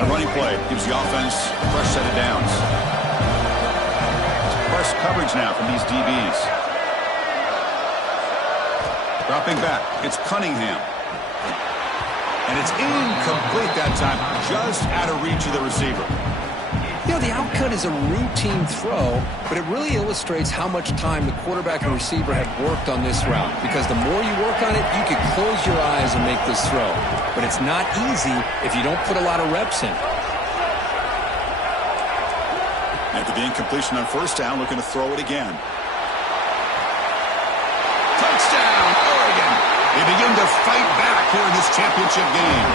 A running play gives the offense a fresh set of downs. Press coverage now from these DBs. Dropping back, it's Cunningham. And it's incomplete that time, just out of reach of the receiver. You know, the outcut is a routine throw, but it really illustrates how much time the quarterback and receiver have worked on this route. Because the more you work on it, you can close your eyes and make this throw. But it's not easy if you don't put a lot of reps in. After the incompletion on first down, looking to throw it again. Touchdown, Oregon! They begin to fight back here in this championship game.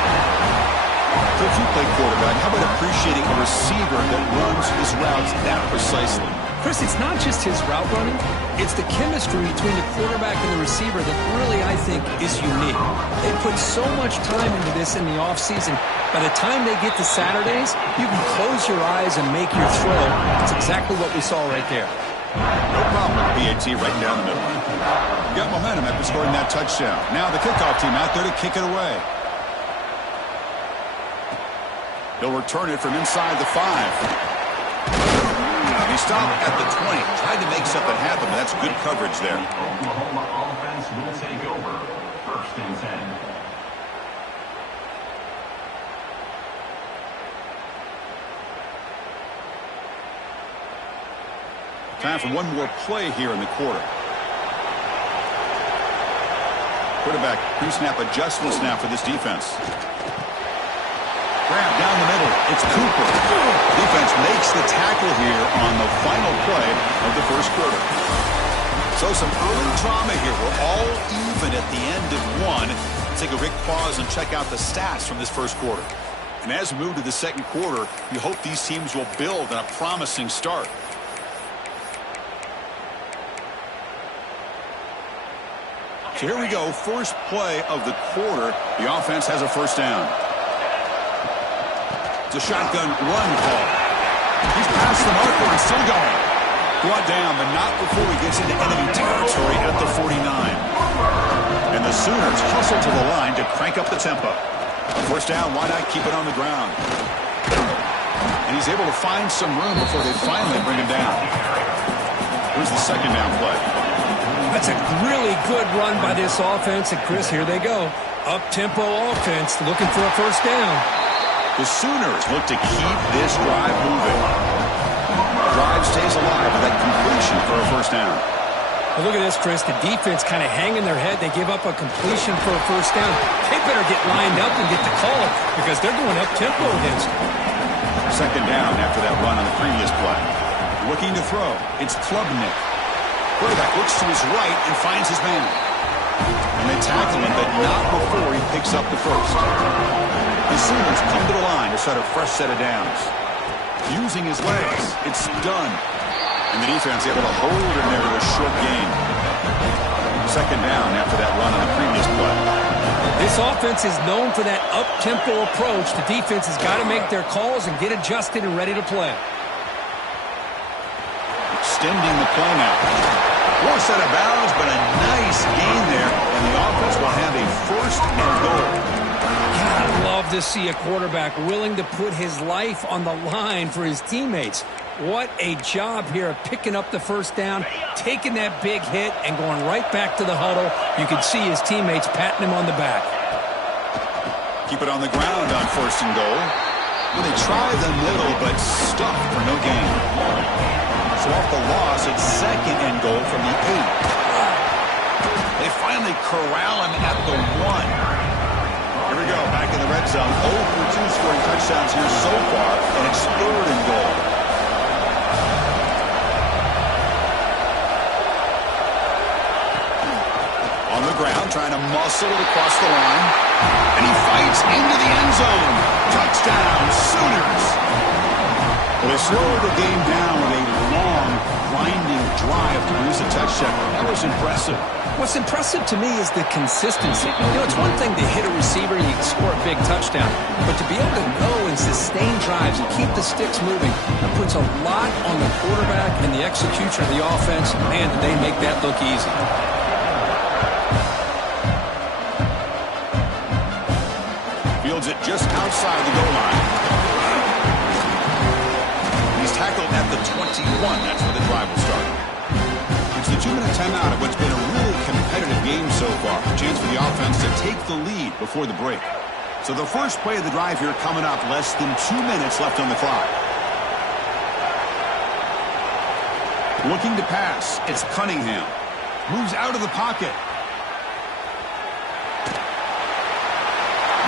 So if you play quarterback, how about appreciating a receiver that runs his routes that precisely? Chris, it's not just his route running. It's the chemistry between the quarterback and the receiver that really, I think, is unique. They put so much time into this in the offseason. By the time they get to Saturdays, you can close your eyes and make your throw. That's exactly what we saw right there. No problem with BAT right down the middle. You got momentum after scoring that touchdown. Now the kickoff team out there to kick it away. He'll return it from inside the 5. He stopped at the 20. Tried to make something happen, but that's good coverage there. Oklahoma offense will take over. 1st and 10. Time for one more play here in the quarter. Quarterback pre-snap adjustments now for this defense. Grab down the middle. It's Cooper. Defense makes the tackle here on the final play of the first quarter. So some early drama here. We're all even at the end of one. Let's take a quick pause and check out the stats from this first quarter. And as we move to the second quarter, you hope these teams will build on a promising start. So here we go. First play of the quarter. The offense has a first down. A shotgun run call. He's past the marker and still going. Brought down, but not before he gets into enemy territory at the 49. And the Sooners hustle to the line to crank up the tempo. First down, why not keep it on the ground? And he's able to find some room before they finally bring him down. Here's the second down play. That's a really good run by this offense. And Chris, here they go. Up-tempo offense looking for a first down. The Sooners look to keep this drive moving. The drive stays alive with that completion for a first down. Well, look at this, Chris. The defense kind of hanging their head. They give up a completion for a first down. They better get lined up and get the call because they're going up-tempo against them. Second down after that run on the previous play. Looking to throw. It's Klubnik. Quarterback looks to his right and finds his man. And they tackle him, but not before he picks up the first. The Sooners come to the line to set a fresh set of downs. Using his legs, it's done. And the defense able to hold him there to a short gain. Second down after that run on the previous play. This offense is known for that up-tempo approach. The defense has got to make their calls and get adjusted and ready to play. Extending the play now. One set of bounds, but a nice gain there. And the offense will have a first and goal. I love to see a quarterback willing to put his life on the line for his teammates. What a job here of picking up the first down, taking that big hit, and going right back to the huddle. You can see his teammates patting him on the back. Keep it on the ground on first and goal. Well, they try the middle, but stuck for no gain. So off the loss, it's second and goal from the 8. They finally corral him at the 1. Here we go, back in the red zone. 0 for 2 scoring touchdowns here so far, and it's third and goal. On the ground, trying to muscle it across the line. And he fights into the end zone. Touchdown, Sooners. Well, they slowed the game down with a long, grinding drive to produce a touchdown. That was impressive. What's impressive to me is the consistency. You know, it's one thing to hit a receiver and you can score a big touchdown. But to be able to go and sustain drives and keep the sticks moving, that puts a lot on the quarterback and the execution of the offense. Man, did they make that look easy. Fields it just outside the goal line. timeout of what's been a really competitive game so far. A chance for the offense to take the lead before the break. So the first play of the drive here coming up, less than 2 minutes left on the clock. Looking to pass. It's Cunningham. Moves out of the pocket.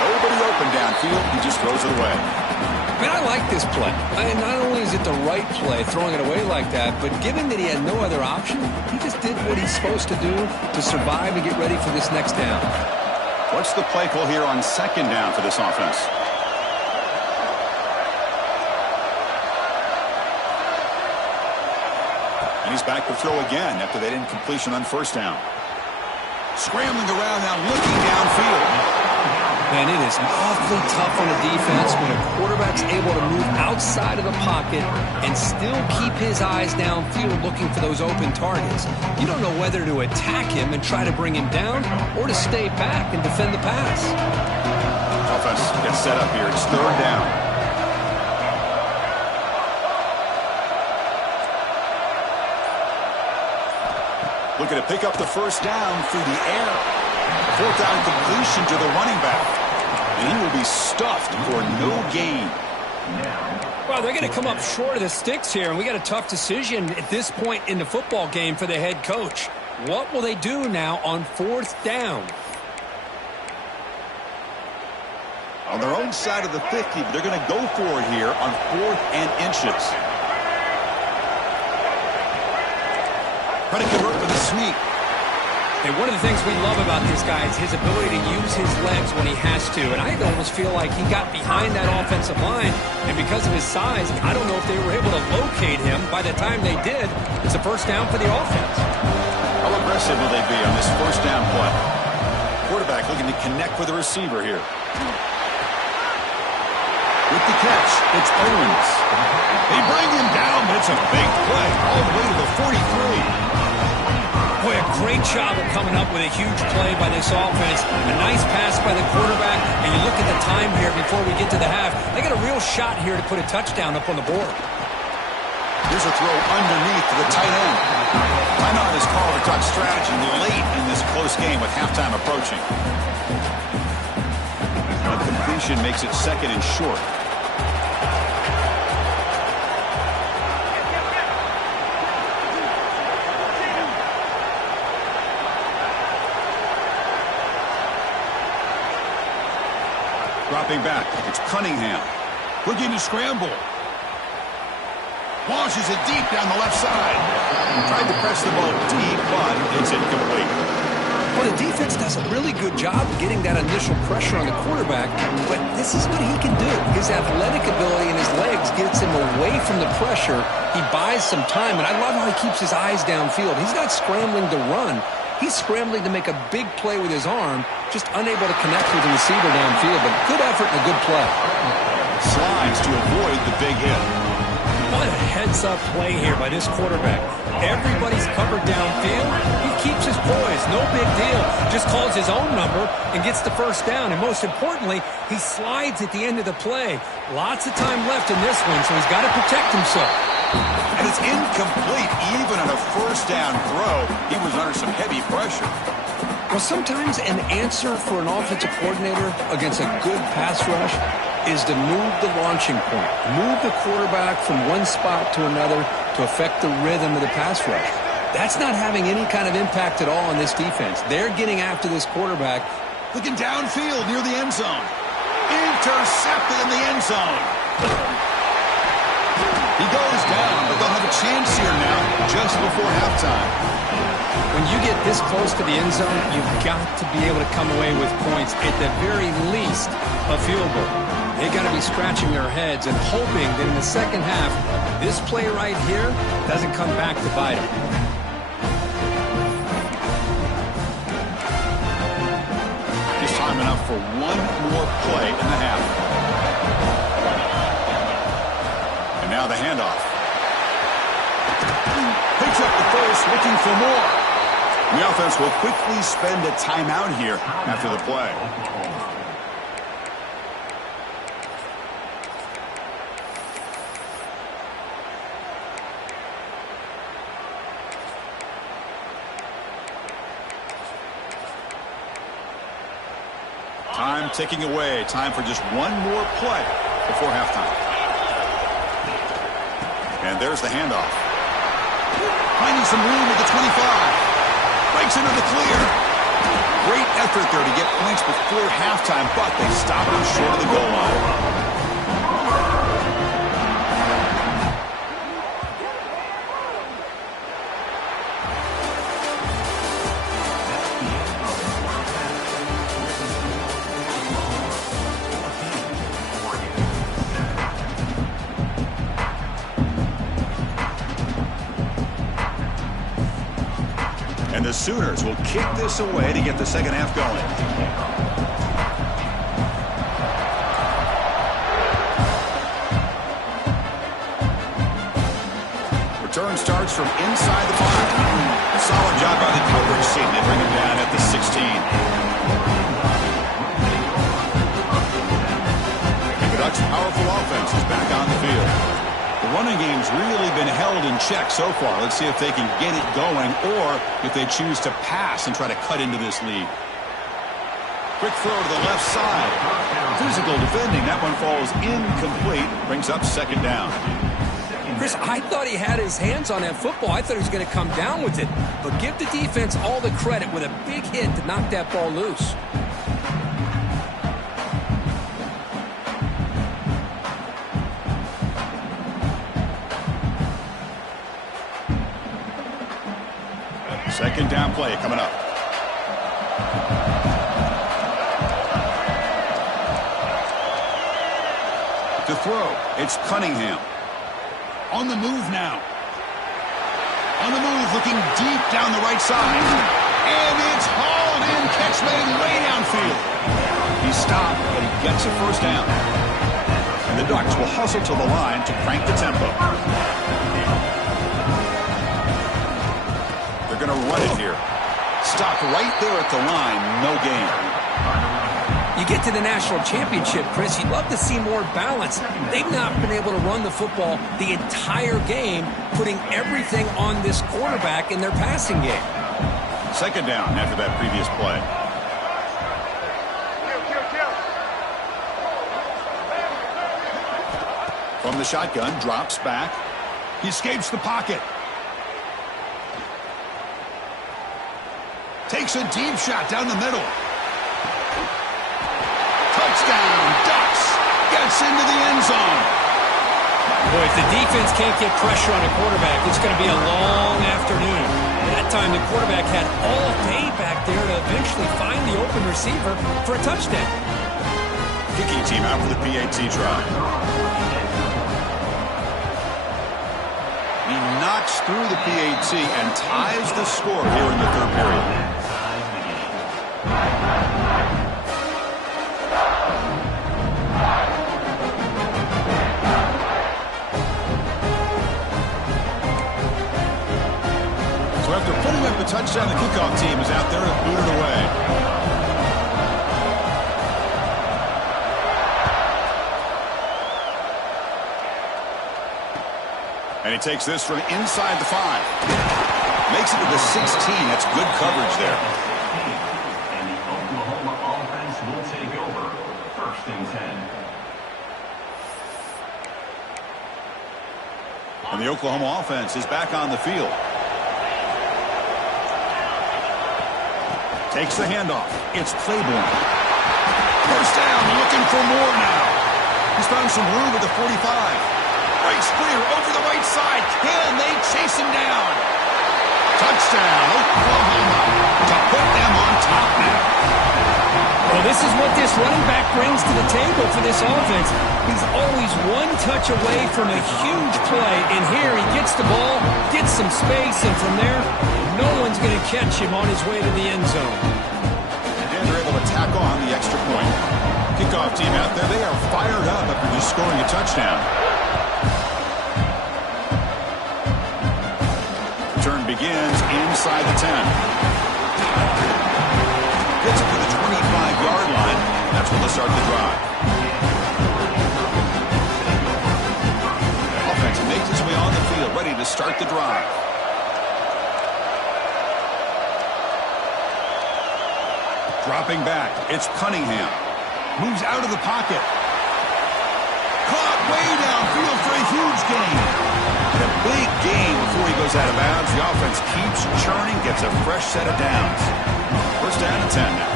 Nobody open downfield. He just throws it away. Man, I like this play. Not only is it the right play, throwing it away like that, but given that he had no other option, he just did what he's supposed to do to survive and get ready for this next down. What's the play call here on second down for this offense? And he's back to throw again after that incompletion on first down. Scrambling around now, looking downfield. Man, it is awfully tough on a defense when a quarterback's able to move outside of the pocket and still keep his eyes downfield looking for those open targets. You don't know whether to attack him and try to bring him down or to stay back and defend the pass. Offense gets set up here. It's third down. Looking to pick up the first down through the air. Fourth down completion to the running back. And he will be stuffed for no gain. Well, they're going to come up short of the sticks here, and we got a tough decision at this point in the football game for the head coach. What will they do now on fourth down? On their own side of the 50, but they're going to go for it here on 4th and inches. Trying to convert with a sneak. And one of the things we love about this guy is his ability to use his legs when he has to. And I almost feel like he got behind that offensive line. And because of his size, I don't know if they were able to locate him. By the time they did, it's a first down for the offense. How aggressive will they be on this first down play? Quarterback looking to connect with the receiver here. With the catch, it's Owens. They bring him down, but it's a big play all the way to the 43. Boy, a great job of coming up with a huge play by this offense. A nice pass by the quarterback, and you look at the time here before we get to the half. They got a real shot here to put a touchdown up on the board. Here's a throw underneath to the tight end. Timeout is called to talk strategy late in this close game with halftime approaching. A completion makes it second and short. Dropping back, it's Cunningham. Looking to scramble. Launches it deep down the left side. Tried to press the ball deep, but it's incomplete. Well, the defense does a really good job getting that initial pressure on the quarterback, but this is what he can do. His athletic ability and his legs gets him away from the pressure. He buys some time, and I love how he keeps his eyes downfield. He's not scrambling to run. He's scrambling to make a big play with his arm, just unable to connect with the receiver downfield, but good effort and a good play. Slides to avoid the big hit. What a heads-up play here by this quarterback. Everybody's covered downfield. He keeps his poise. No big deal. Just calls his own number and gets the first down. And most importantly, he slides at the end of the play. Lots of time left in this one, so he's got to protect himself. And it's incomplete. Even on a first down throw, he was under some heavy pressure. Well, sometimes an answer for an offensive coordinator against a good pass rush is to move the launching point, move the quarterback from one spot to another to affect the rhythm of the pass rush. That's not having any kind of impact at all on this defense. They're getting after this quarterback. Looking downfield near the end zone. Intercepted in the end zone. He goes down, but they'll have a chance here now just before halftime. When you get this close to the end zone, you've got to be able to come away with points, at the very least, a field goal. They got to be scratching their heads and hoping that in the second half, this play right here doesn't come back to bite them. Just time enough for one more play in the half. And now the handoff. Picks up the first, looking for more. The offense will quickly spend a timeout here after the play. Time ticking away. Time for just one more play before halftime. And there's the handoff. Finding some room at the 25. Breaks into the clear. Great effort there to get points before halftime, but they stop him short of the goal line. And the Sooners will kick this away to get the second half going. Return starts from inside the 5. Solid job by the coverage team. They bring him down at the 16. And the Ducks' powerful offense is back on the field. The running game's really been held in check so far. Let's see if they can get it going or if they choose to pass and try to cut into this lead. Quick throw to the left side. Physical defending. That one falls incomplete. Brings up second down. Chris, I thought he had his hands on that football. I thought he was going to come down with it. But give the defense all the credit with a big hit to knock that ball loose. Second down play coming up. To throw, it's Cunningham. On the move now. On the move, looking deep down the right side. And it's hauled in, catch made way downfield. He stopped, but he gets a first down. And the Ducks will hustle to the line to crank the tempo. They're going to run it here. Stop right there at the line, no gain. You get to the national championship, Chris, you'd love to see more balance. They've not been able to run the football the entire game, putting everything on this quarterback in their passing game. Second down after that previous play. From the shotgun, drops back. He escapes the pocket. Takes a deep shot down the middle. Touchdown, Ducks. Gets into the end zone. Boy, if the defense can't get pressure on a quarterback, it's going to be a long afternoon. That time, the quarterback had all day back there to eventually find the open receiver for a touchdown. Kicking team out for the PAT try. He knocks through the PAT and ties the score here in the third period. So after putting up the touchdown, the kickoff team is out there to boot it away. And he takes this from inside the 5. Makes it to the 16. That's good coverage there. And the Oklahoma offense will take over. First and 10. And the Oklahoma offense is back on the field. Takes the handoff. It's Claiborne. First down, looking for more now. He's found some room at the 45. Breaks clear over the right side. Can they chase him down? Touchdown, Oklahoma, to put them on top now. Well, this is what this running back brings to the table for this offense. He's always one touch away from a huge play, and here he gets the ball, gets some space, and from there, no one's going to catch him on his way to the end zone. And they're able to tack on the extra point. Kickoff team out there, they are fired up after just scoring a touchdown. Turn begins inside the 10. Gets it to the 25-yard line. That's where they'll start the drive. Offense makes its way on the field, ready to start the drive. Dropping back, it's Cunningham. Moves out of the pocket. Caught way downfield for a huge gain. And a big gain before he goes out of bounds. The offense keeps churning, gets a fresh set of downs. First down and 10 now.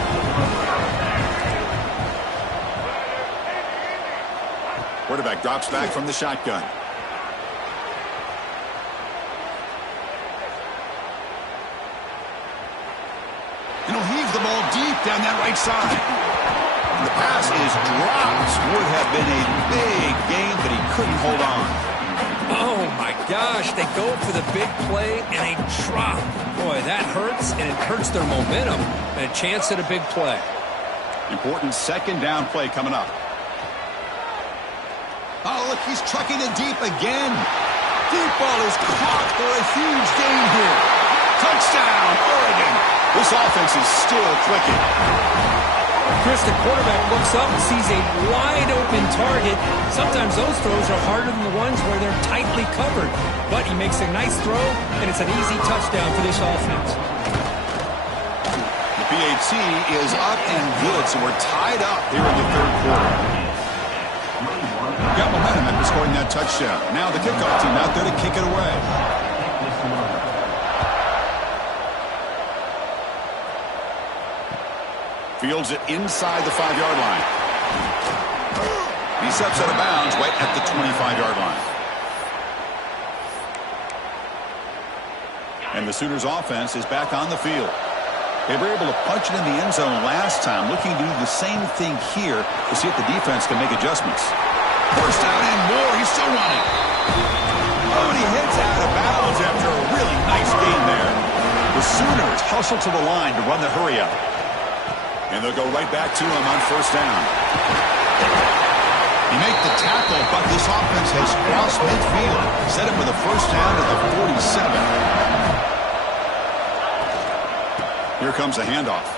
Quarterback drops back from the shotgun. And he'll heave the ball deep down that right side. And the pass is dropped. Would have been a big gain, but he couldn't hold on. Oh, my gosh. They go for the big play, and they drop. Boy, that hurts, and it hurts their momentum. And a chance at a big play. Important second down play coming up. Oh, look, he's trucking it deep again. Deep ball is caught for a huge gain here. Touchdown, Oregon. This offense is still clicking. Chris, the quarterback looks up and sees a wide-open target. Sometimes those throws are harder than the ones where they're tightly covered. But he makes a nice throw, and it's an easy touchdown for this offense. The PAT is up and good, so we're tied up here in the third quarter. Got momentum after scoring that touchdown. Now the kickoff team out there to kick it away. Fields it inside the 5-yard line. He steps out of bounds right at the 25-yard line. And the Sooners offense is back on the field. They were able to punch it in the end zone last time, looking to do the same thing here to see if the defense can make adjustments. First down and more. He's still running. Oh, and he heads out of bounds after a really nice gain there. The Sooners hustle to the line to run the hurry up. And they'll go right back to him on first down. He make the tackle, but this offense has crossed midfield. Set him for the first down to the 47. Here comes a handoff.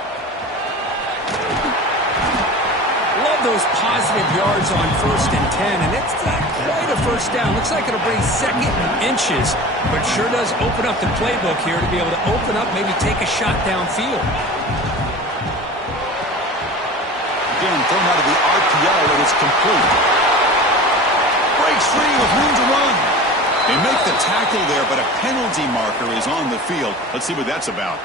Love those positive yards on 1st and 10, and it's not quite a first down. Looks like it'll bring second and inches, but sure does open up the playbook here to be able to open up, maybe take a shot downfield. Again, thrown out of the RPO, and it's complete. Breaks free with room to run. They make the tackle there, but a penalty marker is on the field. Let's see what that's about.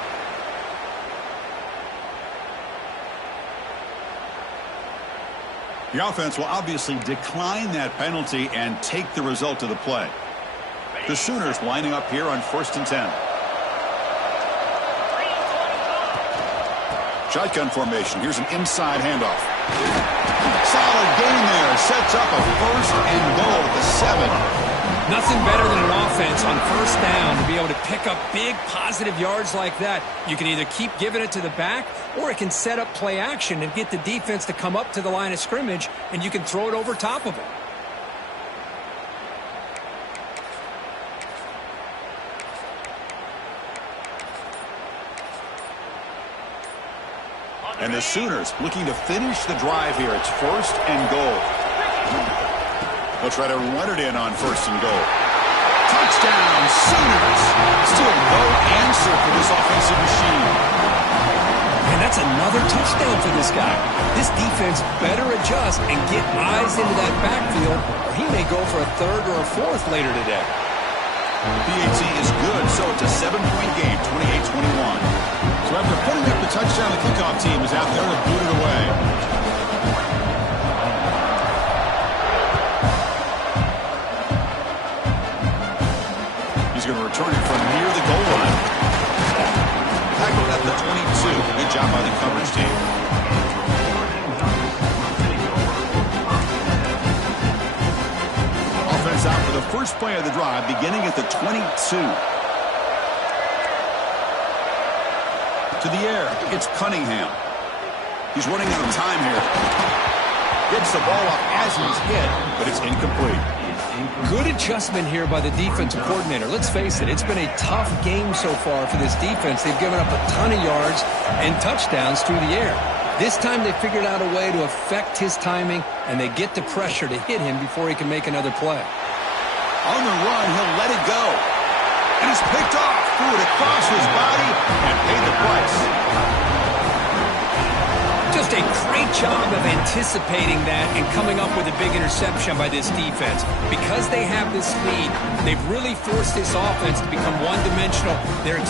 The offense will obviously decline that penalty and take the result of the play. The Sooners lining up here on 1st and 10. Shotgun formation. Here's an inside handoff. Solid gain there. Sets up a 1st and goal at the 7. Nothing better than an offense on first down to be able to pick up big positive yards like that. You can either keep giving it to the back, or it can set up play action and get the defense to come up to the line of scrimmage, and you can throw it over top of it. And the Sooners looking to finish the drive here. It's 1st and goal. They'll try to run it in on 1st and goal. Touchdown, Sooners! Still no answer for this offensive machine. And that's another touchdown for this guy. This defense better adjust and get eyes into that backfield, or he may go for a 3rd or a 4th later today. The PAT is good, so it's a 7-point game, 28-21. So after putting up the touchdown, the kickoff team is out there to boot it away. He's going to return it from near the goal line. Tackled at the 22. Good job by the coverage team. Offense out for the first play of the drive, beginning at the 22. To the air, it's Cunningham. He's running out of time here. Gets the ball up as he's hit, but it's incomplete. Good adjustment here by the defensive coordinator. Let's face it, it's been a tough game so far for this defense. They've given up a ton of yards and touchdowns through the air. This time they figured out a way to affect his timing, and they get the pressure to hit him before he can make another play. On the run, he'll let it go. And it's picked off. Threw it across his body and paid the price. Just a great job of anticipating that and coming up with a big interception by this defense. Because they have this lead, they've really forced this offense to become one-dimensional. They're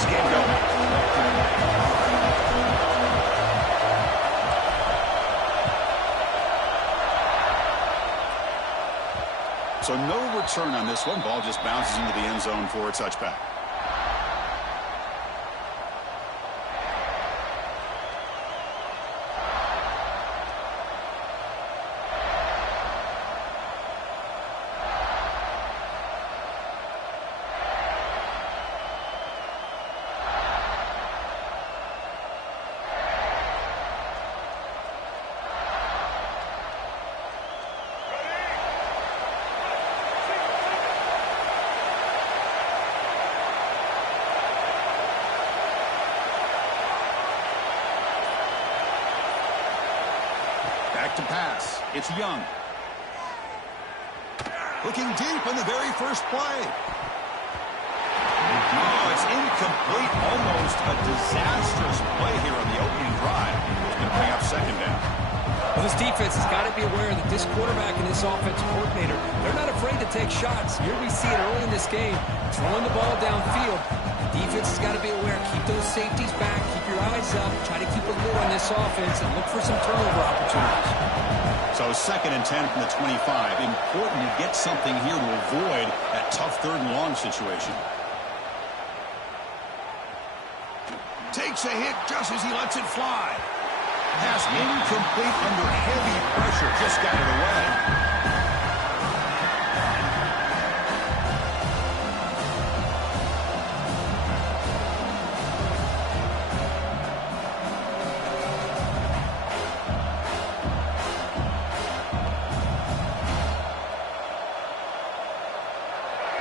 this game going. So no return on this one. Ball just bounces into the end zone for a touchback. Back to pass. It's Young. Looking deep in the very first play. Oh, it's incomplete. Almost a disastrous play here on the opening drive. It's going to bring up second down. Well, this defense has got to be aware that this quarterback and this offensive coordinator, they're not afraid to take shots. Here we see it early in this game, throwing the ball downfield. The defense has got to be aware. Keep those safeties back. Keep your eyes up. Try to keep a lid on this offense and look for some turnover opportunities. So 2nd and 10 from the 25. Important to get something here to avoid that tough 3rd and long situation. Takes a hit just as he lets it fly. Pass incomplete under heavy pressure. Just got it away.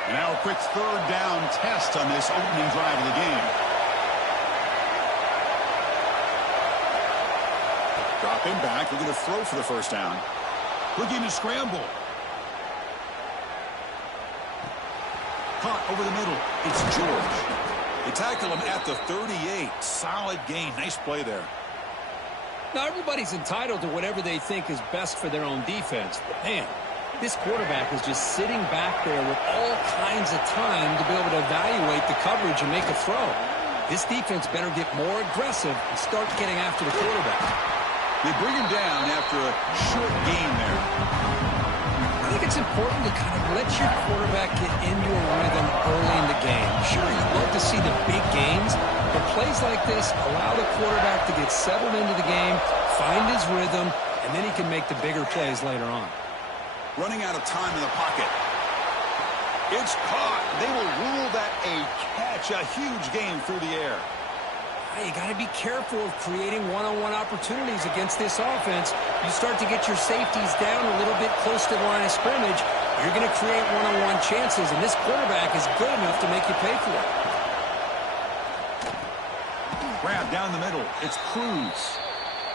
And now a quick 3rd down test on this opening drive of the game. Dropping back, looking to throw for the 1st down. Looking to scramble. Caught over the middle. It's George. They tackle him at the 38. Solid gain. Nice play there. Now, everybody's entitled to whatever they think is best for their own defense. But, man, this quarterback is just sitting back there with all kinds of time to be able to evaluate the coverage and make a throw. This defense better get more aggressive and start getting after the quarterback. They bring him down after a short gain there. I think it's important to kind of let your quarterback get into a rhythm early in the game. Sure, you'd love to see the big gains, but plays like this allow the quarterback to get settled into the game, find his rhythm, and then he can make the bigger plays later on. Running out of time in the pocket. It's caught. They will rule that a catch. A huge gain through the air. You got to be careful of creating one-on-one opportunities against this offense. You start to get your safeties down a little bit close to the line of scrimmage, you're going to create one-on-one chances, and this quarterback is good enough to make you pay for it. Grab down the middle. It's Cruz.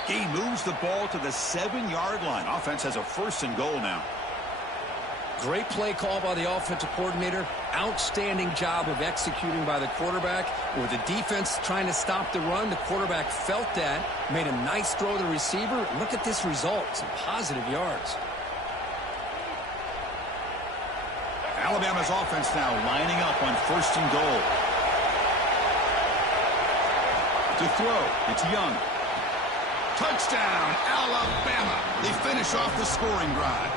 He moves the ball to the 7-yard line. Offense has a 1st and goal now. Great play call by the offensive coordinator. Outstanding job of executing by the quarterback. With the defense trying to stop the run, the quarterback felt that, made a nice throw to the receiver. Look at this result, some positive yards. Alabama's offense now lining up on 1st and goal. To throw, it's Young. Touchdown, Alabama. They finish off the scoring drive.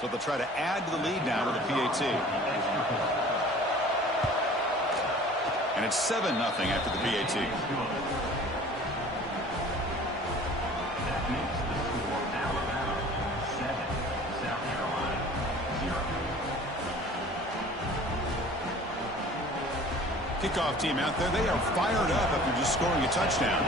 So they'll try to add to the lead now with a PAT. And it's 7-0 after the PAT. That makes the score Alabama 7, South Carolina 0. Kickoff team out there. They are fired up after just scoring a touchdown.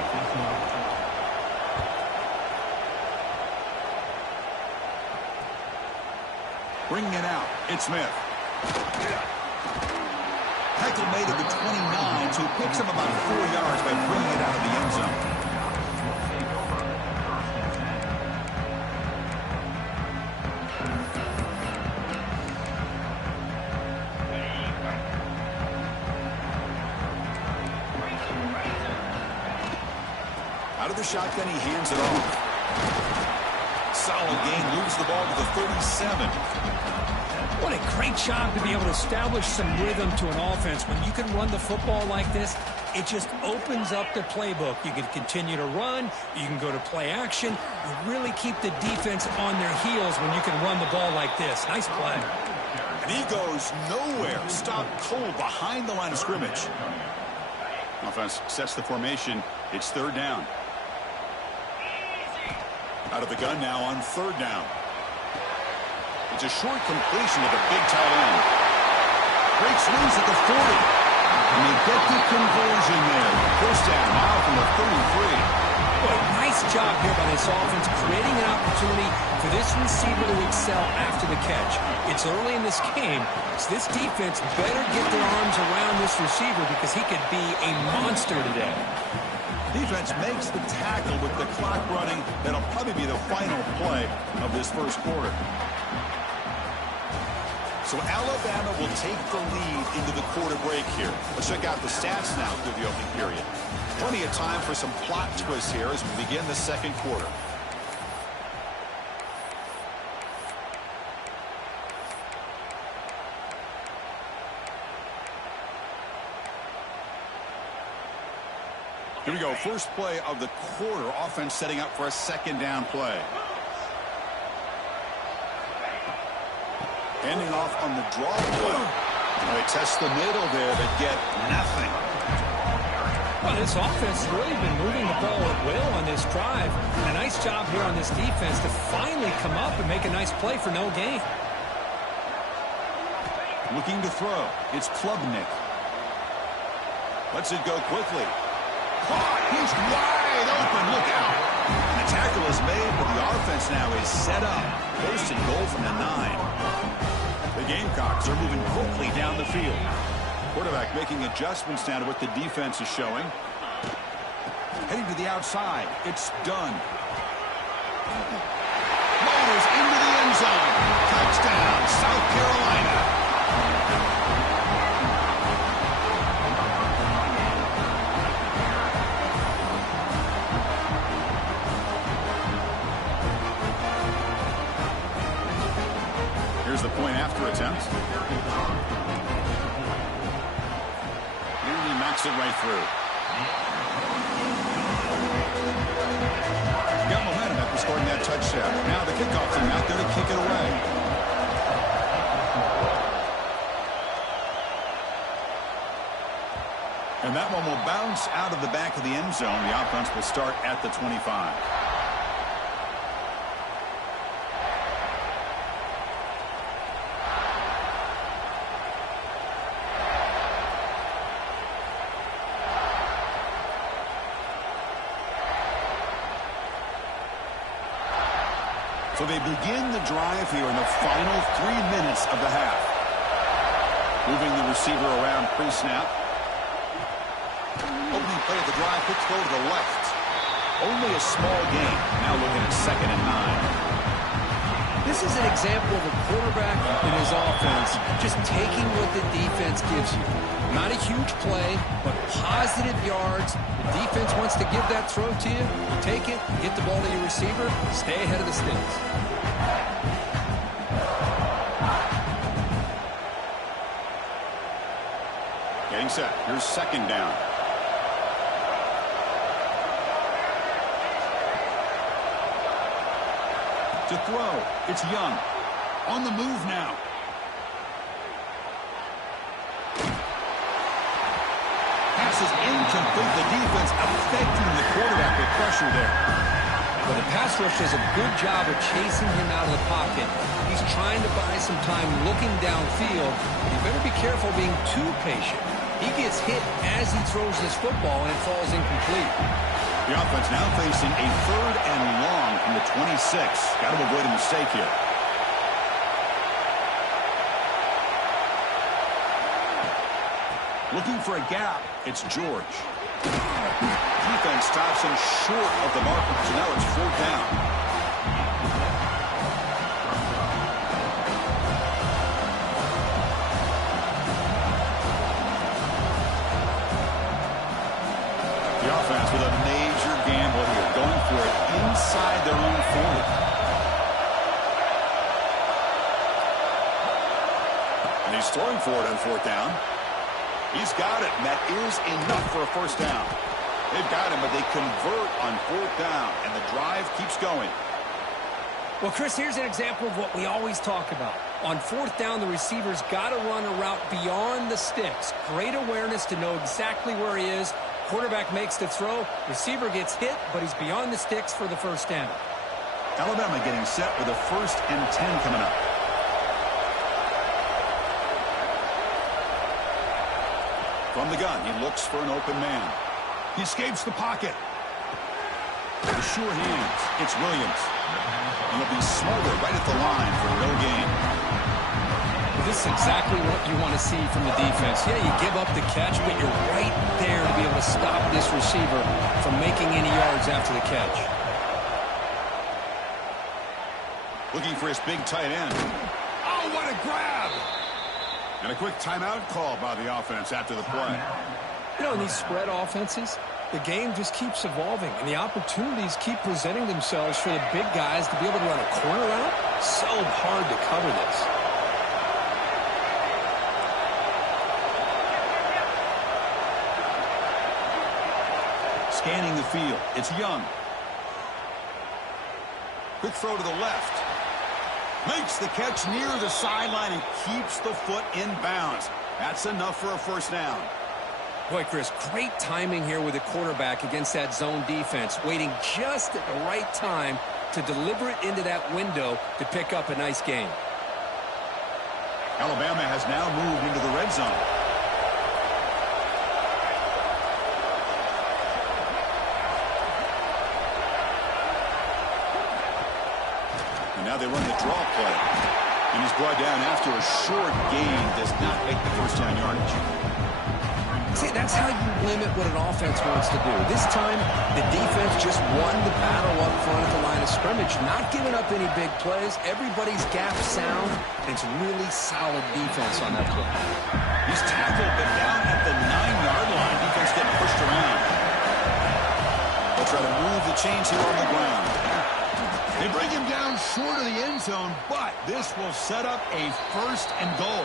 Bringing it out, it's Smith. Tackle made at the 29, so he picks up about 4 yards by bringing it out of the end zone. Out of the shotgun, he hands it off. Solid gain, moves the ball to the 37. What a great job to be able to establish some rhythm to an offense. When you can run the football like this, it just opens up the playbook. You can continue to run. You can go to play action. You really keep the defense on their heels when you can run the ball like this. Nice play. And he goes nowhere. Stopped cold behind the line of scrimmage. Offense sets the formation. It's third down. Out of the gun now on third down. It's a short completion to the big tight end. Breaks loose at the 40. And they get the conversion there. First down now from the 33. Boy, nice job here by this offense, creating an opportunity for this receiver to excel after the catch. It's early in this game, so this defense better get their arms around this receiver because he could be a monster today. Defense makes the tackle with the clock running. That'll probably be the final play of this first quarter. So Alabama will take the lead into the quarter break here. Let's check out the stats now through the opening period. Plenty of time for some plot twists here as we begin the second quarter. Here we go. First play of the quarter. Offense setting up for a second down play. Ending off on the draw play. They test the middle there, but get nothing. Well, this offense has really been moving the ball at will on this drive. And a nice job here on this defense to finally come up and make a nice play for no gain. Looking to throw. It's Klubnik. Lets it go quickly. Caught. He's wide open. Look out. And the tackle is made, but the offense now is set up. First and goal from the 9. The Gamecocks are moving quickly down the field. Quarterback making adjustments now to what the defense is showing. Heading to the outside. It's done. Motors into the end zone. Touchdown, South Carolina. Here's the point after attempt. And he knocks it right through. Got momentum after scoring that touchdown. Now the kickoff team out there to kick it away. And that one will bounce out of the back of the end zone. The offense will start at the 25. So they begin the drive here in the final 3 minutes of the half. Moving the receiver around pre-snap. Opening play of the drive, quick throw to the left. Only a small gain. Now looking at 2nd and 9. This is an example of a quarterback and his offense just taking what the defense gives you. Not a huge play, but positive yards. The defense wants to give that throw to you. You take it, get the ball to your receiver, stay ahead of the sticks. Getting set. Here's 2nd down. To throw, it's Young. On the move now. Pass is incomplete. The defense affecting the quarterback with pressure there. Well, the pass rush does a good job of chasing him out of the pocket. He's trying to buy some time looking downfield. You better be careful being too patient. He gets hit as he throws this football and it falls incomplete. The offense now facing a 3rd and long from the 26. Got to avoid a mistake here. Looking for a gap. It's George. Defense stops him short of the marker, so now it's 4th down. The offense with a major gamble here, for it on fourth down. He's got it, and that is enough for a first down. They've got him, but they convert on fourth down, and the drive keeps going. Well, Chris, here's an example of what we always talk about. On fourth down, the receiver's got to run a route beyond the sticks. Great awareness to know exactly where he is. Quarterback makes the throw. Receiver gets hit, but he's beyond the sticks for the first down. Alabama getting set with a 1st and 10 coming up. From the gun, he looks for an open man. He escapes the pocket. The sure hands. It's Williams. And he'll be smothered right at the line for no gain. This is exactly what you want to see from the defense. Yeah, you give up the catch, but you're right there to be able to stop this receiver from making any yards after the catch. Looking for his big tight end. Oh, what a grab! And a quick timeout call by the offense after the play. You know, in these spread offenses, the game just keeps evolving, and the opportunities keep presenting themselves for the big guys to be able to run a corner out. So hard to cover this. Scanning the field. It's Young. Quick throw to the left. Makes the catch near the sideline and keeps the foot in bounds. That's enough for a first down. Boy, Chris, great timing here with the quarterback against that zone defense, waiting just at the right time to deliver it into that window to pick up a nice gain. Alabama has now moved into the red zone. And now they run the draw play. And he's brought down after a short gain. Does not make the first down yardage. See, that's how you limit what an offense wants to do. This time, the defense just won the battle up front at the line of scrimmage, not giving up any big plays. Everybody's gap sound, and it's really solid defense on that play. He's tackled, but down at the 9-yard line. Defense getting pushed around. They'll try to move the chains here on the ground. They bring him down short of the end zone, but this will set up a 1st and goal.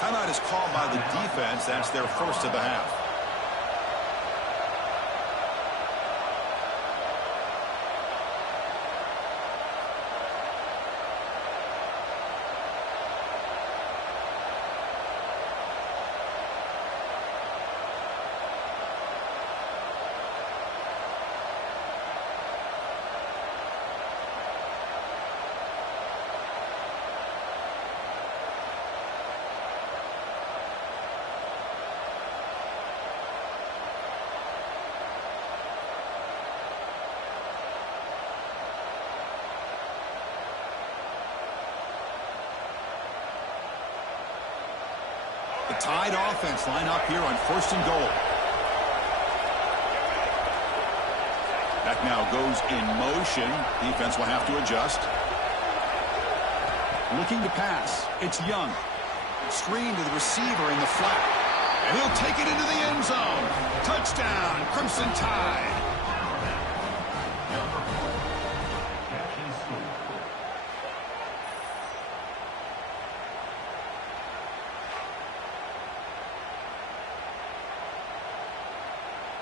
Timeout is called by the defense. That's their first of the half. The Tide offense line up here on 1st and goal. That now goes in motion. Defense will have to adjust. Looking to pass. It's Young. Screen to the receiver in the flat. And he'll take it into the end zone. Touchdown, Crimson Tide.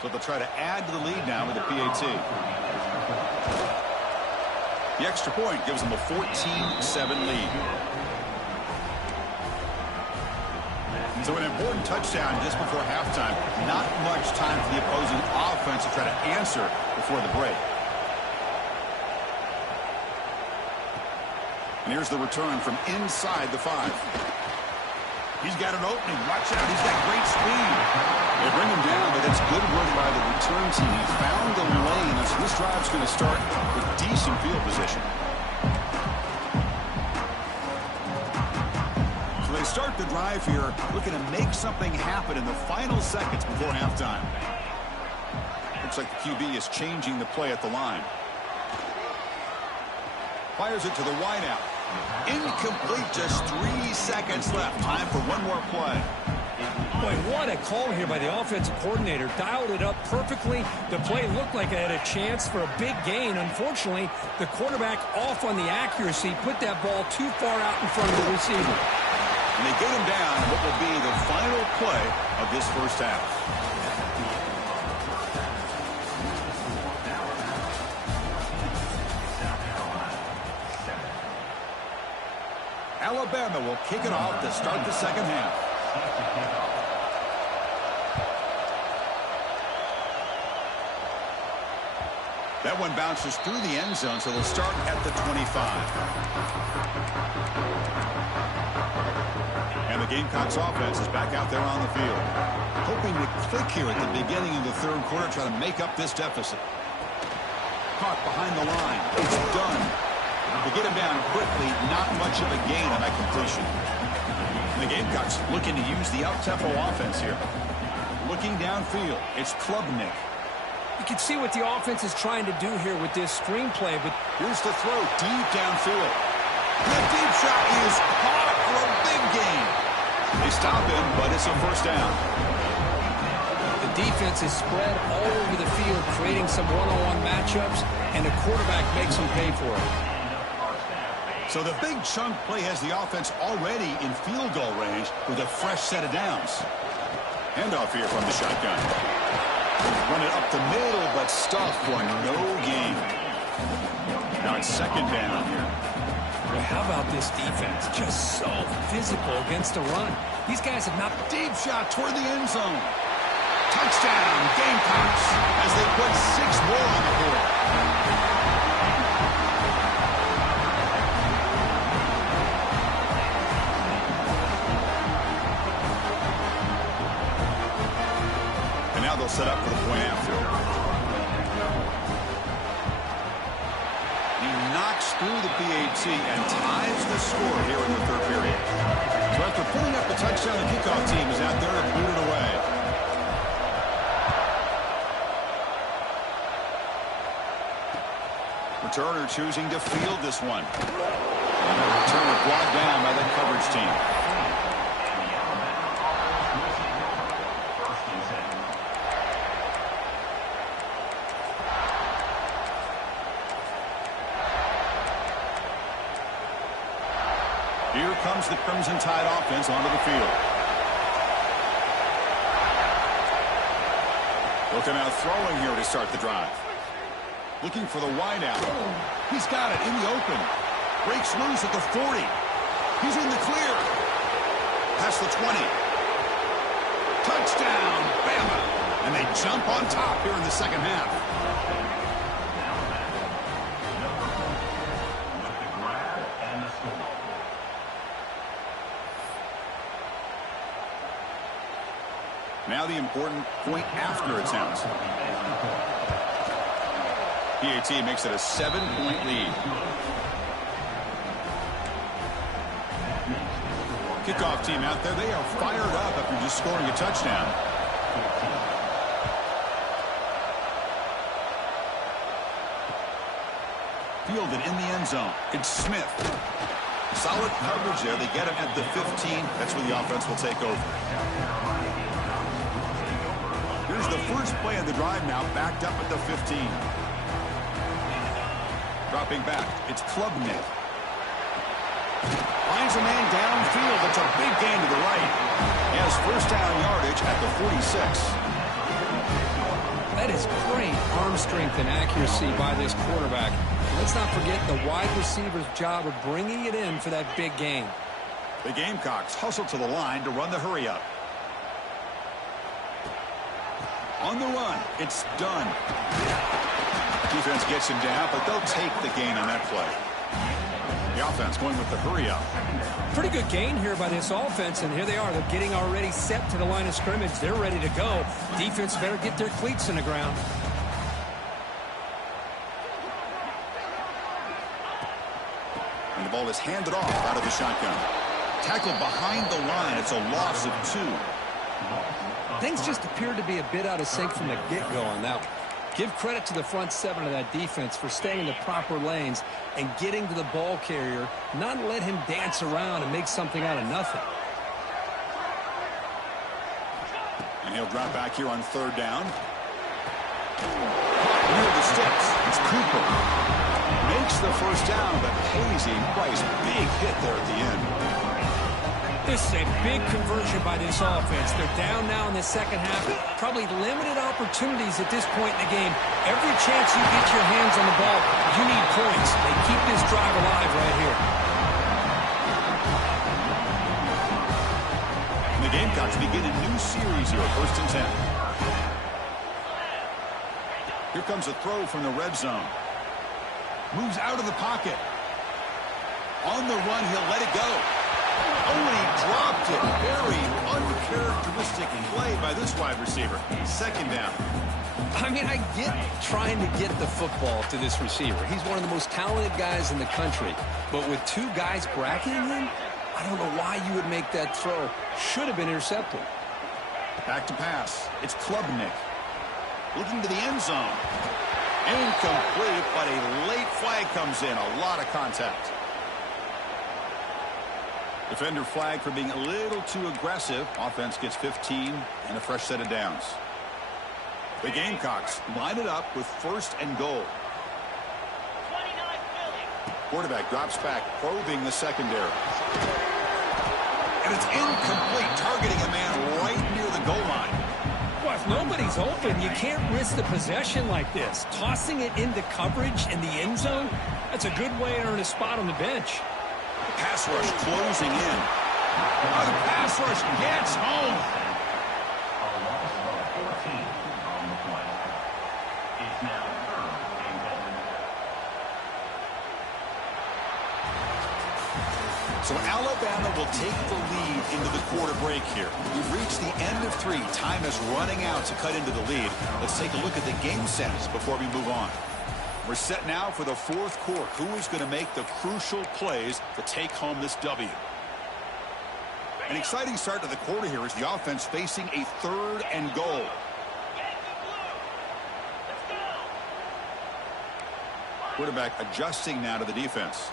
So they'll try to add to the lead now with a PAT. The extra point gives them a 14-7 lead. So an important touchdown just before halftime. Not much time for the opposing offense to try to answer before the break. And here's the return from inside the 5. He's got an opening. Watch out. He's got great speed. They bring him down, but it's good work by the return team. He found the lane, and so this drive's going to start with decent field position. So they start the drive here, looking to make something happen in the final seconds before halftime. Looks like the QB is changing the play at the line. Fires it to the wideout. Incomplete, just 3 seconds left. Time for one more play. Boy, what a call here by the offensive coordinator. Dialed it up perfectly. The play looked like it had a chance for a big gain. Unfortunately, the quarterback off on the accuracy, put that ball too far out in front of the receiver. And they get him down in what will be the final play of this first half. Alabama will kick it off to start the second half. That one bounces through the end zone, so they'll start at the 25. And the Gamecocks offense is back out there on the field, hoping to click here at the beginning of the third quarter, try to make up this deficit. Caught behind the line. It's done. To get him down quickly, not much of a gain on that completion. And the Gamecocks looking to use the up-tempo offense here. Looking downfield, it's Klubnik. You can see what the offense is trying to do here with this screenplay, but Here's the throw deep downfield. The deep shot is caught for a big gain. They stop him, but it's a first down. the defense is spread all over the field, creating some one-on-one matchups, and the quarterback makes them pay for it. So the big chunk play has the offense already in field goal range with a fresh set of downs. Handoff here from the shotgun. Run it up the middle, but stuffed for no gain. Now it's second down here. Well, how about this defense? Just so physical against the run. These guys have not... Deep shot toward the end zone. Touchdown, Gamecocks, as they put 6 more on the board. And now they'll set up for the point after. He knocks through the PAT and ties the score here in the third period. So after putting up the touchdown, the kickoff team is out there to boot it away. Returner choosing to field this one. And the returner brought down by the coverage team. Here comes the Crimson Tide offense onto the field. Looking out throwing here to start the drive. Looking for the wideout. He's got it in the open. Breaks loose at the 40. He's in the clear. Past the 20. Touchdown, Bama. And they jump on top here in the second half. Now the important point after attempt. PAT makes it a 7-point lead. Kickoff team out there, they are fired up after just scoring a touchdown. Fielded in the end zone. It's Smith. Solid coverage there. They get him at the 15. That's where the offense will take over. Here's the first play of the drive now, backed up at the 15. Dropping back, it's Klubnik. Finds a man downfield. That's a big gain to the right. He has first down yardage at the 46. That is great arm strength and accuracy by this quarterback. Let's not forget the wide receiver's job of bringing it in for that big gain. The Gamecocks hustle to the line to run the hurry-up. On the run, it's done. Defense gets him down, but they'll take the gain on that play. The offense going with the hurry-up. Pretty good gain here by this offense, and here they are. They're getting already set to the line of scrimmage. They're ready to go. Defense better get their cleats in the ground. And the ball is handed off out of the shotgun. Tackled behind the line. It's a loss of 2. Things just appeared to be a bit out of sync from the get-go on that one. Give credit to the front 7 of that defense for staying in the proper lanes and getting to the ball carrier, not let him dance around and make something out of nothing. And he'll drop back here on third down. Near the sticks, it's Cooper. Makes the first down, but pays a price. Big hit there at the end. This is a big conversion by this offense. They're down now in the second half. Probably limited opportunities at this point in the game. Every chance you get your hands on the ball, you need points. They keep this drive alive right here. And the Gamecocks begin a new series here, 1st and 10. Here comes a throw from the red zone. Moves out of the pocket. On the run, he'll let it go. Oh, and he dropped it. Very uncharacteristic play by this wide receiver. 2nd down. I mean, I get trying to get the football to this receiver. He's one of the most talented guys in the country. But with 2 guys bracketing him, I don't know why you would make that throw. Should have been intercepted. Back to pass. It's Klubnik. Looking to the end zone. Incomplete, but a late flag comes in. A lot of contact. Defender flag for being a little too aggressive. Offense gets 15 and a fresh set of downs. The Gamecocks line it up with 1st and goal. Quarterback drops back, probing the secondary. And it's incomplete, targeting a man right near the goal line. Well, if nobody's open, you can't risk the possession like this. Tossing it into coverage in the end zone, that's a good way to earn a spot on the bench. Pass rush closing in. Oh, the pass rush gets home. A loss of 14 on the play. It's now 3rd and goal. So Alabama will take the lead into the quarter break here. We've reached the end of 3. Time is running out to cut into the lead. Let's take a look at the game sets before we move on. We're set now for the 4th quarter. Who is going to make the crucial plays to take home this W? An exciting start to the quarter here as the offense facing a 3rd and goal. Quarterback adjusting now to the defense.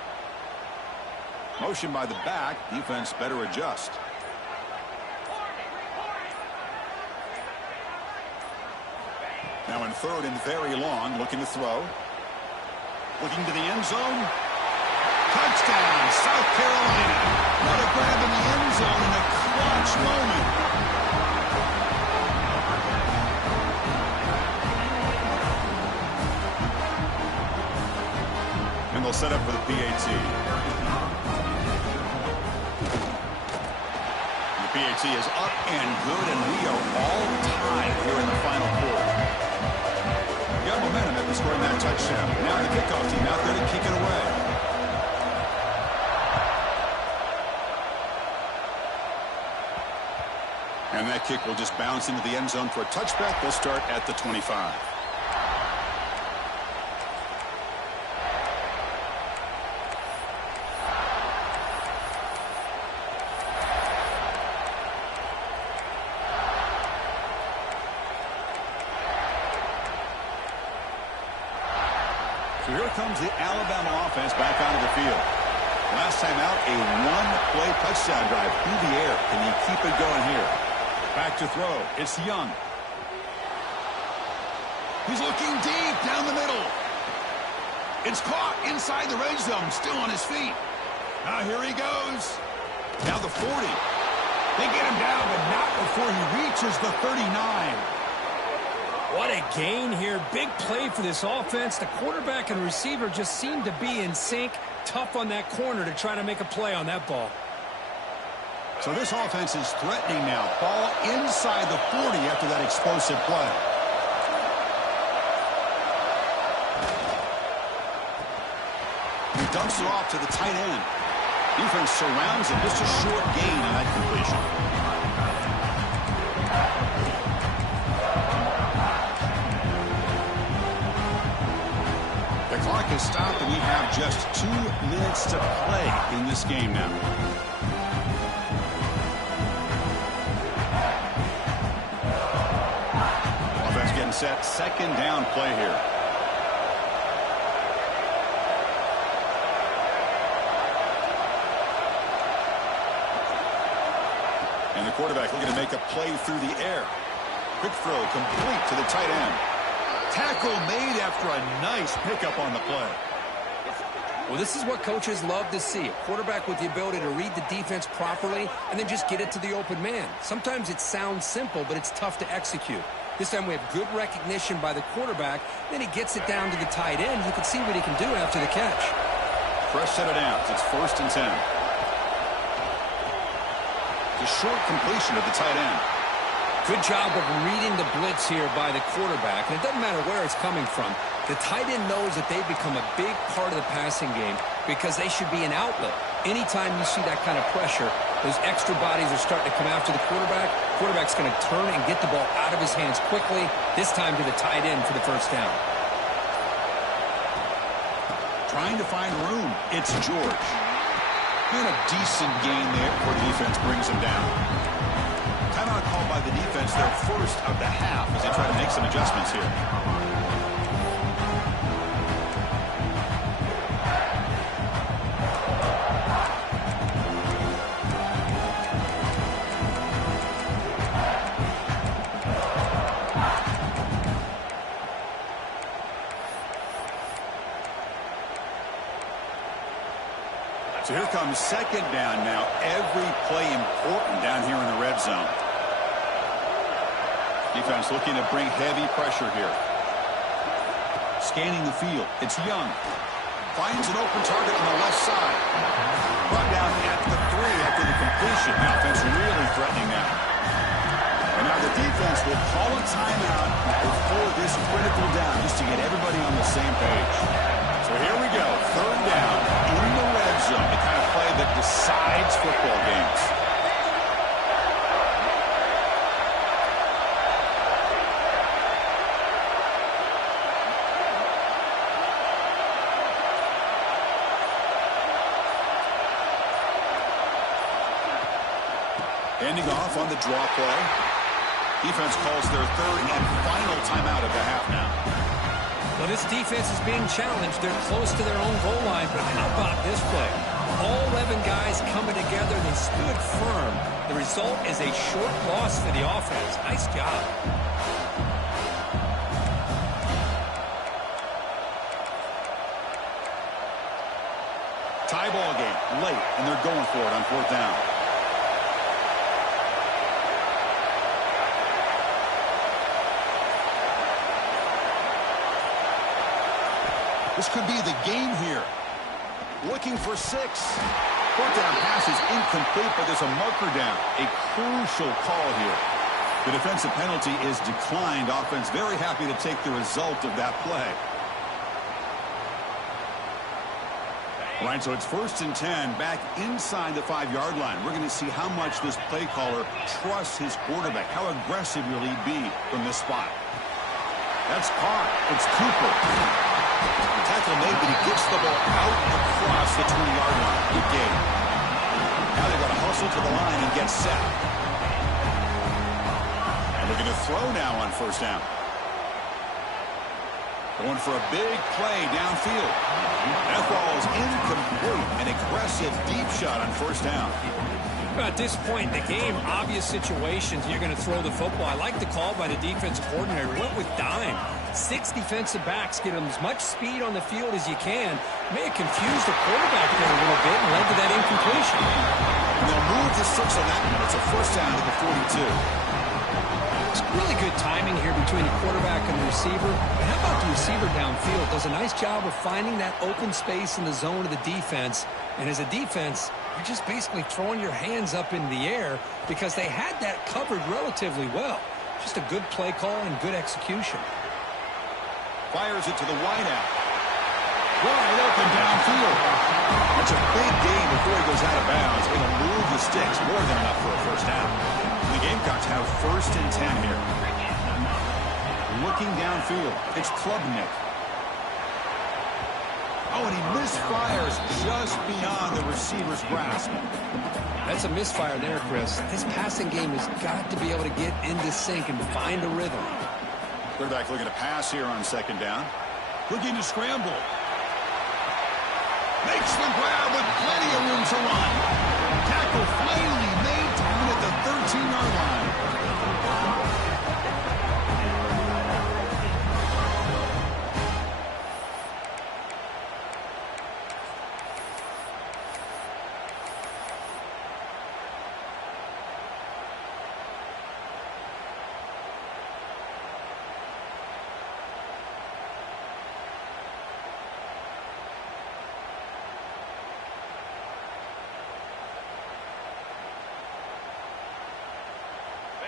Motion by the back. Defense better adjust. Now in 3rd and very long, looking to throw. Looking to the end zone. Touchdown, South Carolina. What a grab in the end zone in a clutch moment. And they'll set up for the PAT. The PAT is up and good, and we are all tied here in the final quarter. Got momentum after scoring that touchdown. Now the kickoff team out there to kick it away. And that kick will just bounce into the end zone for a touchback. They'll start at the 25. So here comes the Alabama offense back onto the field. Last time out, a 1-play touchdown drive through the air. Can he keep it going here? Back to throw. It's Young. He's looking deep down the middle. It's caught inside the red zone, still on his feet. Now here he goes. Now the 40. They get him down, but not before he reaches the 39. What a gain here. Big play for this offense. The quarterback and receiver just seem to be in sync. Tough on that corner to try to make a play on that ball. So this offense is threatening now. Ball inside the 40 after that explosive play. He dumps it off to the tight end. Defense surrounds him. Just a short gain on that completion. The clock has stopped, and we have just 2 minutes to play in this game now. Offense getting set. 2nd down play here. And the quarterback looking to make a play through the air. Quick throw complete to the tight end. Tackle made after a nice pickup on the play. Well, this is what coaches love to see. A quarterback with the ability to read the defense properly and then just get it to the open man. Sometimes it sounds simple, but it's tough to execute. This time we have good recognition by the quarterback. Then he gets it down to the tight end. You can see what he can do after the catch. Fresh set of downs. It's 1st and 10. The short completion of the tight end. Good job of reading the blitz here by the quarterback. And it doesn't matter where it's coming from. The tight end knows that they've become a big part of the passing game because they should be an outlet. Anytime you see that kind of pressure, those extra bodies are starting to come after the quarterback. Quarterback's going to turn and get the ball out of his hands quickly, this time to the tight end for the first down. Trying to find room. It's George. And a decent gain there before the defense brings him down. Timeout called by the defense, their first of the half, as they try to make some adjustments here. So here comes 2nd down now. Every play important down here in the red zone. Defense looking to bring heavy pressure here. Scanning the field. It's Young. Finds an open target on the left side. Brought down at the 3 after the completion. The offense really threatening now. And now the defense will call a timeout before this critical down just to get everybody on the same page. So here we go, 3rd down in the red zone, the kind of play that decides football games. Ending off on the draw play. Defense calls their 3rd and final timeout of the half now. Well, this defense is being challenged. They're close to their own goal line, but how about this play? All 11 guys coming together. They stood firm. The result is a short loss for the offense. Nice job. Tie ball game late, and they're going for it on 4th down. This could be the game here. Looking for 6. 4th down pass is incomplete, but there's a marker down. A crucial call here. The defensive penalty is declined. Offense very happy to take the result of that play. All right, so it's 1st and 10 back inside the 5-yard line. We're going to see how much this play caller trusts his quarterback. How aggressive will he be from this spot? That's caught. It's Cooper. Tackle made, but he gets the ball out across the 20-yard line. Good game. Now they've got to hustle to the line and get set. And looking to throw now on 1st down. Going for a big play downfield. That ball is incomplete. An aggressive deep shot on 1st down. At this point in the game, obvious situations, you're going to throw the football. I like the call by the defensive coordinator. Went with dime. 6 defensive backs get them as much speed on the field as you can. May have confused the quarterback there a little bit and led to that incompletion. And they'll move the 6 on that one. It's a 1st down to the 42. It's really good timing here between the quarterback and the receiver. And how about the receiver downfield? Does a nice job of finding that open space in the zone of the defense. And as a defense, you're just basically throwing your hands up in the air because they had that covered relatively well. Just a good play call and good execution. Fires it to the wideout. Wide open downfield. That's a big gain before he goes out of bounds. It'll move the sticks more than enough for a 1st down. The Gamecocks have 1st and 10 here. Looking downfield. It's Klubnik. Oh, and he misfires just beyond the receiver's grasp. That's a misfire there, Chris. This passing game has got to be able to get into sync and find a rhythm. Quarterback looking to pass here on 2nd down. Looking to scramble. Makes the grab with plenty of room to run. Tackle finally made down at the 13-yard line.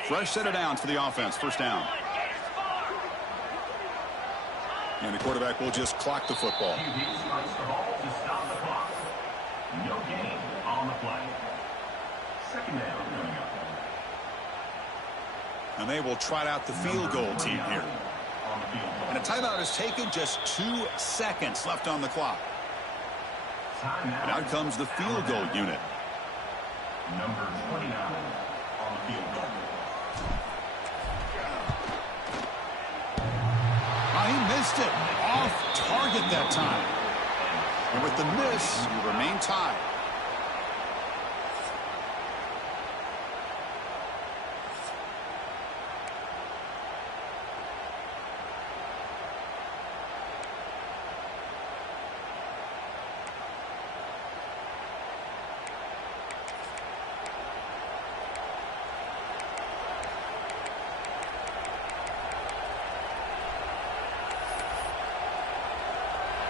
Fresh set of downs for the offense. First down. And the quarterback will just clock the football. QB strikes the ball to stop the clock. No gain on the play. Second down coming up. And they will trot out the field goal team here. On the field goal. And a timeout is taken. Just 2 seconds left on the clock. Timeout. And out comes the field goal unit. Number 29 on the field goal. He missed it. Off target that time. And with the miss, you remain tied.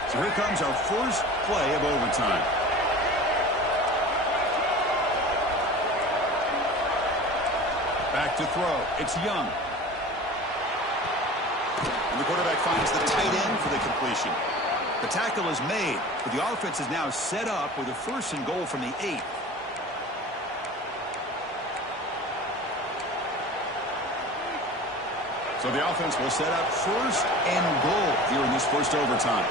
So here comes our first play of overtime. Back to throw. It's Young. And the quarterback finds the tight end for the completion. The tackle is made, but the offense is now set up with a first and goal from the 8. So the offense will set up first and goal here in this first overtime.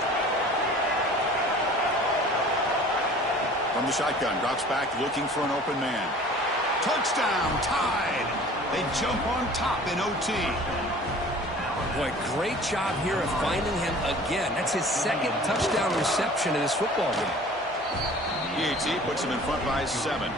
From the shotgun, drops back looking for an open man. Touchdown, tied. They jump on top in OT. Boy, great job here of finding him again. That's his second touchdown reception in this football game. PAT puts him in front by 7.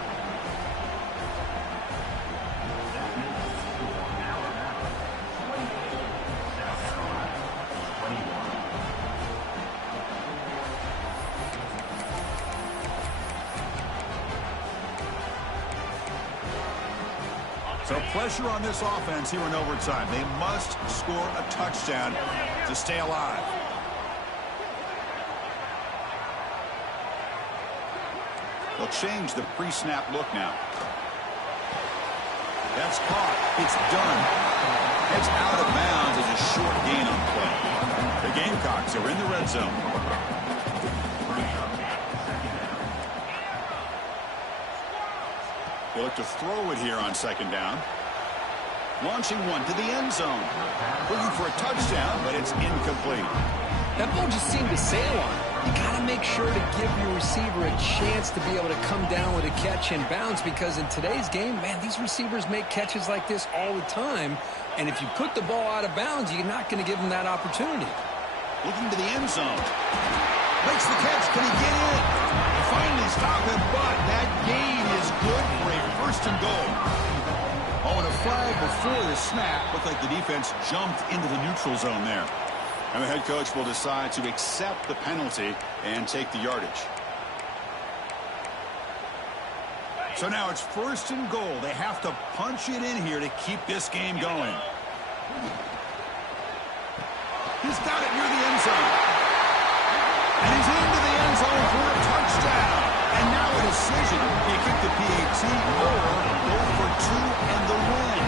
So pressure on this offense here in overtime. They must score a touchdown to stay alive. They'll change the pre-snap look now. That's caught. It's done. It's out of bounds as a short gain on play. The Gamecocks are in the red zone. They look to throw it here on second down. Launching one to the end zone. Looking for a touchdown, but it's incomplete. That ball just seemed to sail on. You got to make sure to give your receiver a chance to be able to come down with a catch and bounce, because in today's game, man, these receivers make catches like this all the time. And if you put the ball out of bounds, you're not going to give them that opportunity. Looking to the end zone. Makes the catch. Can he get in? They finally stop him, but that gain is good for a first and goal. Oh, and a flag before the snap. Looked like the defense jumped into the neutral zone there. And the head coach will decide to accept the penalty and take the yardage. So now it's first and goal. They have to punch it in here to keep this game going. He's got it near the end zone. And he's into the end zone for a touchdown. And now a decision. Do you kick the PAT or go for 2 and the win?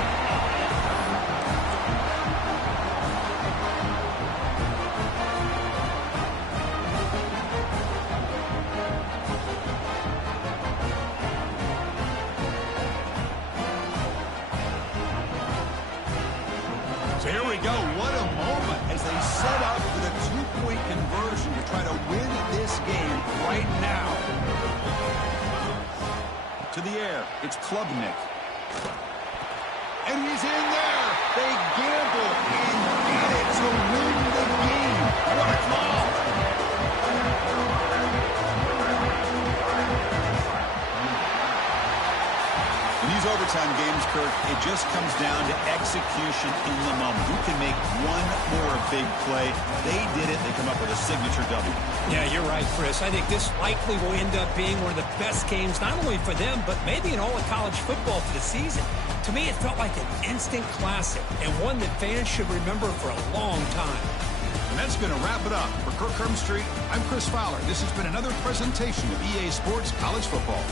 So here we go. What a moment as they set up for the 2-point conversion to try to win this game right now. To the air. It's Klubnik. And he's in there. They gamble and get it to win the game. What a call. In these overtime games, Kirk, it just comes down to execution in the moment. Who can make one more big play? They did it. They come up with a signature W. Yeah, you're right, Chris. I think this likely will end up being one of the best games, not only for them, but maybe in all of college football for the season. To me, it felt like an instant classic and one that fans should remember for a long time. And that's going to wrap it up. For Kirk Street, I'm Chris Fowler. This has been another presentation of EA Sports College Football.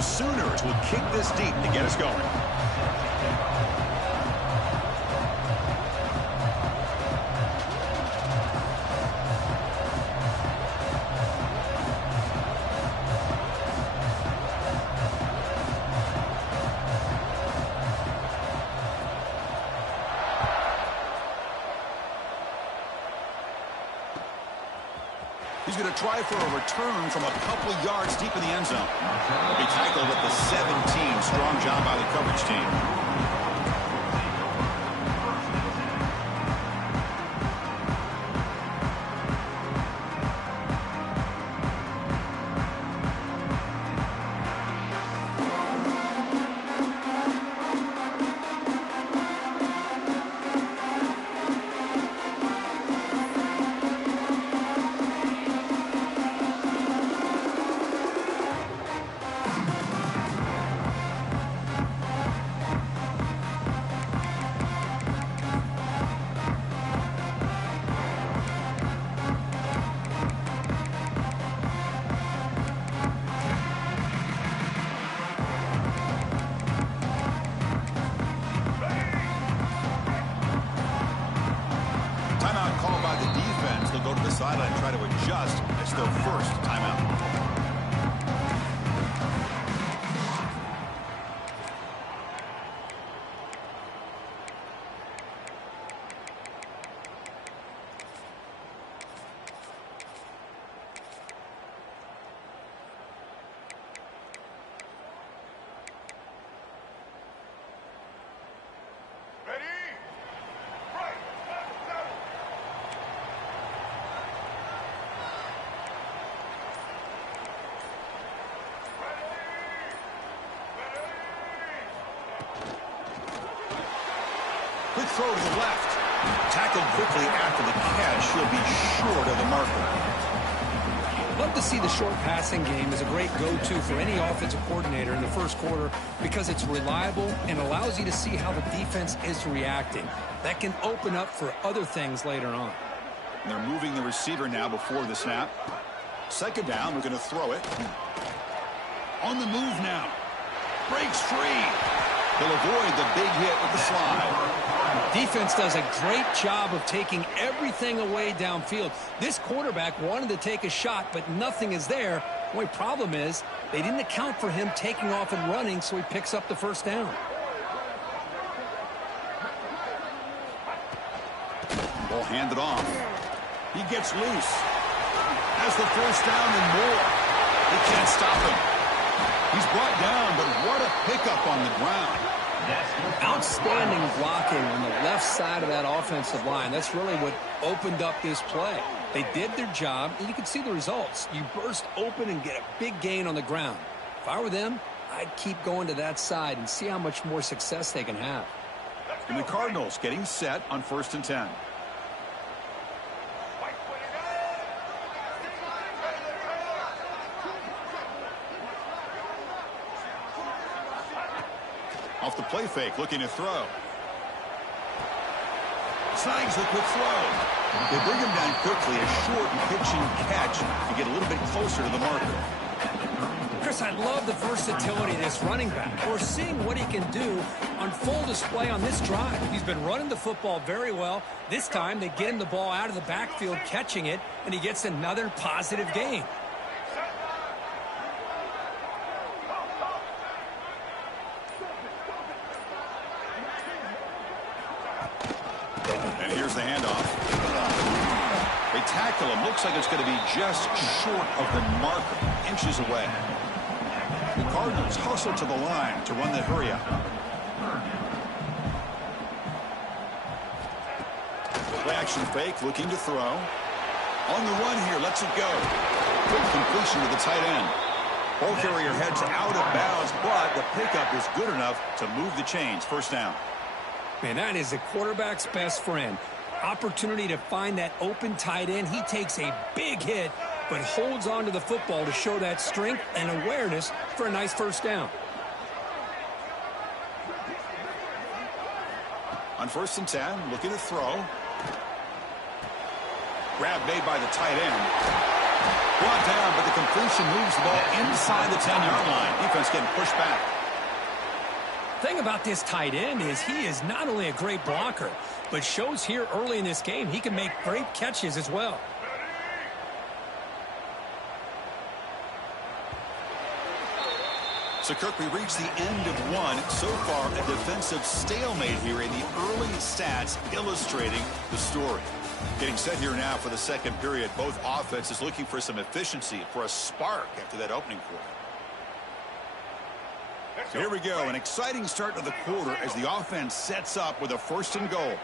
The Sooners will kick this deep to get us going. He's going to try for a return from a couple yards deep in the end zone. He tackled at the 17. Strong job by the coverage team. Sideline try to adjust. It's their first timeout. Quick throw to the left. Tackled quickly after the catch. He'll be short of the marker. Love to see the short passing game as a great go-to for any offensive coordinator in the first quarter because it's reliable and allows you to see how the defense is reacting. That can open up for other things later on. And they're moving the receiver now before the snap. Second down, we're going to throw it. On the move now. Breaks free. He'll avoid the big hit with the slide. Defense does a great job of taking everything away downfield. This quarterback wanted to take a shot, but nothing is there. The only problem is they didn't account for him taking off and running, so he picks up the first down. Ball handed off. He gets loose. Has the first down and more. He can't stop him. He's brought down, but what a pickup on the ground. Outstanding blocking on the left side of that offensive line. That's really what opened up this play. They did their job, and you can see the results. You burst open and get a big gain on the ground. If I were them, I'd keep going to that side and see how much more success they can have. And the Cardinals getting set on 1st and 10. Off the play fake, looking to throw. Snags the quick throw. They bring him down quickly, a short pitching catch to get a little bit closer to the marker. Chris, I love the versatility of this running back. We're seeing what he can do on full display on this drive. He's been running the football very well. This time, they get him the ball out of the backfield, catching it, and he gets another positive gain. And here's the handoff. They tackle him. Looks like it's going to be just short of the marker, inches away. The Cardinals hustle to the line to run the hurry up. Play action fake, looking to throw. On the run here, lets it go. Quick completion to the tight end. Ball carrier heads out of bounds, but the pickup is good enough to move the chains. First down. Man, that is a quarterback's best friend. Opportunity to find that open tight end. He takes a big hit, but holds on to the football to show that strength and awareness for a nice first down. On 1st and 10, looking to throw. Grab made by the tight end. Brought down, but the completion moves the ball inside the 10-yard line. Defense getting pushed back. Thing about this tight end is he is not only a great blocker, but shows here early in this game he can make great catches as well. So, Kirk, we reached the end of one. So far, a defensive stalemate here in the early stats illustrating the story. Getting set here now for the second period. Both offenses looking for some efficiency, for a spark after that opening quarter. So here we go. An exciting start to the quarter as the offense sets up with a 1st and goal.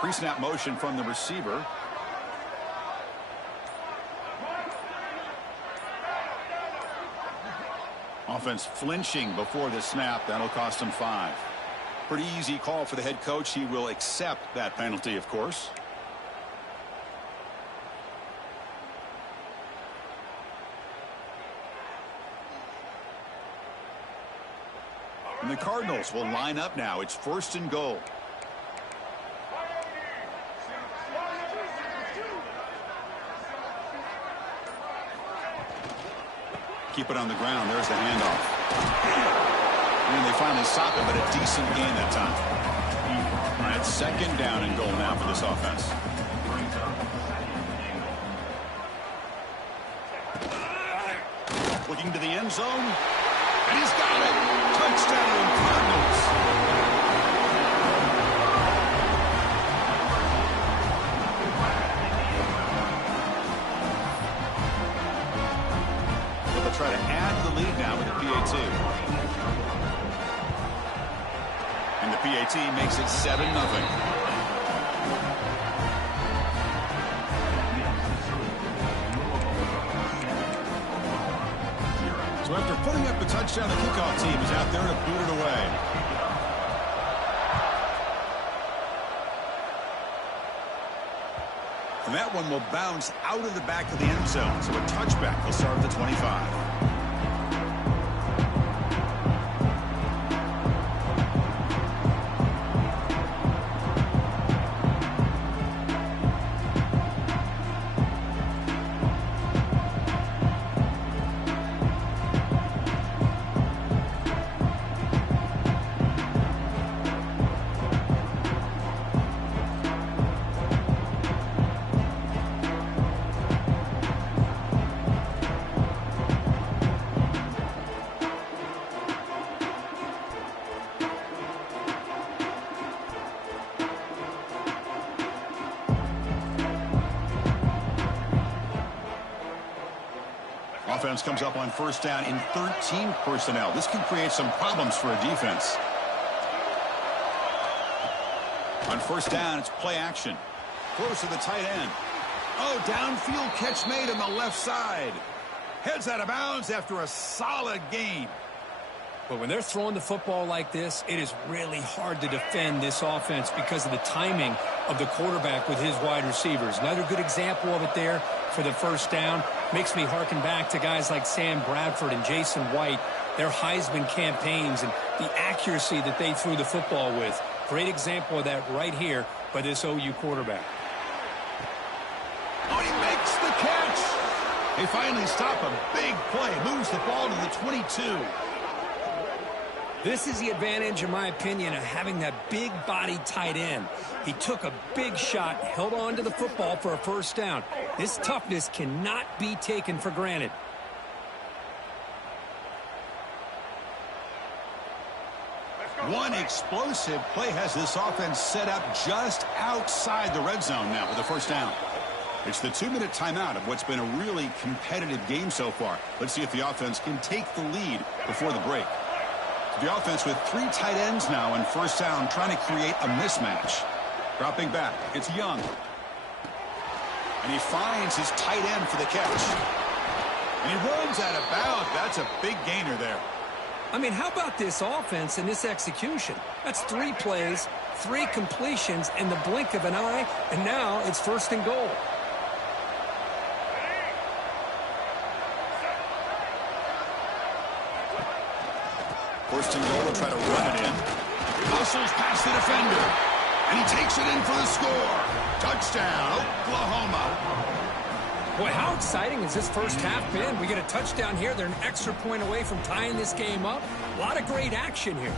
Pre-snap motion from the receiver. Offense flinching before the snap. That'll cost him 5. Pretty easy call for the head coach. He will accept that penalty, of course. And the Cardinals will line up now. It's 1st and goal. Keep it on the ground. There's the handoff. And they finally stop it, but a decent gain that time. All right, 2nd down and goal now for this offense. Looking to the end zone. And he's got it. Touchdown, Cardinals. They'll try to add to the lead now with the PAT. And the PAT makes it 7-0. So after putting up a touchdown, the kickoff team is out there to boot it away. And that one will bounce out of the back of the end zone. So a touchback will start at the 25. Offense comes up on 1st down in 13 personnel. This can create some problems for a defense. On 1st down, it's play action. Close to the tight end. Oh, downfield catch made on the left side. Heads out of bounds after a solid gain. But when they're throwing the football like this, it is really hard to defend this offense because of the timing of the quarterback with his wide receivers. Another good example of it there for the 1st down. Makes me harken back to guys like Sam Bradford and Jason White, their Heisman campaigns and the accuracy that they threw the football with. Great example of that right here by this OU quarterback. Oh, he makes the catch. They finally stop a big play. Moves the ball to the 22. This is the advantage, in my opinion, of having that big body tight end. He took a big shot, held on to the football for a 1st down. This toughness cannot be taken for granted. One explosive play has this offense set up just outside the red zone now with a 1st down. It's the 2-minute timeout of what's been a really competitive game so far. Let's see if the offense can take the lead before the break. The offense with 3 tight ends now on 1st down, trying to create a mismatch. Dropping back, it's Young. And he finds his tight end for the catch. And he runs out of bounds. That's a big gainer there. I mean, how about this offense and this execution? That's 3 plays, 3 completions in the blink of an eye, and now it's 1st and goal. First and goal, will try to run it in. Hustles past the defender. And he takes it in for the score. Touchdown, Oklahoma. Boy, how exciting has this first half been? We get a touchdown here. They're an extra point away from tying this game up. A lot of great action here.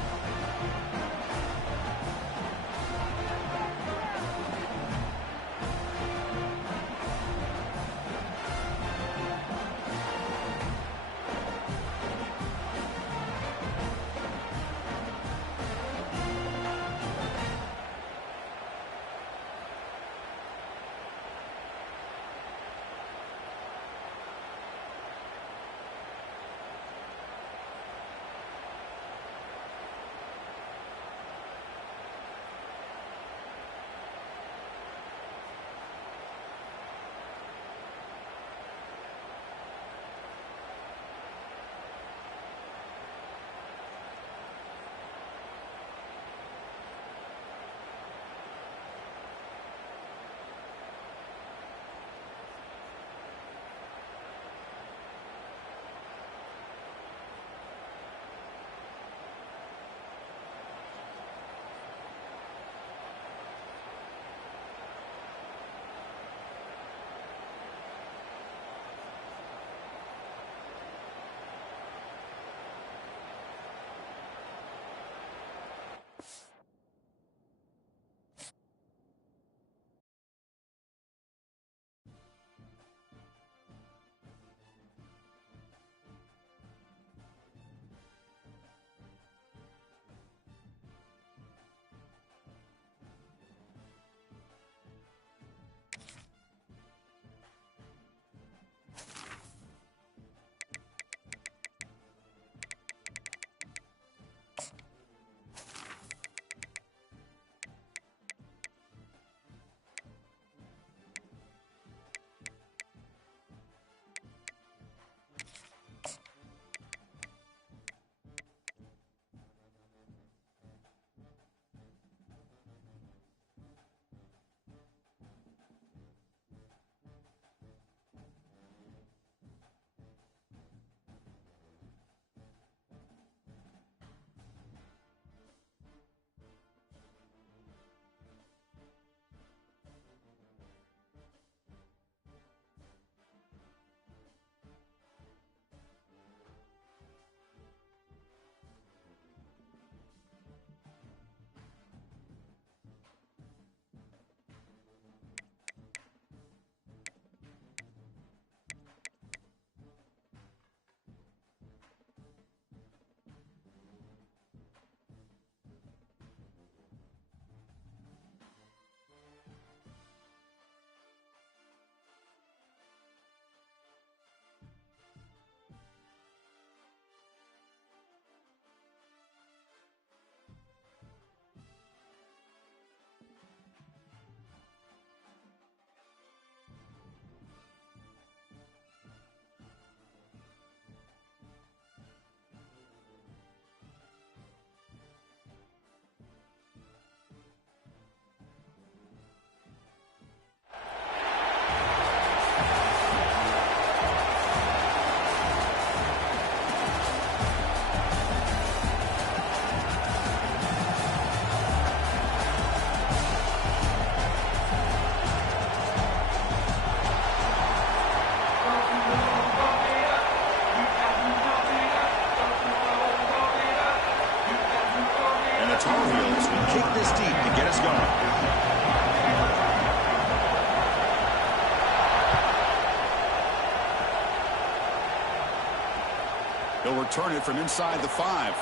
He'll return it from inside the 5.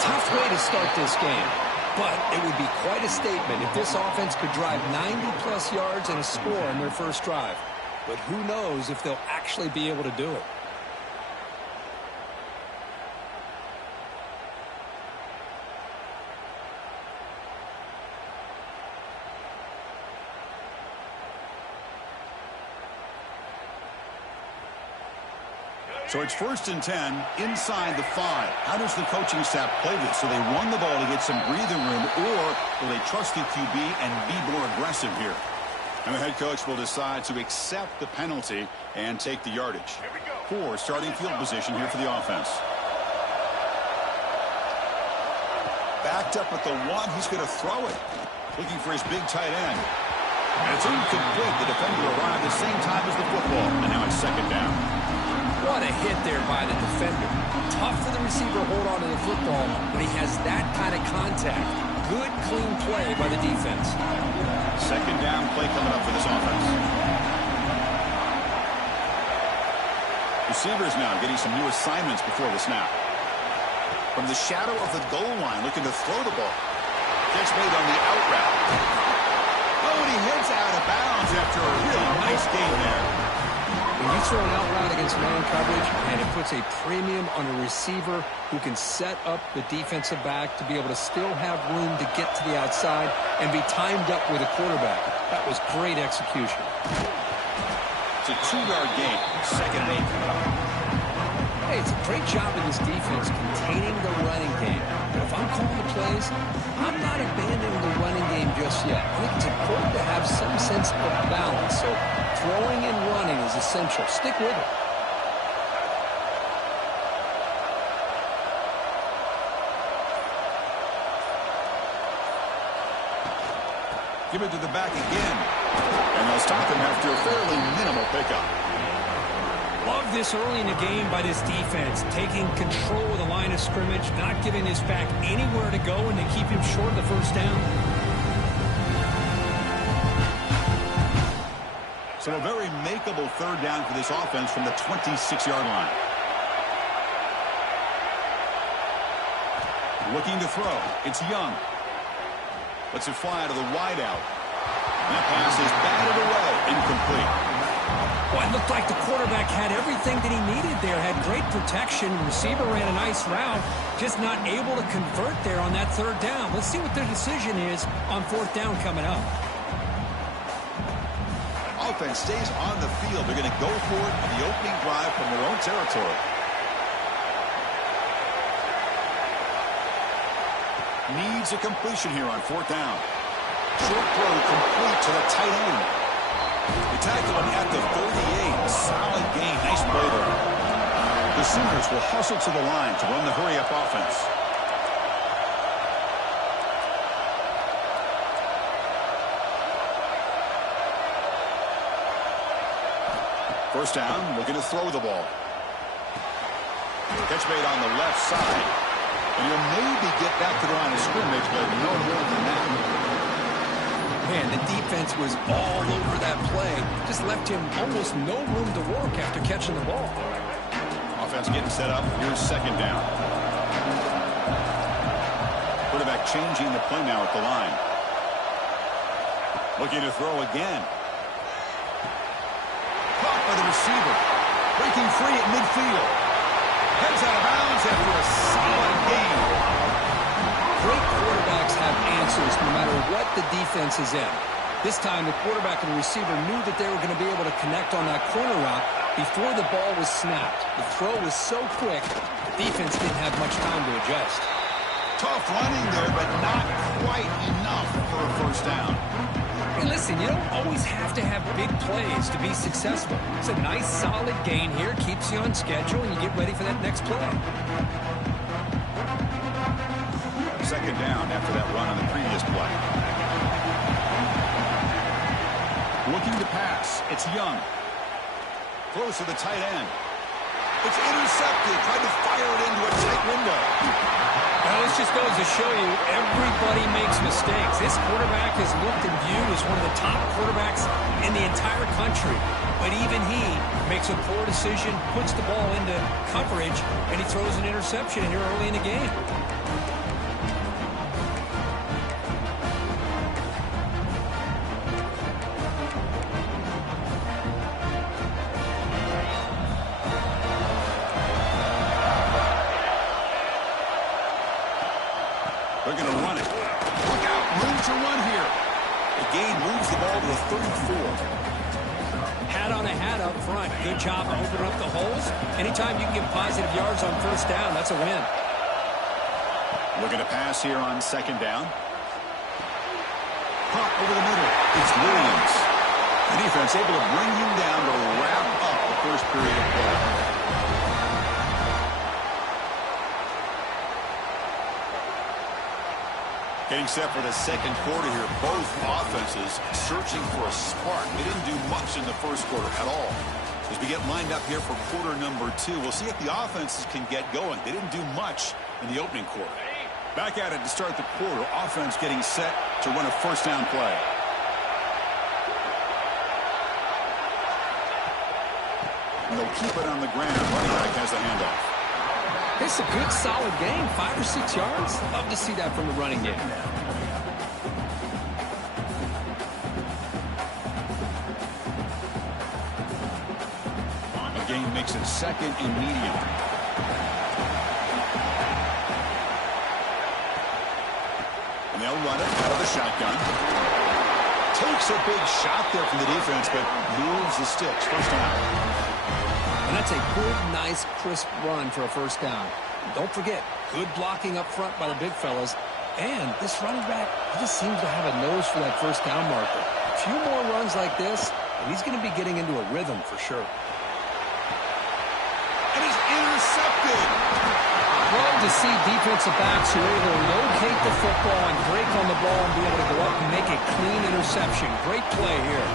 Tough way to start this game, but it would be quite a statement if this offense could drive 90-plus yards and a score in their first drive. But who knows if they'll actually be able to do it. So it's 1st and 10 inside the 5. How does the coaching staff play this? So they run the ball to get some breathing room, or will they trust the QB and be more aggressive here? And the head coach will decide to accept the penalty and take the yardage. Poor starting field position here for the offense. Backed up at the one, he's going to throw it. Looking for his big tight end. And it's incomplete. The defender arrived at the same time as the football. And now it's second down. What a hit there by the defender. Tough for the receiver to hold on to the football when he has that kind of contact. Good, clean play by the defense. Second down play coming up for this offense. Receivers now getting some new assignments before the snap. From the shadow of the goal line, looking to throw the ball. Catch made on the out route. Oh, and he heads out of bounds after a really nice game there. When you throw an out route against man coverage, and it puts a premium on a receiver who can set up the defensive back to be able to still have room to get to the outside and be timed up with a quarterback. That was great execution. It's a 2-yard gain. Second and 8. Hey, it's a great job in this defense containing the running game. But if I'm calling the plays, I'm not abandoning the running game just yet. I think it's important to have some sense of balance. So throwing and running is essential. Stick with it. Give it to the back again. And they'll stop him after a fairly minimal pickup. Love this early in the game by this defense, taking control of the line of scrimmage, not giving his back anywhere to go, and to keep him short of the first down. So a very makeable third down for this offense from the 26-yard line. Looking to throw. It's Young. Lets it fly out of the wideout. That pass is batted away. Incomplete. Well, it looked like the quarterback had everything that he needed there. Had great protection. Receiver ran a nice route. Just not able to convert there on that third down. Let's see what their decision is on fourth down coming up. Offense stays on the field. They're going to go for it on the opening drive from their own territory. Needs a completion here on fourth down. Short throw complete to the tight end. They tackle him at the 38. Solid gain. Nice play there. The Sooners will hustle to the line to run the hurry-up offense. First down, looking to throw the ball. Catch made on the left side. And he'll maybe get back to the line of scrimmage, but no more than that. Man, the defense was all over that play. Just left him almost no room to work after catching the ball. Offense getting set up. Here's second down. Quarterback changing the play now at the line. Looking to throw again. Caught by the receiver. Breaking free at midfield. Heads out of bounds after a solid gain. Great quarterbacks have answers no matter what the defense is in. This time, the quarterback and the receiver knew that they were going to be able to connect on that corner route before the ball was snapped. The throw was so quick, the defense didn't have much time to adjust. Tough running there, but not quite enough for a first down. Hey, listen, you don't always have to have big plays to be successful. It's a nice, solid gain here. Keeps you on schedule, and you get ready for that next play. Second down after that run on the previous play. Looking to pass. It's Young. Close to the tight end. It's intercepted. Tried to fire it into a tight window. Well, this just goes to show you everybody makes mistakes. This quarterback is looked and viewed as one of the top quarterbacks in the entire country. But even he makes a poor decision, puts the ball into coverage, and he throws an interception here early in the game. They're going to run it. Look out. Room to run here. The gain moves the ball to the 34. Hat on a hat up front. Good job of opening up the holes. Anytime you can get positive yards on first down, that's a win. Looking to pass here on second down. Caught over the middle. It's Williams. The defense able to bring him down to wrap up the first period of play. Getting set for the second quarter here. Both offenses searching for a spark. They didn't do much in the first quarter at all. As we get lined up here for quarter number 2, we'll see if the offenses can get going. They didn't do much in the opening quarter. Back at it to start the quarter. Offense getting set to run a first down play. And they'll keep it on the ground. Running back has the handoff. It's a good, solid game. 5 or 6 yards. Love to see that from the running game. The game makes it second and medium. And they'll run it out of the shotgun. Takes a big shot there from the defense, but moves the sticks. First down. And that's a good, nice, crisp run for a first down. Don't forget, good blocking up front by the big fellas. And this running back, he just seems to have a nose for that first down marker. A few more runs like this, and he's going to be getting into a rhythm for sure. And he's intercepted. Love to see defensive backs who are able to locate the football and break on the ball and be able to go up and make a clean interception. Great play here.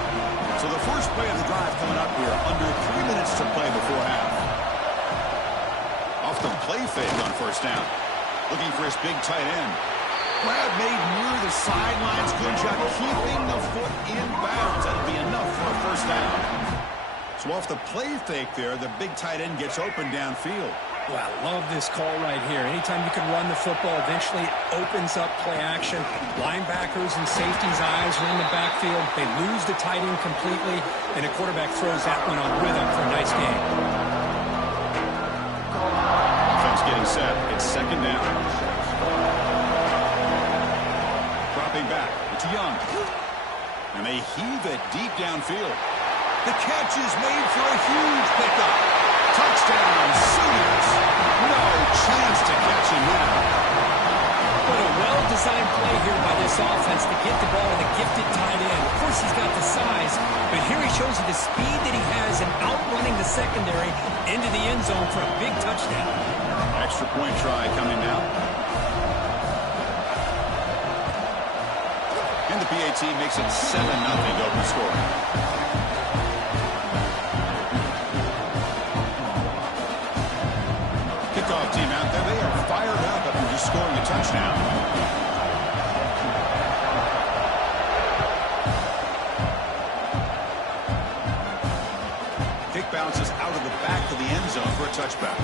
So the first play of the drive coming up here, under 3 minutes to play before half. Off the play fake on first down. Looking for his big tight end. Grab made near the sidelines. Good job keeping the foot in bounds. That'll be enough for a first down. So off the play fake there, the big tight end gets open downfield. Well, I love this call right here. Anytime you can run the football, eventually it opens up play action. Linebackers and safeties' eyes are in the backfield. They lose the tight end completely, and a quarterback throws that one on rhythm for a nice game. Offense getting set. It's second down. Dropping back. It's Young. And they heave it deep downfield. The catch is made for a huge pickup. Touchdown, Sooners. No chance to catch him now. But a well-designed play here by this offense to get the ball to the gifted tight end. Of course, he's got the size, but here he shows you the speed that he has in outrunning the secondary into the end zone for a big touchdown. Extra point try coming now. And the PAT makes it 7-0 open score. Kickoff team out there. They are fired up after just scoring a touchdown. Kick bounces out of the back of the end zone for a touchback.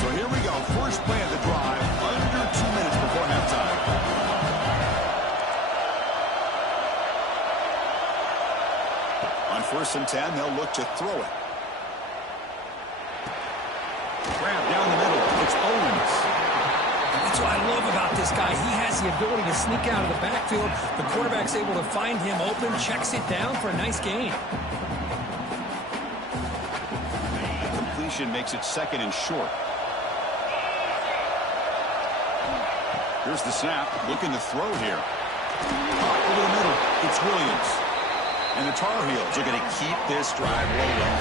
So here we go. First play of the drive. Under 2 minutes before halftime. On 1st and 10, they'll look to throw it. Grab down the middle. It's Owens. That's what I love about this guy. He has the ability to sneak out of the backfield. The quarterback's able to find him open, checks it down for a nice gain. Completion makes it second and short. Here's the snap. Looking to throw here. Over the middle. It's Williams. And the Tar Heels are going to keep this drive rolling.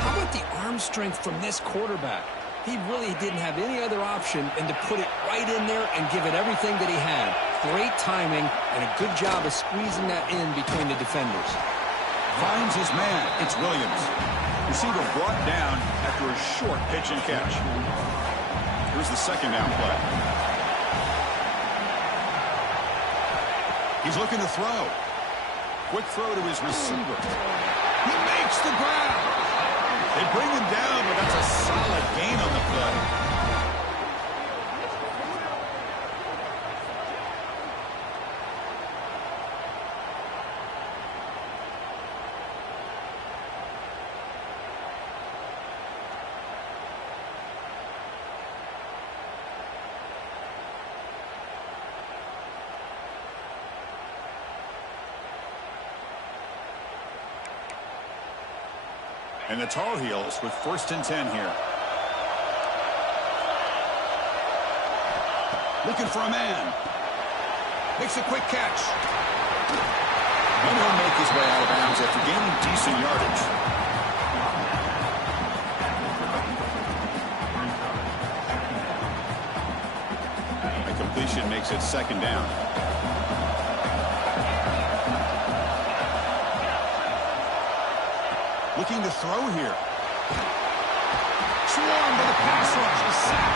How about the arm strength from this quarterback? He really didn't have any other option than to put it right in there and give it everything that he had. Great timing and a good job of squeezing that in between the defenders. Finds his man. It's Williams. Receiver brought down after a short pitch and catch. Here's the second down play. He's looking to throw. Quick throw to his receiver. He makes the grab. They bring him down, but that's a solid gain on the play. And the Tar Heels with 1st and 10 here. Looking for a man. Makes a quick catch. And he'll make his way out of bounds after gaining decent yardage. completion makes it second down. Looking to throw here. Swarmed by the pass rush. A sack.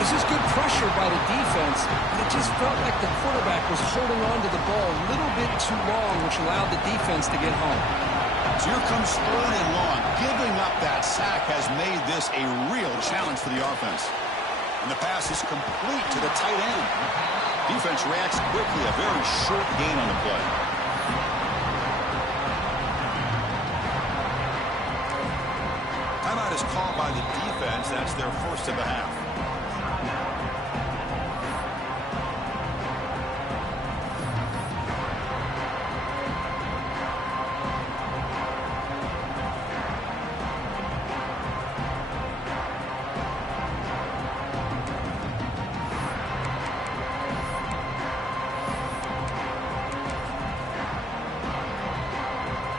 This is good pressure by the defense, but it just felt like the quarterback was holding on to the ball a little bit too long, which allowed the defense to get home. So here comes 3rd and long. Giving up that sack has made this a real challenge for the offense. And the pass is complete to the tight end. Defense reacts quickly. A very short gain on the play. Timeout is called by the defense. That's their first of the half.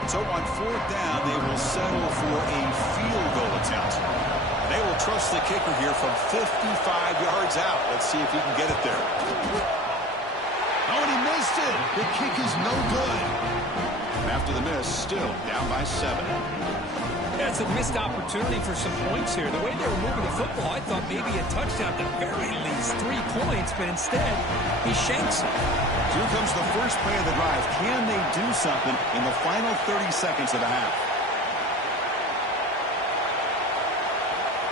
So on 4th down, they will settle for a field goal attempt. They will trust the kicker here from 55 yards out. Let's see if he can get it there. Oh, and he missed it. The kick is no good. And after the miss, still down by 7. That's a missed opportunity for some points here. The way they were moving the football, I thought maybe a touchdown, at the very least 3 points, but instead, he shanks it. Here comes the first play of the drive. Can they do something in the final 30 seconds of the half?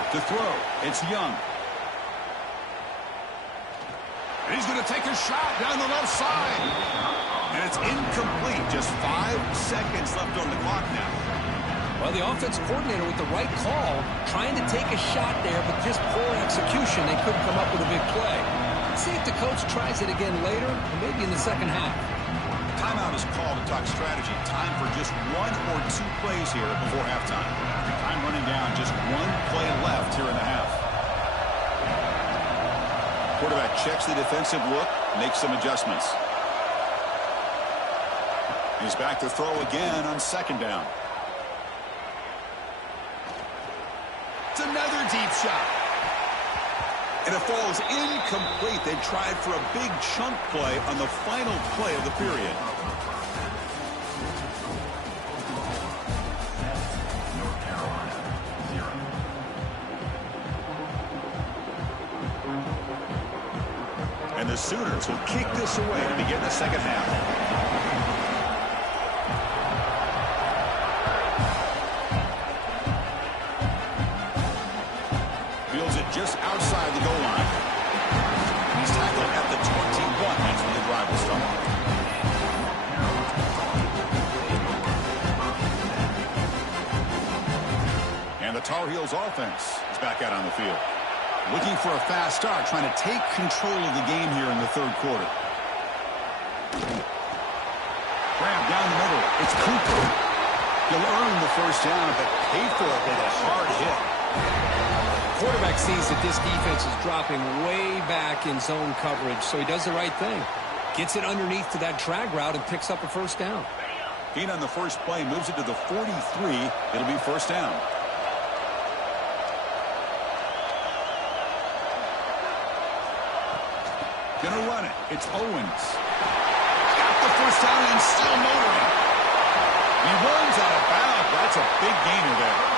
To throw, it's Young. And he's going to take a shot down the left side. And it's incomplete. Just 5 seconds left on the clock now. Well, the offense coordinator with the right call, trying to take a shot there, but just poor execution. They couldn't come up with a big play. See if the coach tries it again later, or maybe in the second half. Timeout is called to talk strategy. Time for just 1 or 2 plays here before halftime. Time running down, just 1 play left here in the half. Quarterback checks the defensive look, makes some adjustments. He's back to throw again on 2nd down. It's another deep shot. And it falls incomplete. They tried for a big chunk play on the final play of the period. North Carolina, 0. And the Sooners will kick this away to begin the second half. Just outside the goal line. He's tackled at the 21. That's when the drive will start. And the Tar Heels offense is back out on the field. Looking for a fast start, trying to take control of the game here in the 3rd quarter. Grab down the middle. It's Cooper. He'll earn the first down, but paid for it with a hard hit. Quarterback sees that this defense is dropping way back in zone coverage, so he does the right thing. Gets it underneath to that drag route and picks up a first down. Gain on the first play, moves it to the 43. It'll be first down. Gonna run it. It's Owens. Got the first down and still motoring. He runs out of bounds. That's a big gainer there.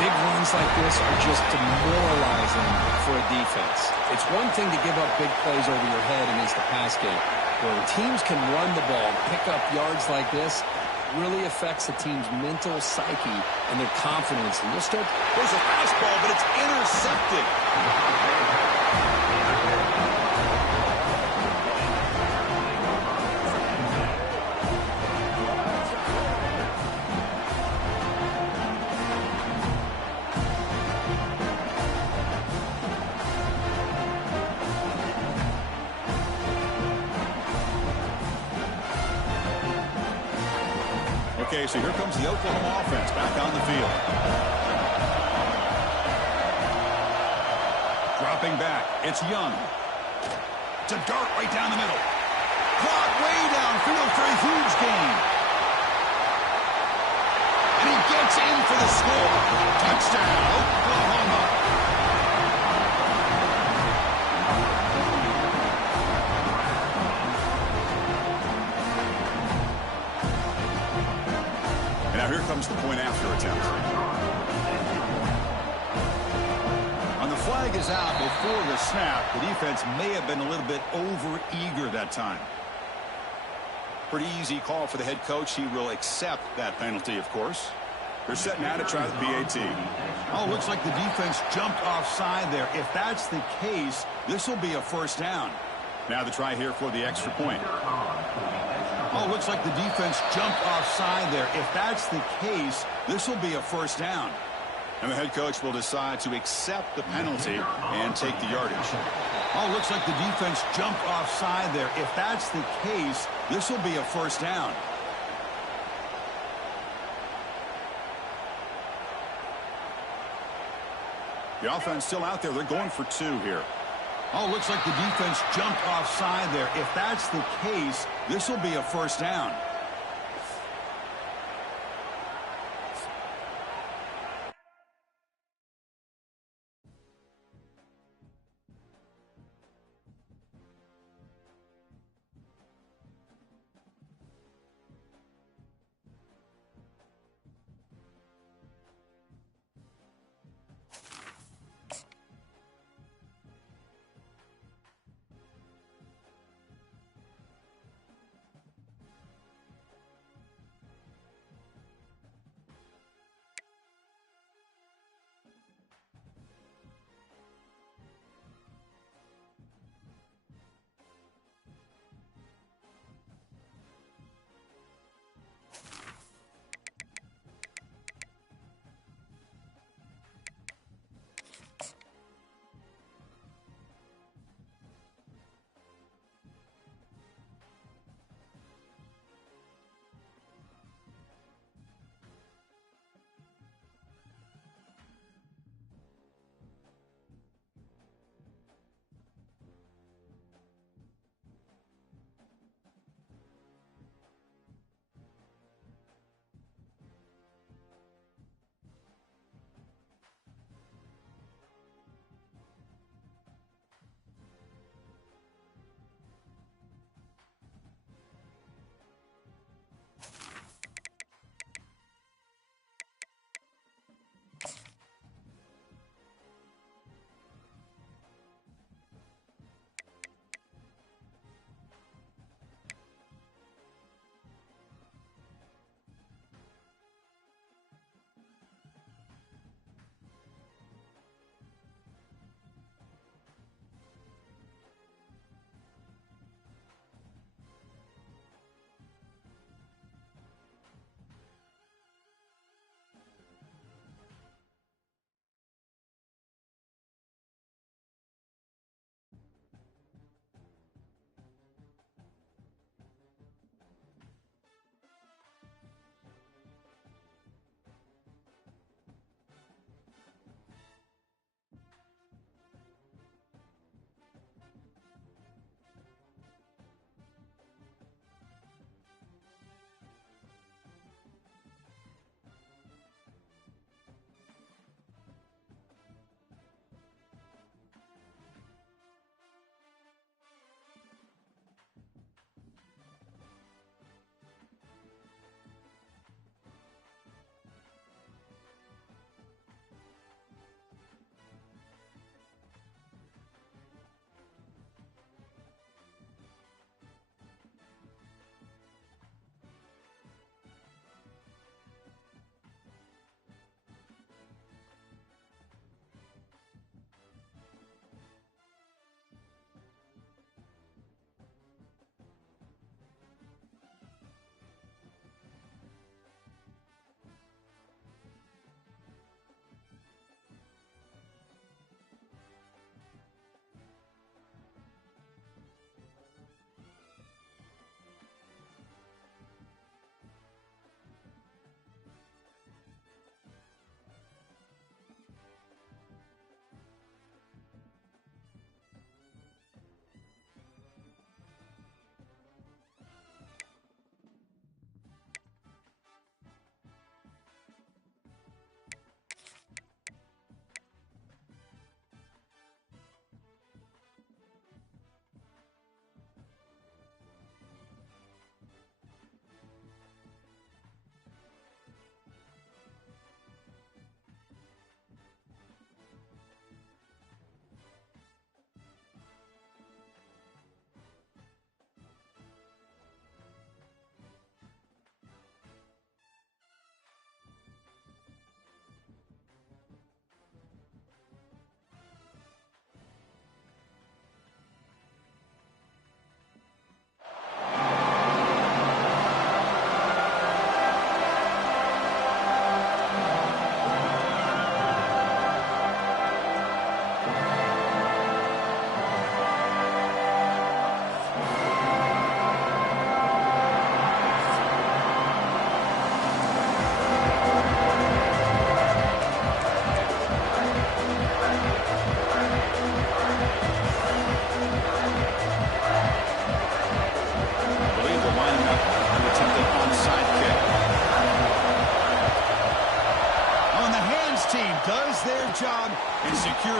Big runs like this are just demoralizing for a defense. It's one thing to give up big plays over your head against the pass game. Where teams can run the ball, pick up yards like this, really affects the team's mental psyche and their confidence. And you'll start... There's a fastball, but it's intercepted. Okay, so here comes the Oklahoma offense back on the field. Dropping back, it's Young. It's a dart right down the middle. Caught way downfield for a huge gain. And he gets in for the score. Touchdown, Oklahoma. comes the point after attempt. And the flag is out before the snap. The defense may have been a little bit over-eager that time. Pretty easy call for the head coach. He will accept that penalty, of course. They're setting out to try the PAT. Oh, looks like the defense jumped offside there. If that's the case, this will be a first down. Now the try here for the extra point. Oh, looks like the defense jumped offside there. If that's the case, this will be a first down. And the head coach will decide to accept the penalty and take the yardage. Oh, looks like the defense jumped offside there. If that's the case, this will be a first down. The offense still out there. They're going for two here. Oh, looks like the defense jumped offside there. If that's the case, this will be a first down.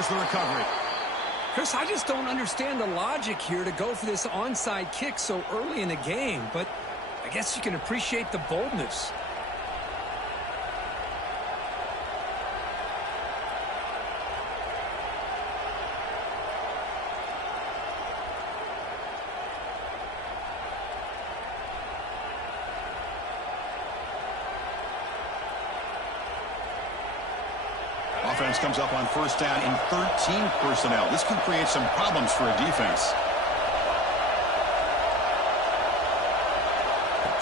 recovers the recovery. Chris, I just don't understand the logic here to go for this onside kick so early in the game, but I guess you can appreciate the boldness. Offense comes up on first down in 13 personnel. This can create some problems for a defense.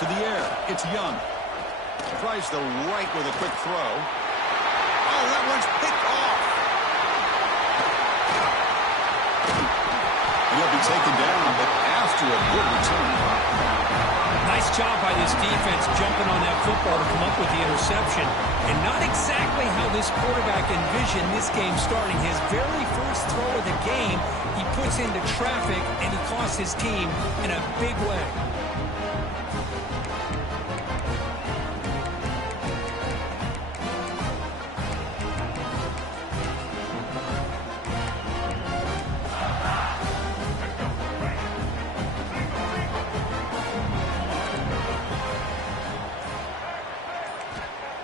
To the air, it's Young. Tries the right with a quick throw. Oh, that one's picked off. He'll be taken down, but after a good return. Nice job by this defense jumping on that football to come up with the interception. And not exactly how this quarterback envisioned this game starting. His very first throw of the game, he puts into traffic, and he costs his team in a big way.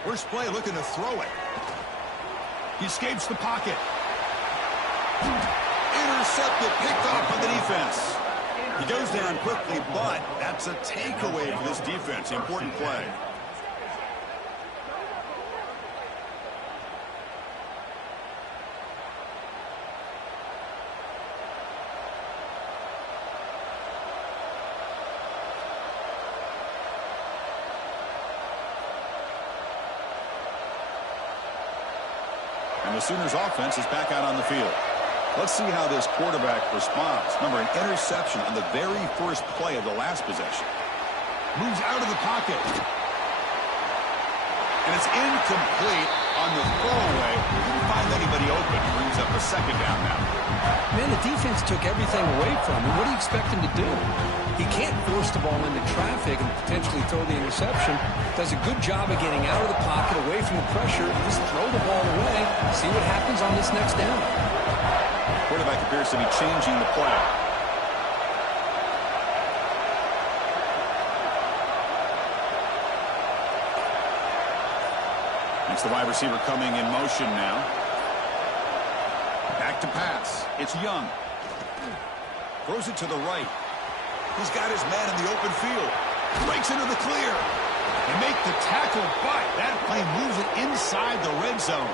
First play looking to throw it. He escapes the pocket. Intercepted, picked off by the defense. He goes down quickly, but that's a takeaway for this defense. Important play. And the Sooners offense is back out on the field. Let's see how this quarterback responds. Remember, an interception on the very first play of the last possession. Moves out of the pocket. And it's incomplete on the throwaway. Didn't find anybody open. Brings up a second down now. Man, the defense took everything away from him. What do you expect him to do? He can't force the ball into traffic and potentially throw the interception. Does a good job of getting out of the pocket, away from the pressure. Just throw the ball away. See what happens on this next down. Quarterback appears to be changing the play. It's the wide receiver coming in motion now. Back to pass. It's Young. Throws it to the right. He's got his man in the open field. Breaks into the clear. They make the tackle, but that play moves it inside the red zone.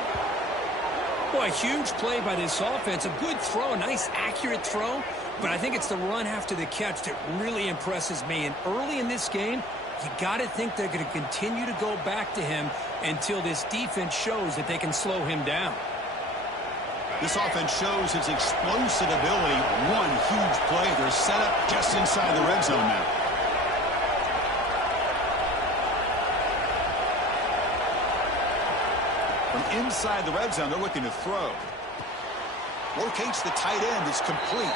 Boy, huge play by this offense. A good throw, a nice accurate throw. But I think it's the run after the catch that really impresses me. And early in this game, you got to think they're going to continue to go back to him until this defense shows that they can slow him down. This offense shows its explosive ability. One huge play. They're set up just inside the red zone now. From inside the red zone, they're looking to throw. Locates the tight end. It's complete.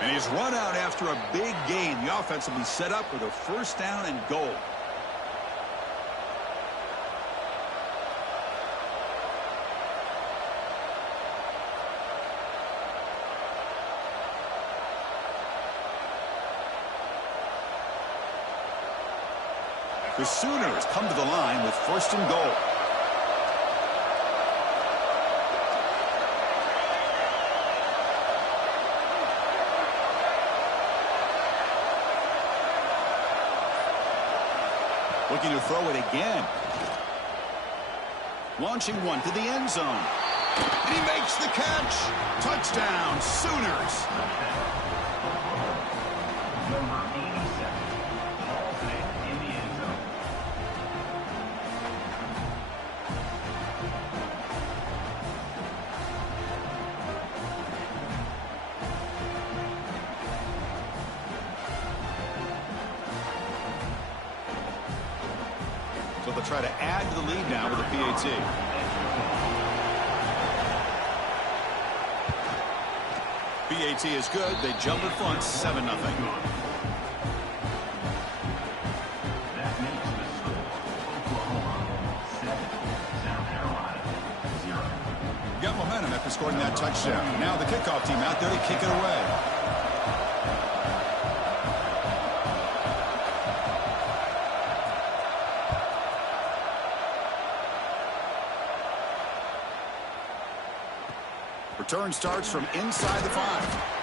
And he's run out after a big gain. The offense will be set up with a first down and goal. The Sooners come to the line with first and goal. Looking to throw it again. Launching one to the end zone. And he makes the catch. Touchdown, Sooners. Number 87, hauls it in the end zone. So they'll try to add to the lead now with a PAT. PAT is good. They jump at front, 7-0. That makes the score Oklahoma 7, South Carolina 0. Got momentum after scoring that touchdown. Now the kickoff team out there to kick it away. Return starts from inside the 5.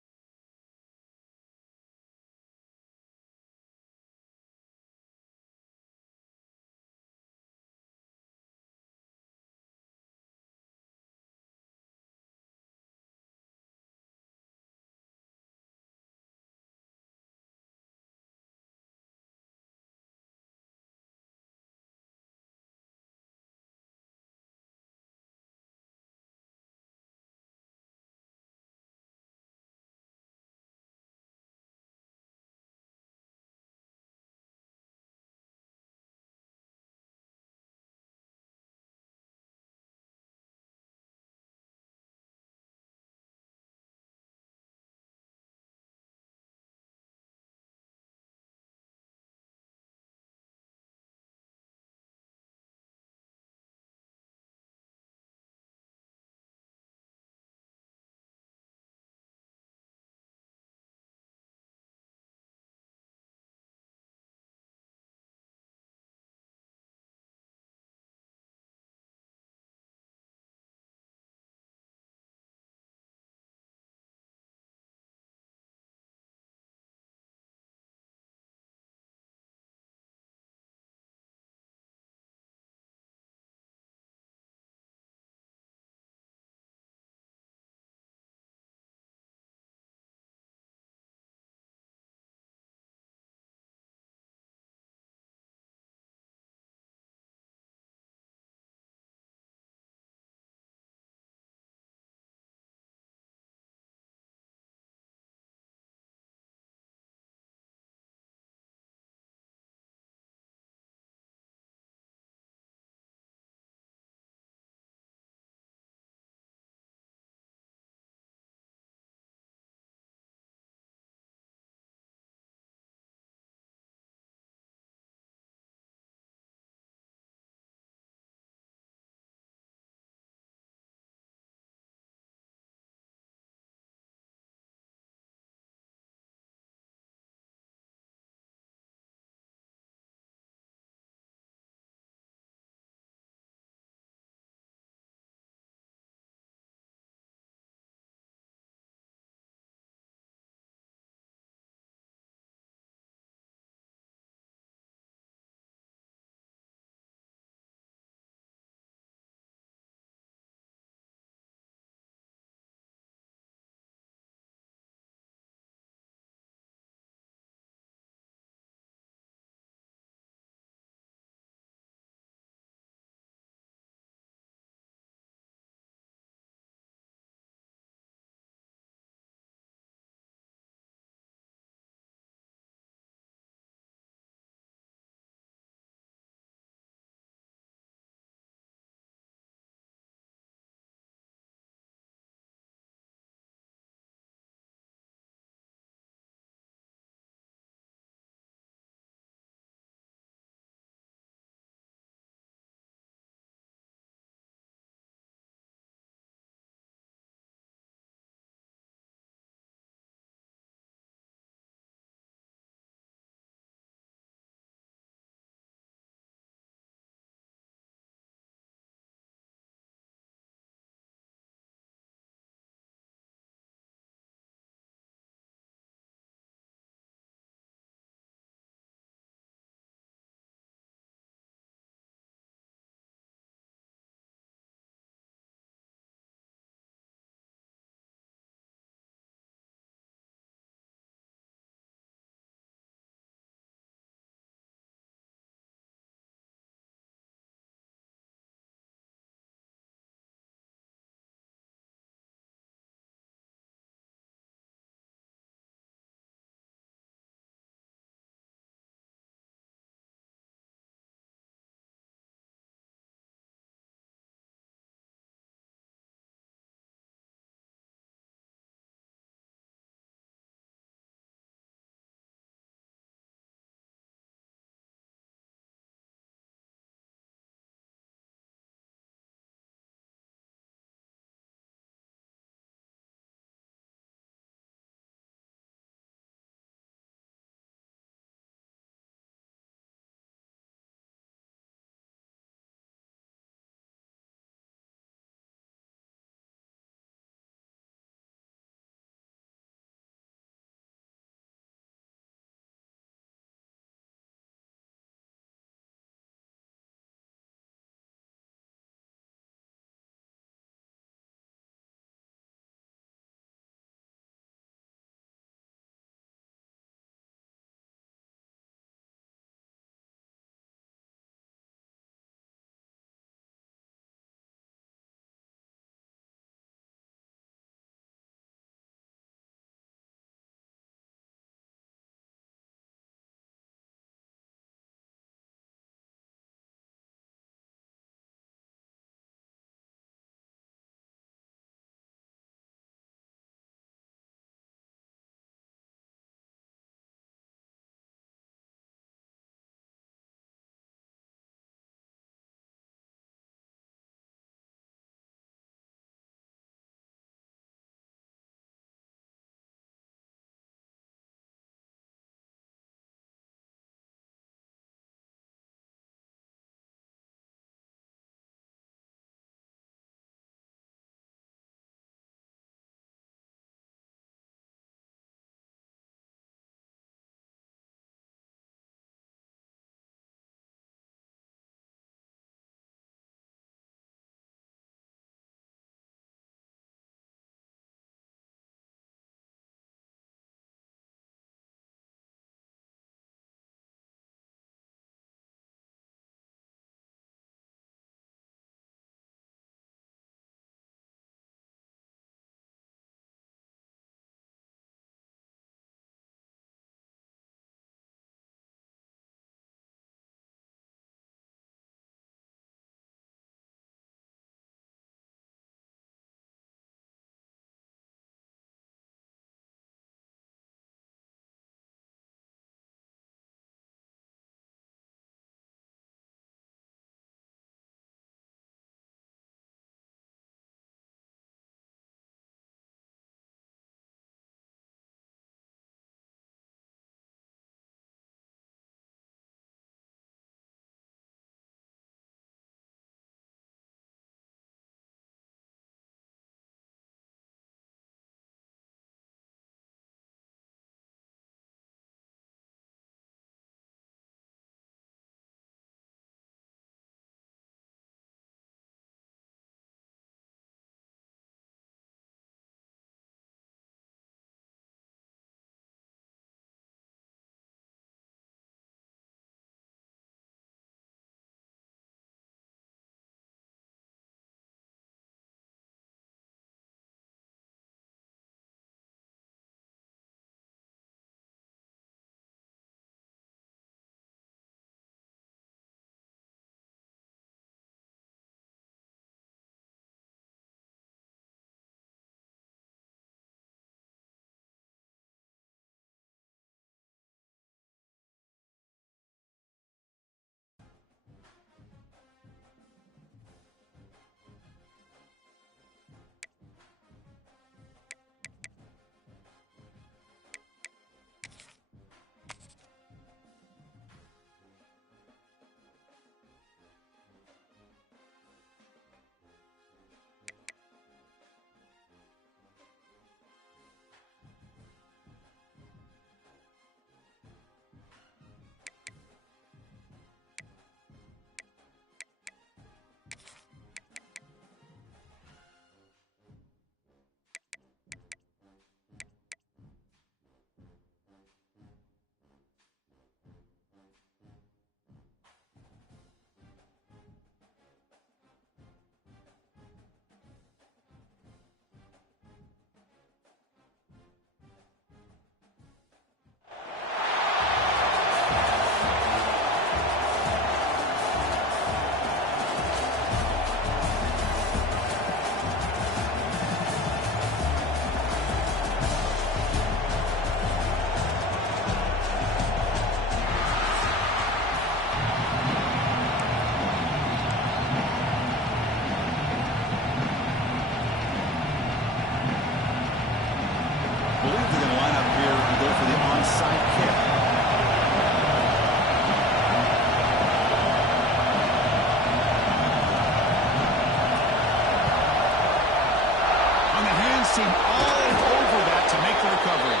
seemed all over that to make the recovery.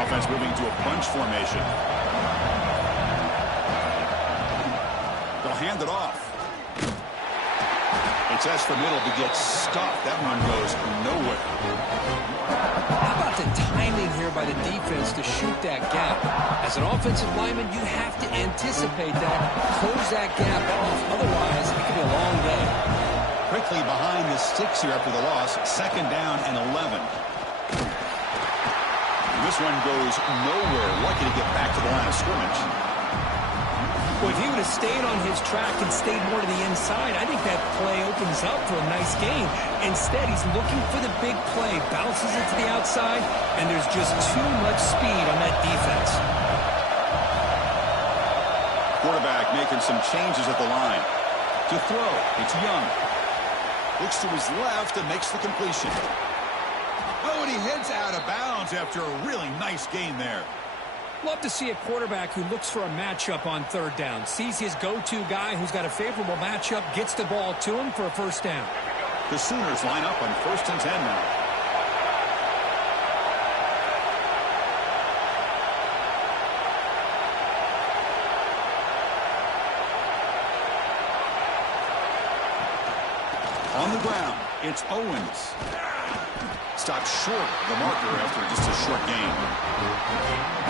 Offense moving to a bunch formation. They'll hand it off. It's S for middle to get stopped. That one goes nowhere. How about the timing here by the defense to shoot that gap? As an offensive lineman, you have to anticipate that, close that gap off. Otherwise, it could be a long day. Quickly behind the sticks here after the loss. 2nd down and 11. This one goes nowhere. Lucky to get back to the line of scrimmage. Well, if he would have stayed on his track and stayed more to the inside, I think that play opens up for a nice gain. Instead, he's looking for the big play, bounces it to the outside, and there's just too much speed on that defense. Quarterback making some changes at the line. To throw, it's Young. Looks to his left and makes the completion. Oh, and he heads out of bounds after a really nice gain there. Love to see a quarterback who looks for a matchup on 3rd down. Sees his go-to guy who's got a favorable matchup, gets the ball to him for a 1st down. The Sooners line up on 1st and 10 now. On the ground, it's Owens. Stopped short the marker after just a short gain.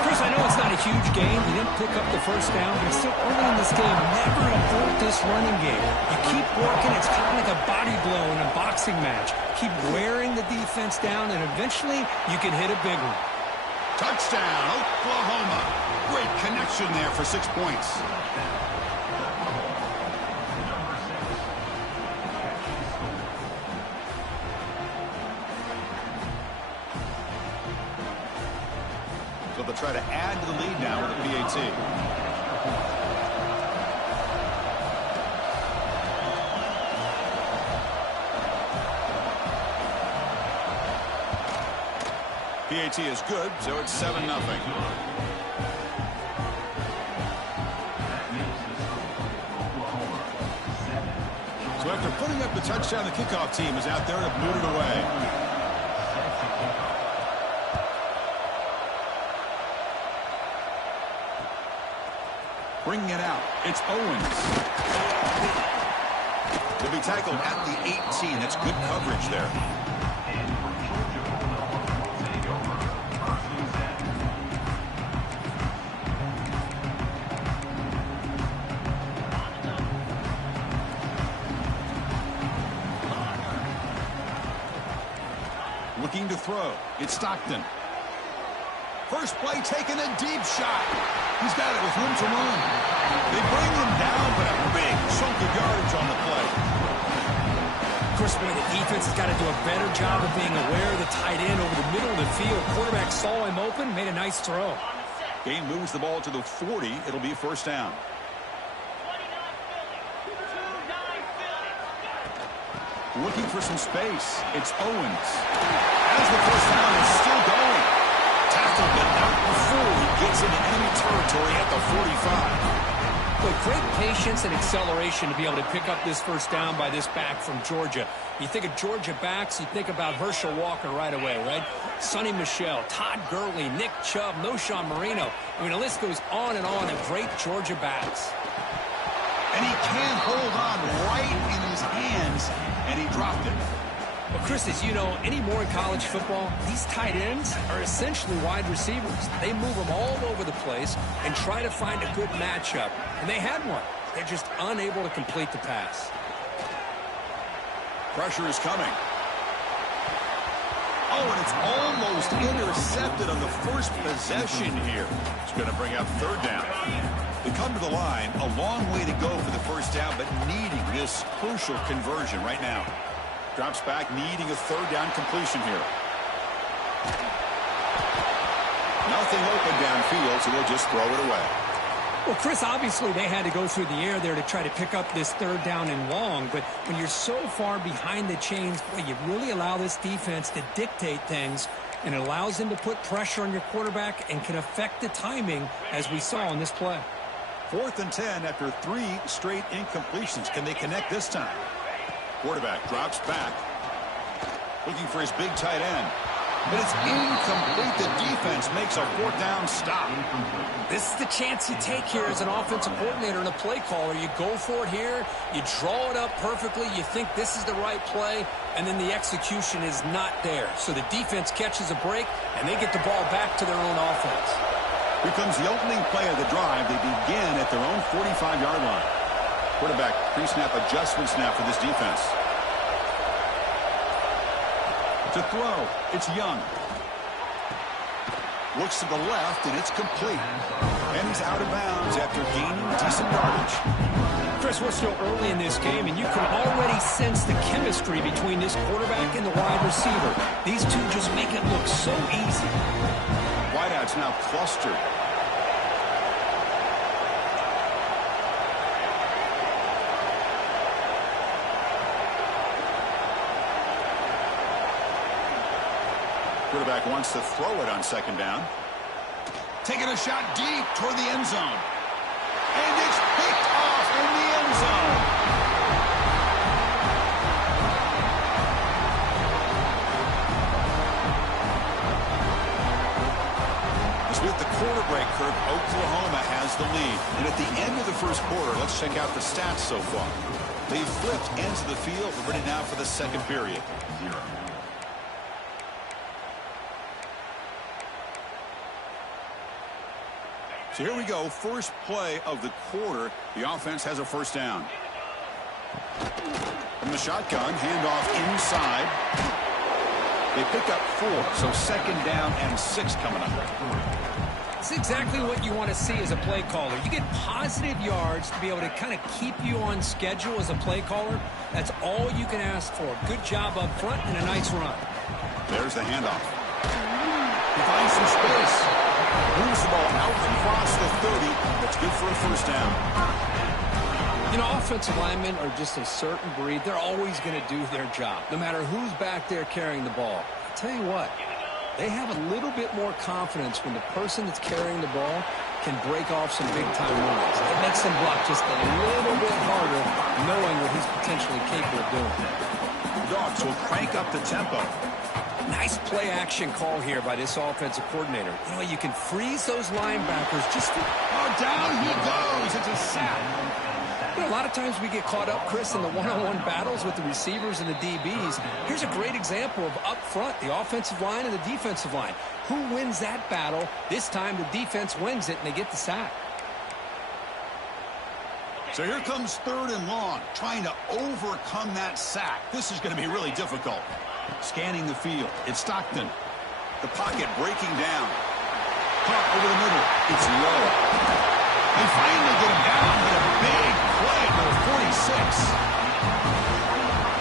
Chris, I know it's not a huge gain. He didn't pick up the 1st down, but it's still early in this game. Never abort this running game. You keep working. It's kind of like a body blow in a boxing match. Keep wearing the defense down, and eventually you can hit a big one. Touchdown, Oklahoma. Great connection there for 6 points. So they'll try to add to the lead now with a PAT. PAT is good, so it's 7-0. So after putting up the touchdown, the kickoff team is out there to boot it away. Bringing it out, it's Owens. He'll be tackled at the 18. That's good coverage there. Looking to throw, it's Stockton. First play taking a deep shot. He's got it with room to run. They bring him down, but a big chunk of yardage on the play. Chris, boy, the defense has got to do a better job of being aware of the tight end over the middle of the field. Quarterback saw him open, made a nice throw. Game moves the ball to the 40. It'll be 1st down. Looking for some space. It's Owens. As the 1st down is still going. Tackled, but not before he gets into enemy territory at the 45. But great patience and acceleration to be able to pick up this 1st down by this back from Georgia. You think of Georgia backs, you think about Herschel Walker right away, right? Sonny Michel, Todd Gurley, Nick Chubb, Noshawn Marino. I mean, the list goes on and on of great Georgia backs. And he can't hold on right in his hands, and he dropped it. Well, Chris, as you know, anymore in college football, these tight ends are essentially wide receivers. They move them all over the place and try to find a good matchup. And they had one. They're just unable to complete the pass. Pressure is coming. Oh, and it's almost intercepted on the first possession here. It's going to bring up 3rd down. They come to the line, a long way to go for the 1st down, but needing this crucial conversion right now. Drops back, needing a 3rd down completion here. Nothing open downfield, so they'll just throw it away. Well, Chris, obviously they had to go through the air there to try to pick up this third down and long, but when you're so far behind the chains, boy, you really allow this defense to dictate things, and it allows them to put pressure on your quarterback and can affect the timing, as we saw in this play. 4th and 10 after 3 straight incompletions. Can they connect this time? Quarterback drops back, looking for his big tight end. But it's incomplete. The defense makes a 4th down stop. This is the chance you take here as an offensive coordinator and a play caller. You go for it here. You draw it up perfectly. You think this is the right play, and then the execution is not there. So the defense catches a break, and they get the ball back to their own offense. Here comes the opening play of the drive. They begin at their own 45-yard line. Quarterback pre-snap adjustments now for this defense. To throw, it's Young. Looks to the left, and it's complete. And he's out of bounds after gaining decent yardage. Chris, we're still early in this game, and you can already sense the chemistry between this quarterback and the wide receiver. These two just make it look so easy. Wideouts now clustered. Quarterback wants to throw it on 2nd down. Taking a shot deep toward the end zone. And it's picked off in the end zone. As with the quarter break, Kirk, Oklahoma has the lead. And at the end of the first quarter, let's check out the stats so far. They've flipped ends of the field. We're ready now for the second period. 0. So here we go, first play of the quarter. The offense has a 1st down. From the shotgun, handoff inside. They pick up 4, so 2nd down and 6 coming up. It's exactly what you want to see as a play caller. You get positive yards to be able to kind of keep you on schedule as a play caller. That's all you can ask for. Good job up front and a nice run. There's the handoff. He finds some space. Moves the ball out across the 30. That's good for a 1st down. You know, offensive linemen are just a certain breed. They're always going to do their job, no matter who's back there carrying the ball. I'll tell you what, they have a little bit more confidence when the person that's carrying the ball can break off some big-time runs. It makes them block just a little bit harder, knowing what he's potentially capable of doing. Dogs will crank up the tempo. Nice play-action call here by this offensive coordinator. You know, you can freeze those linebackers just to... Oh, down he goes. It's a sack. You know, a lot of times we get caught up, Chris, in the one-on-one battles with the receivers and the DBs. Here's a great example of up front, the offensive line and the defensive line. Who wins that battle? This time the defense wins it, and they get the sack. So here comes 3rd and long, trying to overcome that sack. This is going to be really difficult. Scanning the field. It's Stockton. The pocket breaking down. Caught over the middle. It's low. They finally get him down with a big play to the 46.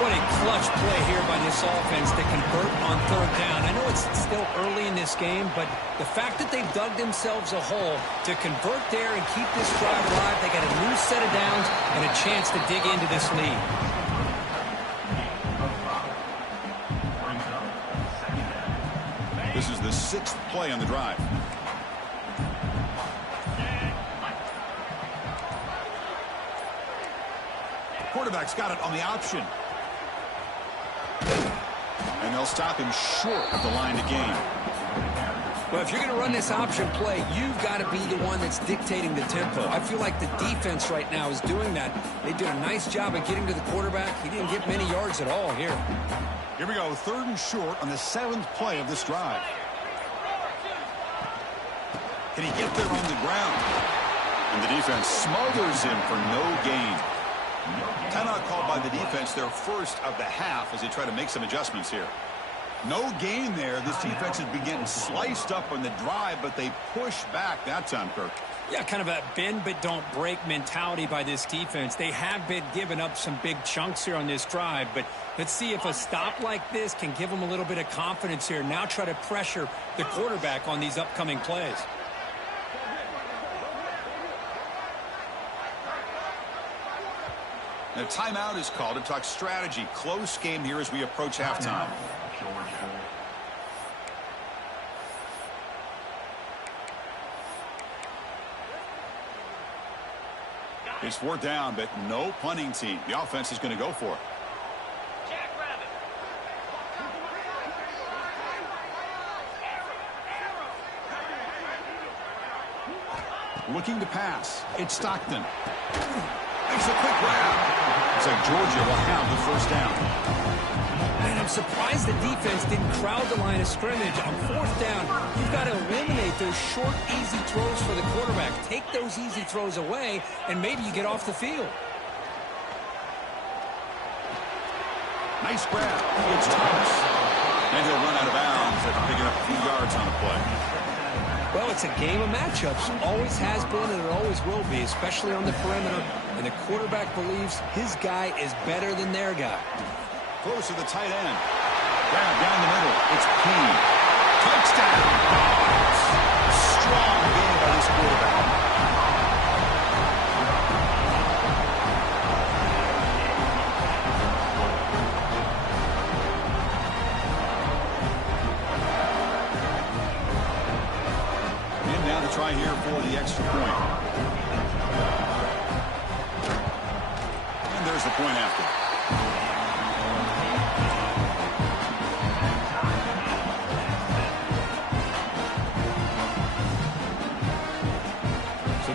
What a clutch play here by this offense to convert on 3rd down. I know it's still early in this game, but the fact that they've dug themselves a hole to convert there and keep this drive alive, they got a new set of downs and a chance to dig into this lead. This is the 6th play on the drive. Quarterback's got it on the option. And they'll stop him short of the line to gain. Well, if you're going to run this option play, you've got to be the one that's dictating the tempo. I feel like the defense right now is doing that. They did a nice job of getting to the quarterback. He didn't get many yards at all here. Here we go, 3rd and short on the 7th play of this drive. Can he get there on the ground? And the defense smothers him for no gain. Timeout called by the defense, their first of the half, as they try to make some adjustments here. No gain there. This defense has been getting sliced up on the drive, but they push back that time, Kirk. Yeah, kind of a bend but don't break mentality by this defense. They have been giving up some big chunks here on this drive, but let's see if a stop like this can give them a little bit of confidence here. Now try to pressure the quarterback on these upcoming plays. A timeout is called to talk strategy. Close game here as we approach halftime. It's 4th down, but no punting team. The offense is going to go for it. Looking to pass. It's Stockton. Makes a quick grab. Looks like Georgia will have the 1st down. And I'm surprised the defense didn't crowd the line of scrimmage. On 4th down, you've got to eliminate those short, easy throws for the quarterback. Take those easy throws away, and maybe you get off the field. Nice grab. It's Thomas. And he'll run out of bounds after picking up a few yards on the play. Well, it's a game of matchups. Always has been, and it always will be, especially on the perimeter. And the quarterback believes his guy is better than their guy. Close to the tight end. Grab down the middle. It's P. Touchdown. Strong game by this quarterback. And now to try here for the extra point. And there's the point after.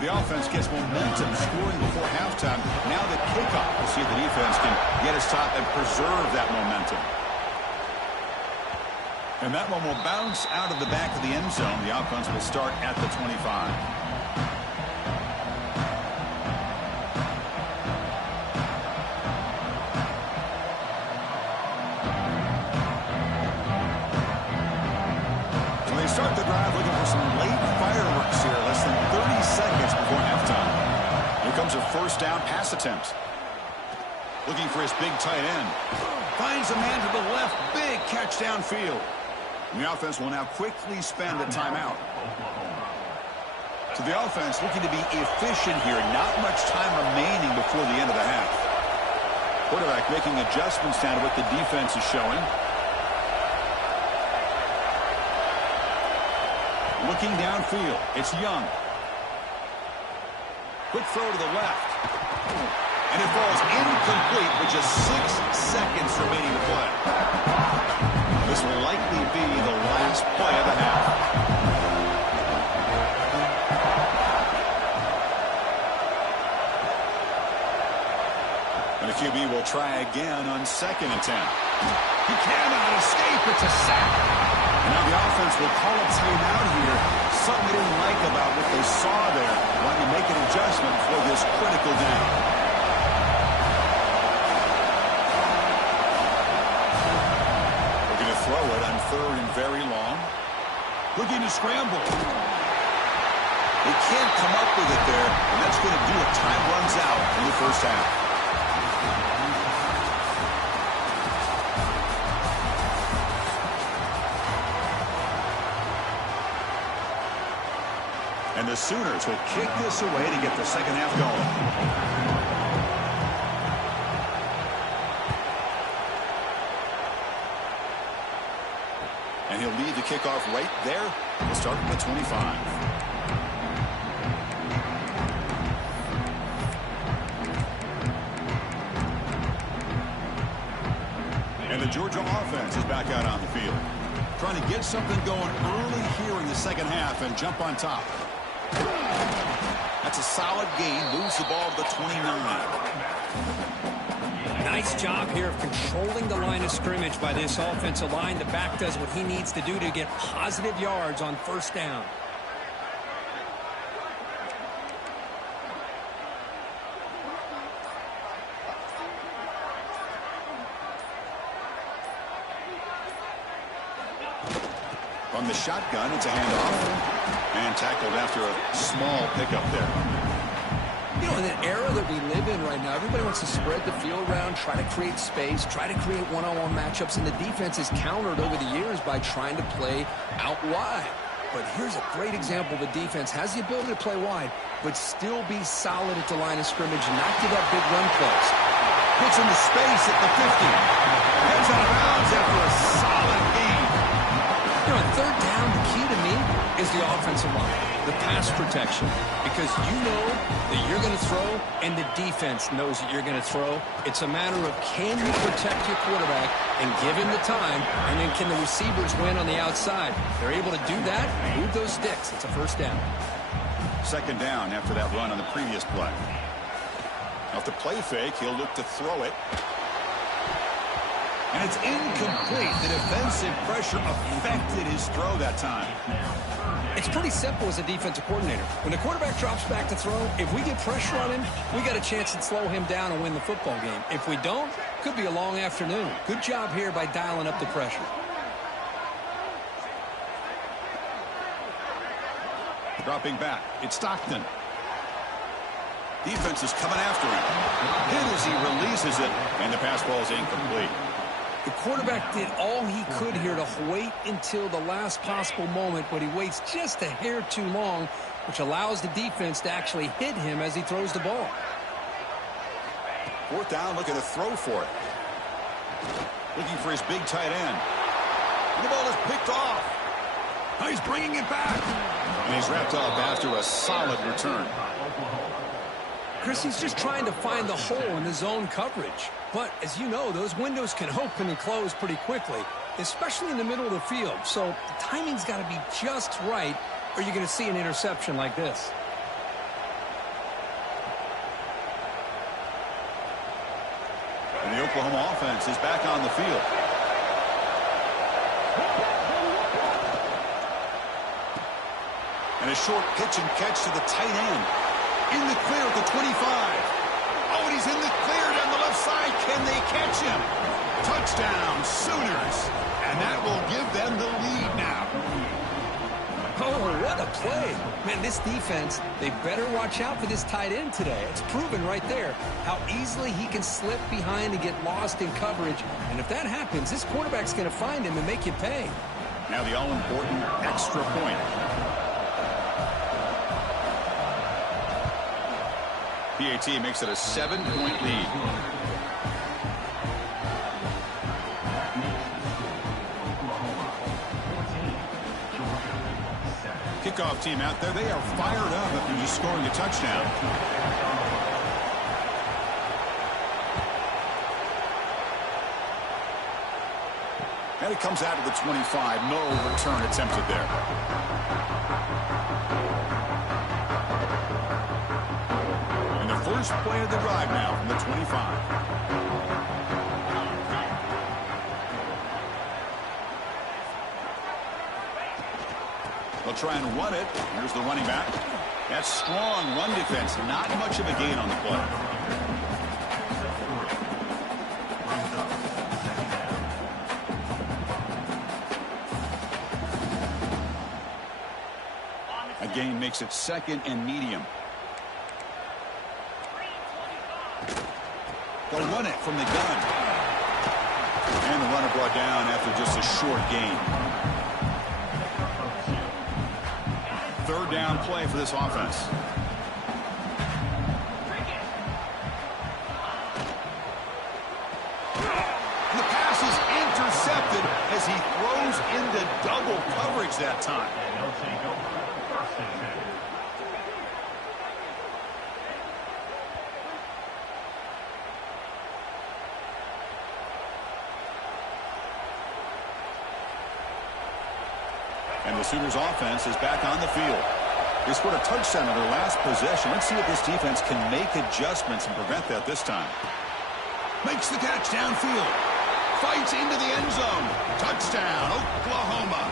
The offense gets momentum scoring before halftime. Now the kickoff. We'll see if the defense can get a stop and preserve that momentum. And that one will bounce out of the back of the end zone. The offense will start at the 25. Start the drive looking for some late fireworks here. Less than 30 seconds before halftime. Here comes a 1st down pass attempt. Looking for his big tight end. Finds a man to the left. Big catch downfield. And the offense will now quickly spend a timeout. So the offense looking to be efficient here. Not much time remaining before the end of the half. Quarterback making adjustments down to what the defense is showing. Looking downfield, it's Young. Quick throw to the left. And it falls incomplete with just 6 seconds remaining to play. This will likely be the last play of the half. And the QB will try again on 2nd and 10. He cannot escape. It's a sack. Now the offense will call a timeout here. Something they didn't like about what they saw there. Wanting to make an adjustment for this critical down. Looking to throw it on 3rd and very long. Looking to scramble. They can't come up with it there, and that's going to do it. Time runs out in the 1st half. And the Sooners will kick this away to get the 2nd half going. And he'll lead the kickoff right there. We'll start at the 25. And the Georgia offense is back out on the field. Trying to get something going early here in the 2nd half and jump on top. That's a solid gain. Moves the ball to the 29. Nice job here of controlling the line of scrimmage by this offensive line. The back does what he needs to do to get positive yards on 1st down. From the shotgun, it's a handoff. And tackled after a small pickup there. You know, in an era that we live in right now, everybody wants to spread the field around, try to create space, try to create one-on-one matchups, and the defense is countered over the years by trying to play out wide. But here's a great example. The defense has the ability to play wide, but still be solid at the line of scrimmage, not give up big run plays. Puts into space at the 50. Heads out of bounds after a solid gain. You know, on third down, the key to me is the offensive line, the pass protection, because you know that you're going to throw and the defense knows that you're going to throw. It's a matter of can you protect your quarterback and give him the time, and then can the receivers win on the outside? If they're able to do that, move those sticks. It's a first down. Second down after that run on the previous play. Off the play fake, he'll look to throw it. And it's incomplete. The defensive pressure affected his throw that time. It's pretty simple as a defensive coordinator. When the quarterback drops back to throw, if we get pressure on him, we got a chance to slow him down and win the football game. If we don't, could be a long afternoon. Good job here by dialing up the pressure. Dropping back, it's Stockton. Defense is coming after him. Hit as he releases it, and the pass ball is incomplete. The quarterback did all he could here to wait until the last possible moment, but he waits just a hair too long, which allows the defense to actually hit him as he throws the ball. Fourth down, looking to throw for it. Looking for his big tight end. And the ball is picked off. Now he's bringing it back. And he's wrapped up after a solid return. Chris, he's just trying to find the hole in the zone coverage. But, as you know, those windows can open and close pretty quickly, especially in the middle of the field. So the timing's got to be just right, or you're going to see an interception like this. And the Oklahoma offense is back on the field. And a short pitch and catch to the tight end. In the clear at the 25. Oh, and he's in the clear down the left side. Can they catch him? Touchdown, Sooners. And that will give them the lead now. Oh, what a play. Man, this defense, they better watch out for this tight end today. It's proven right there how easily he can slip behind and get lost in coverage. And if that happens, this quarterback's going to find him and make you pay. Now the all-important extra point. PAT makes it a 7-point lead. Kickoff team out there. They are fired up after just scoring a touchdown. And it comes out of the 25. No return attempted there. First play of the drive now from the 25. They'll try and run it. Here's the running back. That strong run defense. Not much of a gain on the play. A gain makes it second and medium. They'll run it from the gun. And the runner brought down after just a short gain. Third down play for this offense. And the pass is intercepted as he throws into double coverage that time. And the Sooners offense is back on the field. They scored a touchdown on their last possession. Let's see if this defense can make adjustments and prevent that this time. Makes the catch downfield. Fights into the end zone. Touchdown, Oklahoma.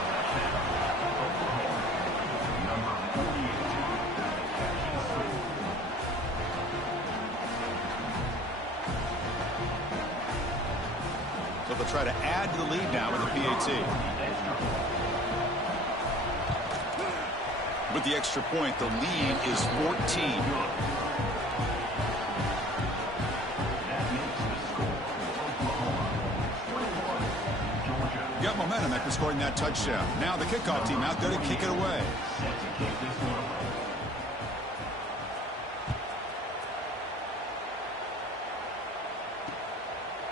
So they'll try to add to the lead now with the PAT. With the extra point, the lead is 14. Got momentum after scoring that touchdown. Now the kickoff team out there to kick it away.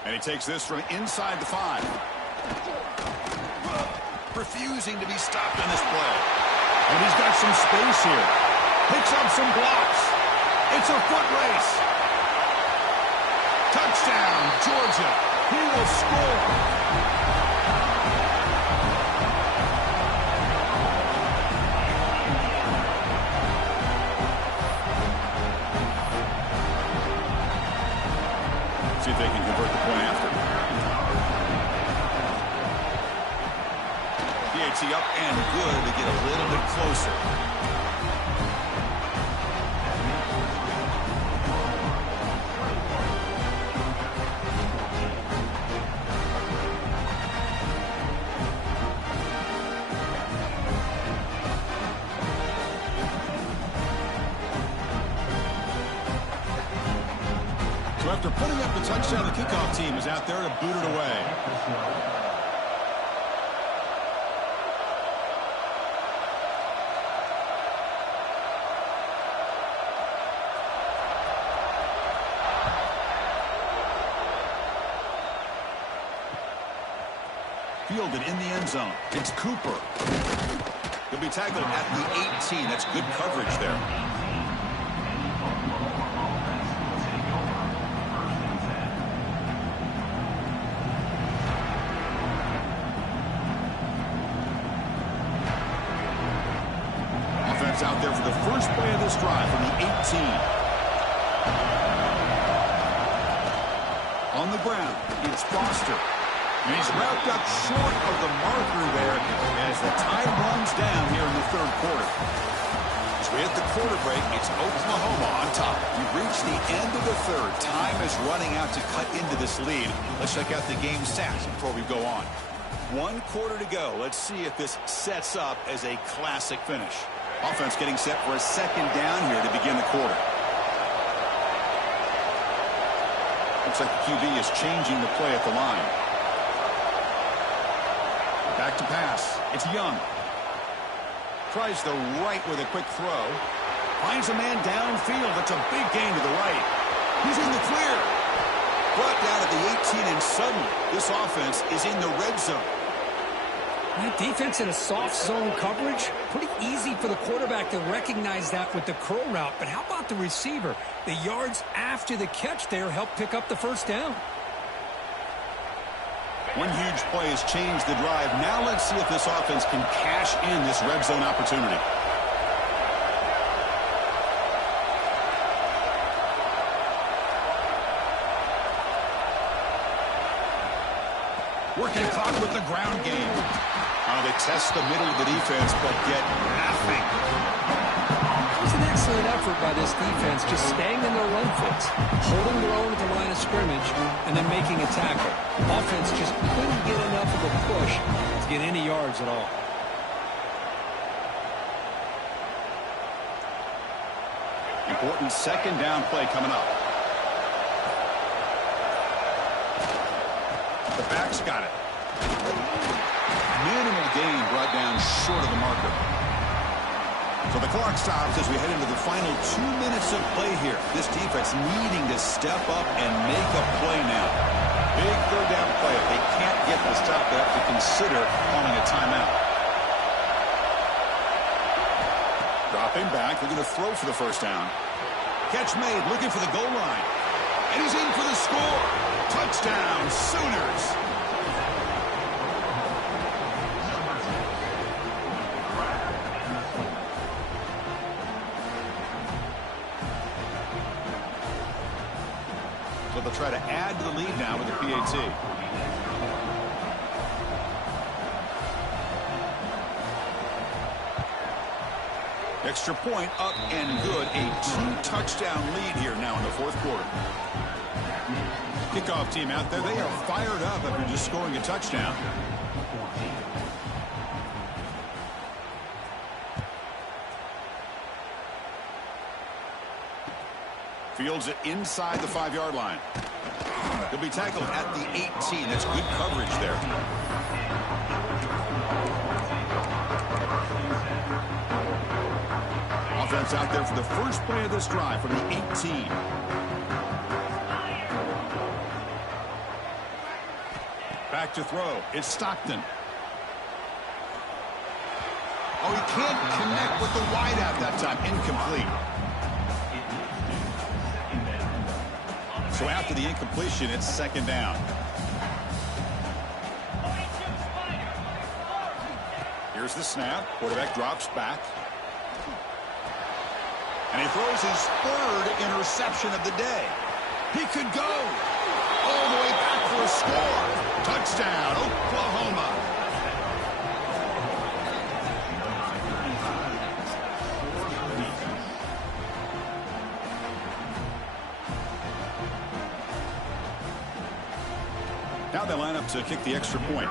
And he takes this from inside the 5. Refusing to be stopped on this play. And he's got some space here. Picks up some blocks. It's a foot race. Touchdown, Georgia. He will score. See if they can convert the point after. PAT up and good to get a little bit closer. So after putting up the touchdown, the kickoff team is out there to boot it away. Fielded in the end zone. It's Cooper. He'll be tackled at the 18. That's good coverage there. Offense out there for the first play of this drive from the 18. On the ground, it's Foster. And he's wrapped up short of the marker there as the time runs down here in the third quarter. As we hit the quarter break, it's Oklahoma on top. We've reached the end of the third. Time is running out to cut into this lead. Let's check out the game stats before we go on. 1 quarter to go. Let's see if this sets up as a classic finish. Offense getting set for a second down here to begin the quarter. Looks like the QB is changing the play at the line. Back to pass. It's Young. Tries the right with a quick throw. Finds a man downfield. That's a big gain to the right. He's in the clear. Brought down at the 18, and suddenly this offense is in the red zone. That defense in a soft zone coverage, pretty easy for the quarterback to recognize that with the curl route. But how about the receiver? The yards after the catch there helped pick up the first down. One huge play has changed the drive. Now let's see if this offense can cash in this red zone opportunity. Working the clock with the ground game. They test the middle of the defense, but get nothing. It was an excellent effort by this defense, just staying in their run fits, holding their own at the line of scrimmage, and then making a tackle. Offense just couldn't get enough of a push to get any yards at all. Important second down play coming up. The back's got it. Minimal gain brought down short of the marker. So the clock stops as we head into the final 2 minutes of play here. This defense needing to step up and make a play now. Big third down play. If they can't get the stop, they have to consider calling a timeout. Dropping back, looking to throw for the first down. Catch made, looking for the goal line. And he's in for the score. Touchdown, Sooners. So they'll try to add to the lead now with the PAT. Extra point up and good. A 2-touchdown lead here now in the fourth quarter. Kickoff team out there. They are fired up after just scoring a touchdown. Fields it inside the 5-yard line. He'll be tackled at the 18. That's good coverage there. Offense out there for the first play of this drive from the 18. Back to throw. It's Stockton. Oh, he can't connect with the wideout that time. Incomplete. So after the incompletion, it's second down. Here's the snap. Quarterback drops back. And he throws his third interception of the day. He could go all the way back for a score. Touchdown, Oklahoma. Now they line up to kick the extra point.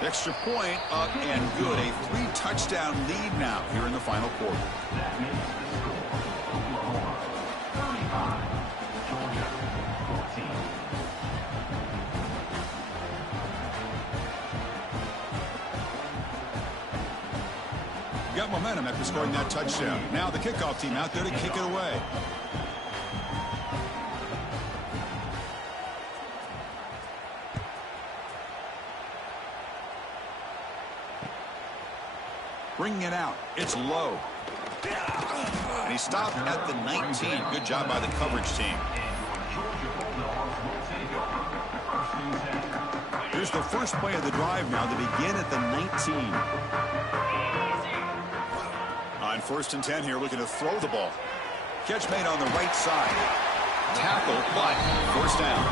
Extra point up and good. A 3-touchdown lead now here in the final quarter. Got momentum after scoring that touchdown. Now the kickoff team out there to kick it away. Bringing it out. It's low. And he stopped at the 19. Good job by the coverage team. Here's the first play of the drive now to begin at the 19. On 1st and 10 here, looking to throw the ball. Catch made on the right side. Tackle, but first down.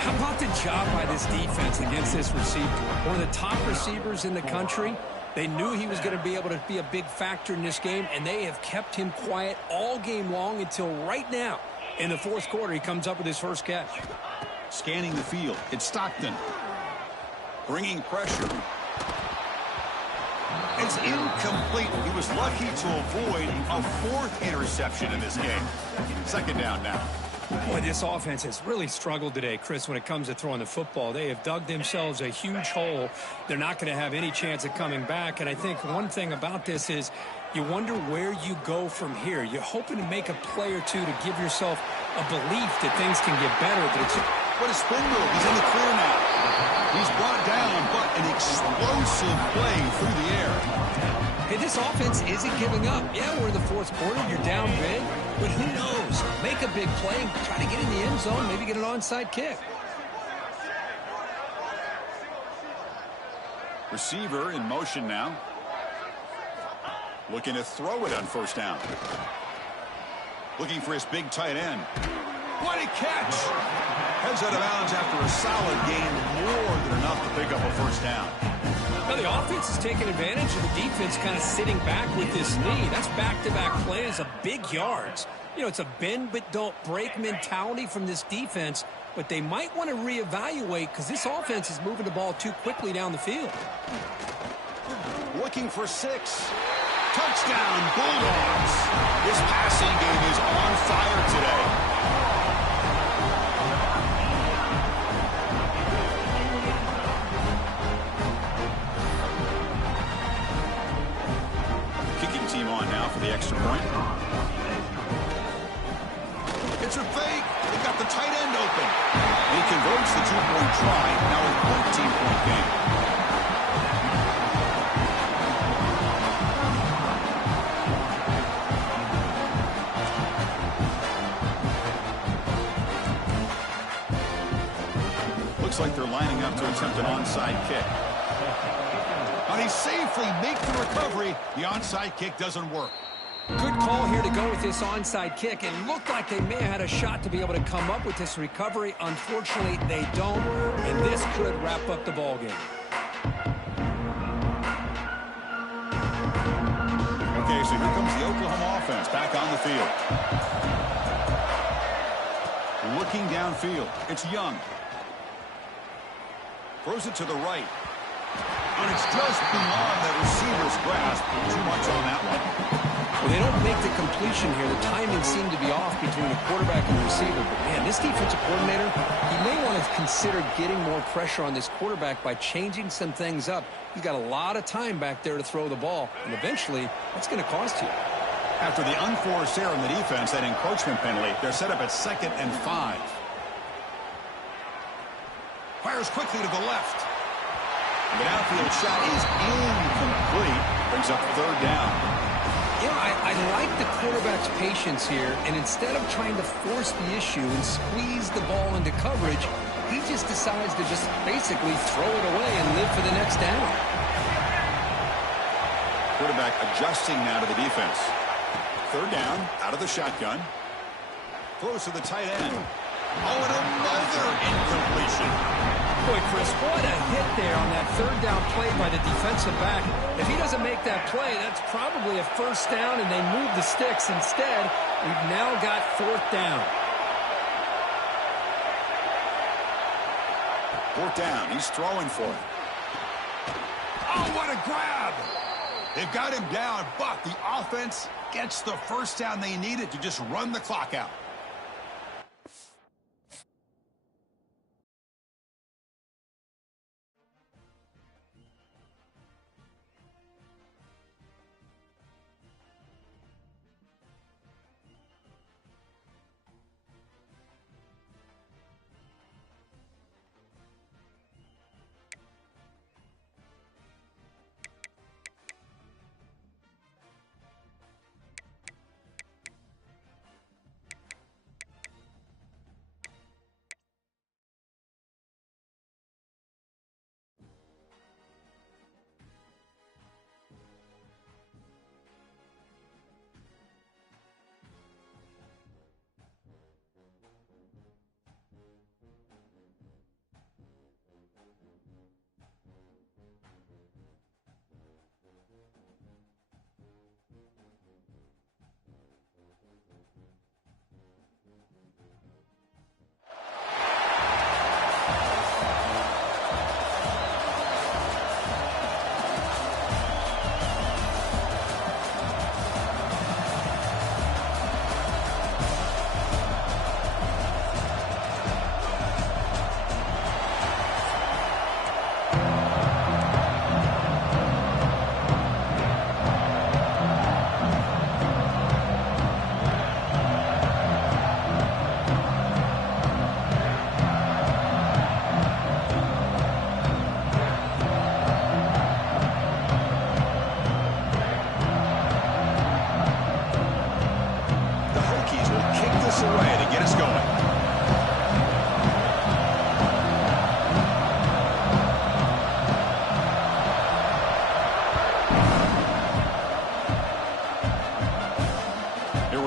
How about the job by this defense against this receiver? One of the top receivers in the country. They knew he was going to be able to be a big factor in this game, and they have kept him quiet all game long until right now. In the 4th quarter, he comes up with his first catch. Scanning the field. It's Stockton. Bringing pressure. It's incomplete. He was lucky to avoid a 4th interception in this game. Second down now. Boy, this offense has really struggled today, Chris, when it comes to throwing the football. They have dug themselves a huge hole. They're not going to have any chance of coming back. And I think one thing about this is you wonder where you go from here. You're hoping to make a play or two to give yourself a belief that things can get better. What a spin move. He's in the clear now. He's brought down, but an explosive play through the air. Hey, this offense isn't giving up. Yeah, we're in the 4th quarter. You're down big. But who knows? Make a big play, try to get in the end zone, maybe get an onside kick. Receiver in motion now. Looking to throw it on 1st down. Looking for his big tight end. What a catch! Heads out of bounds after a solid gain, more than enough to pick up a 1st down. Now the offense is taking advantage of the defense kind of sitting back with this lead. That's back-to-back plays of big yards. You know, it's a bend but don't break mentality from this defense, but they might want to reevaluate because this offense is moving the ball too quickly down the field. Looking for 6. Touchdown, Bulldogs. This passing game is on fire today. Kicking team on now for the extra point. It's a fake. They've got the tight end open. He converts the 2-point try. Now a 13-point game. Looks like they're lining up to attempt an onside kick. And he safely makes the recovery. The onside kick doesn't work. Good call here to go with this onside kick. It looked like they may have had a shot to be able to come up with this recovery. Unfortunately, they don't, and this could wrap up the ballgame. Okay, so here comes the Oklahoma offense back on the field. Looking downfield, it's Young. Throws it to the right. And it's just beyond the receiver's grasp. Too much on that one. Well, they don't make the completion here. The timing seemed to be off between the quarterback and the receiver. But, man, this defensive coordinator, he may want to consider getting more pressure on this quarterback by changing some things up. He's got a lot of time back there to throw the ball, and eventually that's going to cost you. After the unforced error in the defense, that encroachment penalty, they're set up at 2nd and 5. Fires quickly to the left. The downfield shot is incomplete. Brings up 3rd down. You know, I like the quarterback's patience here, and instead of trying to force the issue and squeeze the ball into coverage, he just decides to just basically throw it away and live for the next down. Quarterback adjusting now to the defense. 3rd down, out of the shotgun. Throws to the tight end. Oh, and another incompletion. Boy, Chris, what a hit there on that 3rd down play by the defensive back. If he doesn't make that play, that's probably a 1st down, and they move the sticks. Instead, we've now got 4th down. 4th down, he's throwing for it. Oh, what a grab! They've got him down, but the offense gets the 1st down they needed to just run the clock out.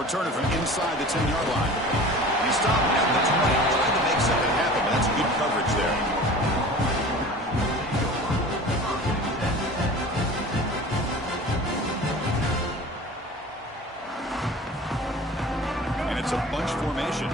Returning from inside the 10-yard line. He stopped at the 20, trying to make something happen, but that's good coverage there. And it's a bunch formation.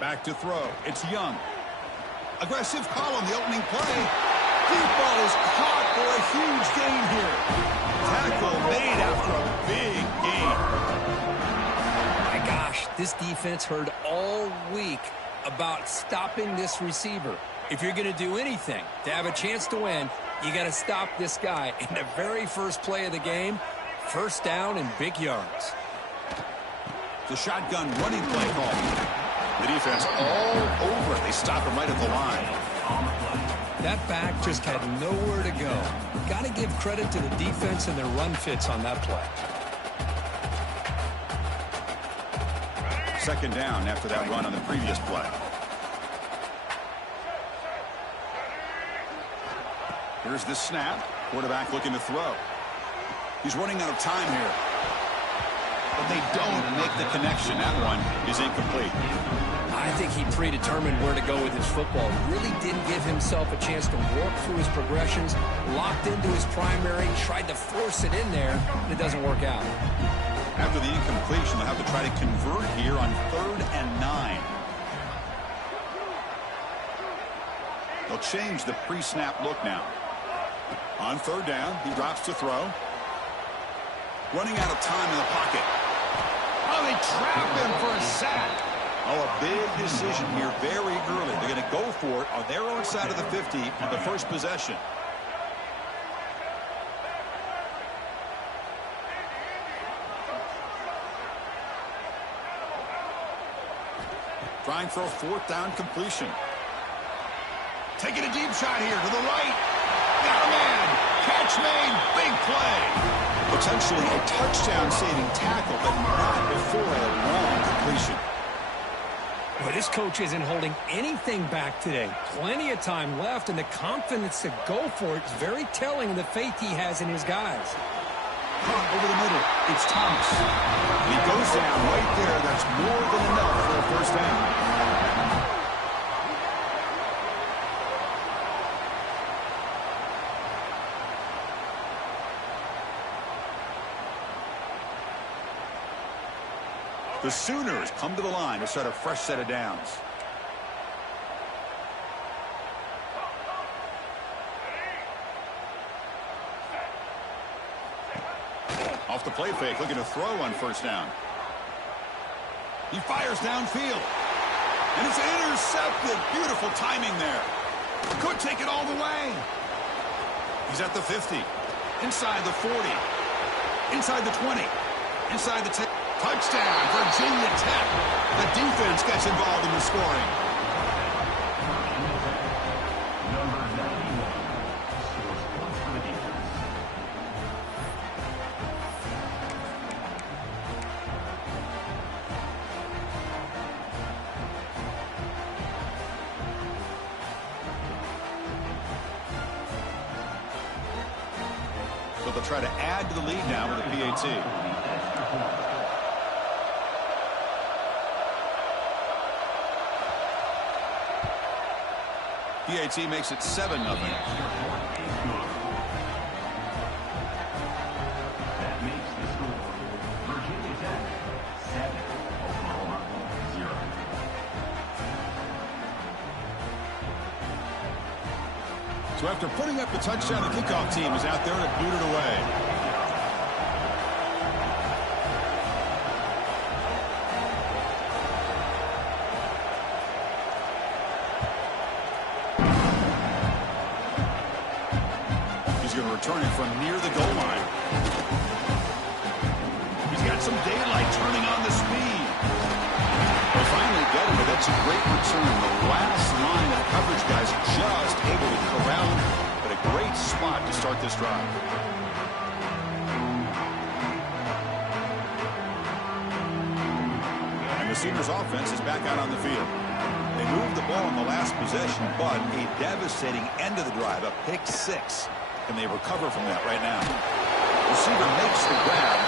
Back to throw. It's Young. Aggressive call on the opening play. Deep ball is caught for a huge gain here. Tackle made after a big gain. My gosh, this defense heard all week about stopping this receiver. If you're going to do anything to have a chance to win, you got to stop this guy. In the very first play of the game, 1st down and big yards. The shotgun running play call. The defense all over it. They stop him right at the line. That back just had nowhere to go. Got to give credit to the defense and their run fits on that play. 2nd down after that run on the previous play. Here's the snap. Quarterback looking to throw. He's running out of time here. they don't make the connection. That one is incomplete. I think he predetermined where to go with his football. Really didn't give himself a chance to work through his progressions, locked into his primary, tried to force it in there, and it doesn't work out. After the incompletion, they'll have to try to convert here on 3rd and 9. They'll change the pre-snap look now. On 3rd down, he drops to throw. Running out of time in the pocket. Oh, they trap him for a sack. Oh, a big decision here very early. They're going to go for it on their own side of the 50 on the first possession. Trying for a 4th down completion. Taking a deep shot here to the right. Got a man. Catch made. Big play. Potentially a touchdown-saving tackle, but not before a long completion. Well, this coach isn't holding anything back today. Plenty of time left, and the confidence to go for it is very telling of the faith he has in his guys. Caught over the middle. It's Thomas. He goes down right there. That's more than enough for a first down. The Sooners come to the line to start a fresh set of downs. Off the play fake, looking to throw on 1st down. He fires downfield. And it's intercepted. Beautiful timing there. Could take it all the way. He's at the 50. Inside the 40. Inside the 20. Inside the 10. Touchdown, Virginia Tech. The defense gets involved in the scoring. Number 91 scores points for the defense. So they'll try to add to the lead now with a PAT. PAT makes it 7-0. That makes the score Virginia Tech 7, Oklahoma 0. So after putting up the touchdown, the kickoff team is out there to boot it away. Returning from near the goal line. He's got some daylight turning on the speed. They finally get it, but that's a great return. The last line of coverage guys just able to corral him, but a great spot to start this drive. And the Sooners offense is back out on the field. They moved the ball in the last possession, but a devastating end of the drive, a pick 6. And they recover from that right now. Receiver makes the grab.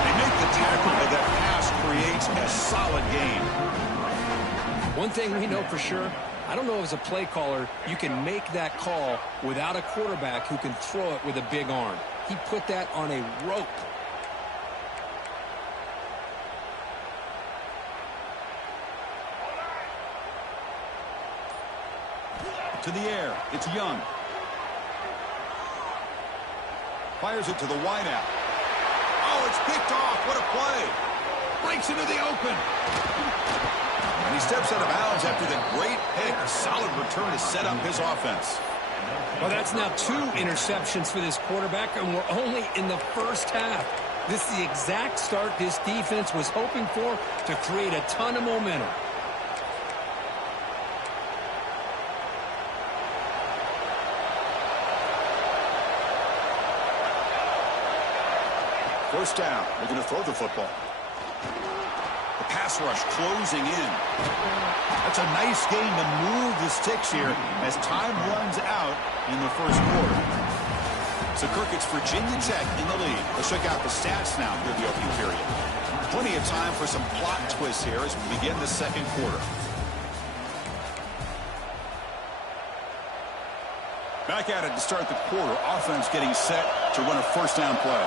They make the tackle, but that pass creates a solid gain. One thing we know for sure, I don't know as a play caller, you can make that call without a quarterback who can throw it with a big arm. He put that on a rope. To the air, it's Young. Fires it to the wideout. Oh, it's picked off. What a play. Breaks into the open. And he steps out of bounds after the great pick. A solid return to set up his offense. Well, that's now 2 interceptions for this quarterback, and we're only in the first half. This is the exact start this defense was hoping for to create a ton of momentum. First down. They're going to throw the football. The pass rush closing in. That's a nice gain to move the sticks here as time runs out in the first quarter. So, Kirk, it's Virginia Tech in the lead. Let's check out the stats now through the opening period. Plenty of time for some plot twists here as we begin the second quarter. Back at it to start the quarter. Offense getting set to run a first down play.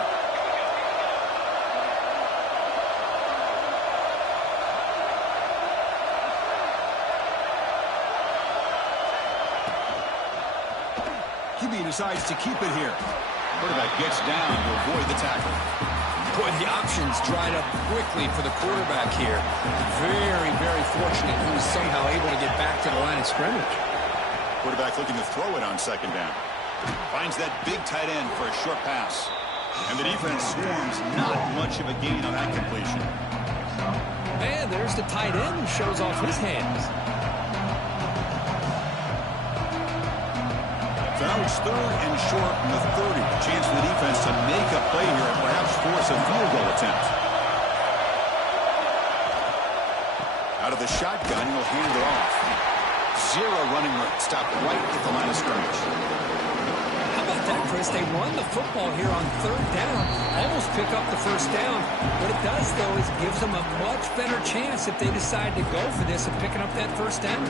QB decides to keep it here. Quarterback gets down to avoid the tackle. Boy, the options dried up quickly for the quarterback here. Very, very fortunate he was somehow able to get back to the line of scrimmage. Quarterback looking to throw it on second down. Finds that big tight end for a short pass. And the defense swarms. Not much of a gain on that completion. And there's the tight end who shows off his hands. So now it's third and short from the 30. Chance for the defense to make a play here and perhaps force a field goal attempt. Out of the shotgun, he'll hand it off. Zero running room. Stopped right at the line of scrimmage. How about that, Chris? They run the football here on third down. Almost pick up the first down. What it does, though, is gives them a much better chance if they decide to go for this of picking up that first down.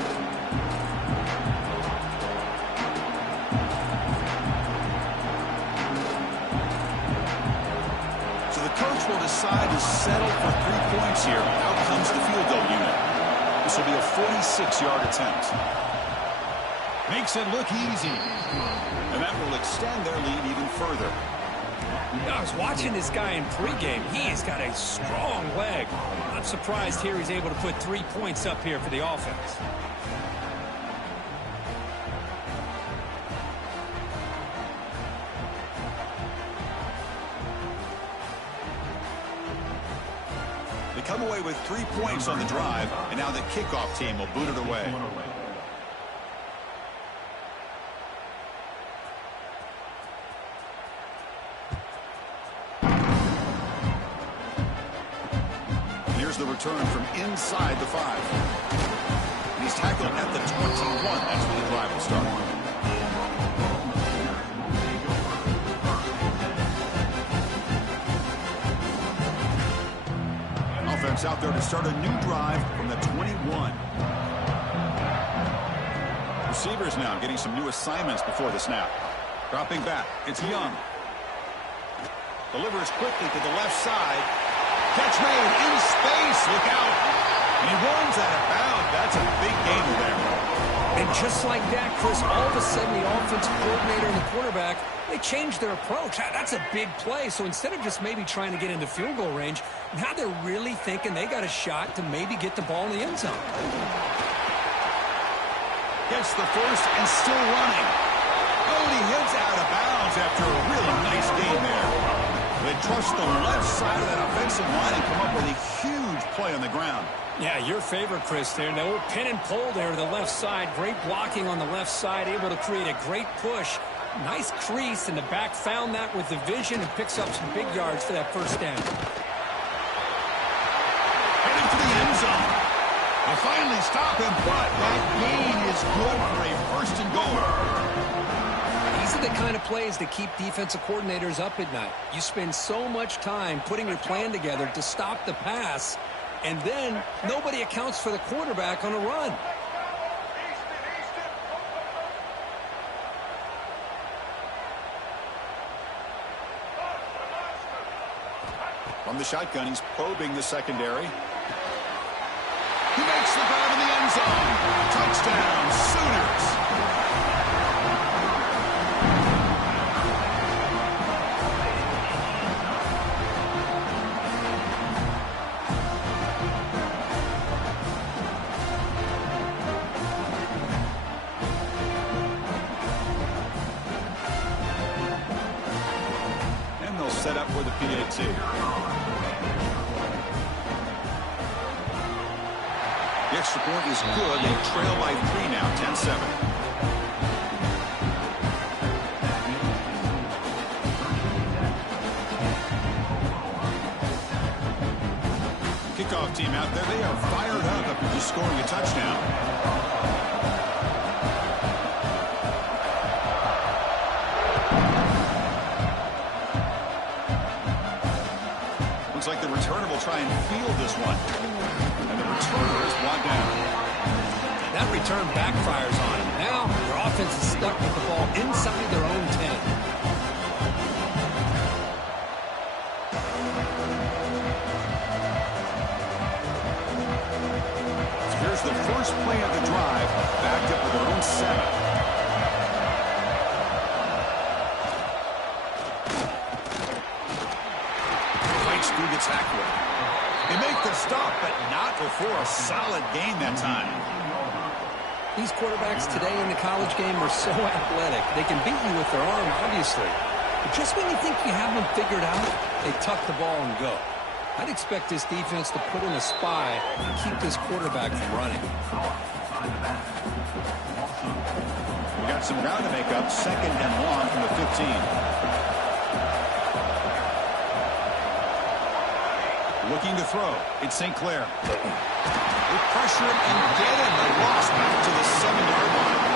Will decide to settle for 3 points here. Out comes the field goal unit. This will be a 46-yard attempt. Makes it look easy. And that will extend their lead even further. I was watching this guy in pregame. He's got a strong leg. I'm surprised here he's able to put 3 points up here for the offense. Come away with 3 points on the drive, and now the kickoff team will boot it away. Here's the return from inside the 5. And he's tackled at the 21. That's where the drive will start. Offense out there to start a new drive from the 21. Receivers now getting some new assignments before the snap. Dropping back, it's Young. Delivers quickly to the left side. Catch made in space, look out. And he runs out of bounds. That's a big gainer there. And just like that, Chris, all of a sudden the offensive coordinator and the quarterback, they changed their approach. That's a big play. So instead of just maybe trying to get into field goal range, now they're really thinking they got a shot to maybe get the ball in the end zone. Gets the first and still running. Oh, and he heads out of bounds after a really nice gain there. They trust the left side of that offensive line and come up with a huge play on the ground. Yeah, your favorite, Chris, there. The old pin and pull there to the left side. Great blocking on the left side, able to create a great push. Nice crease, and the back found that with the vision and picks up some big yards for that first down. Heading to the end zone. They finally stop him, but that gain is good for a first and goal. These are the kind of plays that keep defensive coordinators up at night. You spend so much time putting your plan together to stop the pass, and then nobody accounts for the quarterback on a run. From the shotgun, he's probing the secondary. He makes the grab in the end zone. Touchdown, Sooners. And they'll set up for the PAT. The extra point is good. They trail by 3 now, 10-7. Kickoff team out there. They are fired up after just scoring a touchdown. Looks Looks like the returner will try and field this one. And the returner is brought down. That return backfires on him. Now their offense is stuck with the ball inside their own 10. So here's the first play of the drive, backed up with their own 7. Through the tackle. They make the stop, but not before a solid gain that time. These quarterbacks today in the college game are so athletic. They can beat you with their arm, obviously. But just when you think you have them figured out, they tuck the ball and go. I'd expect this defense to put in a spy and keep this quarterback from running. We got some ground to make up. 2nd and long from the 15. Looking to throw. It's St. Clair. They pressure him and get him. They lost back to the 7-yard line.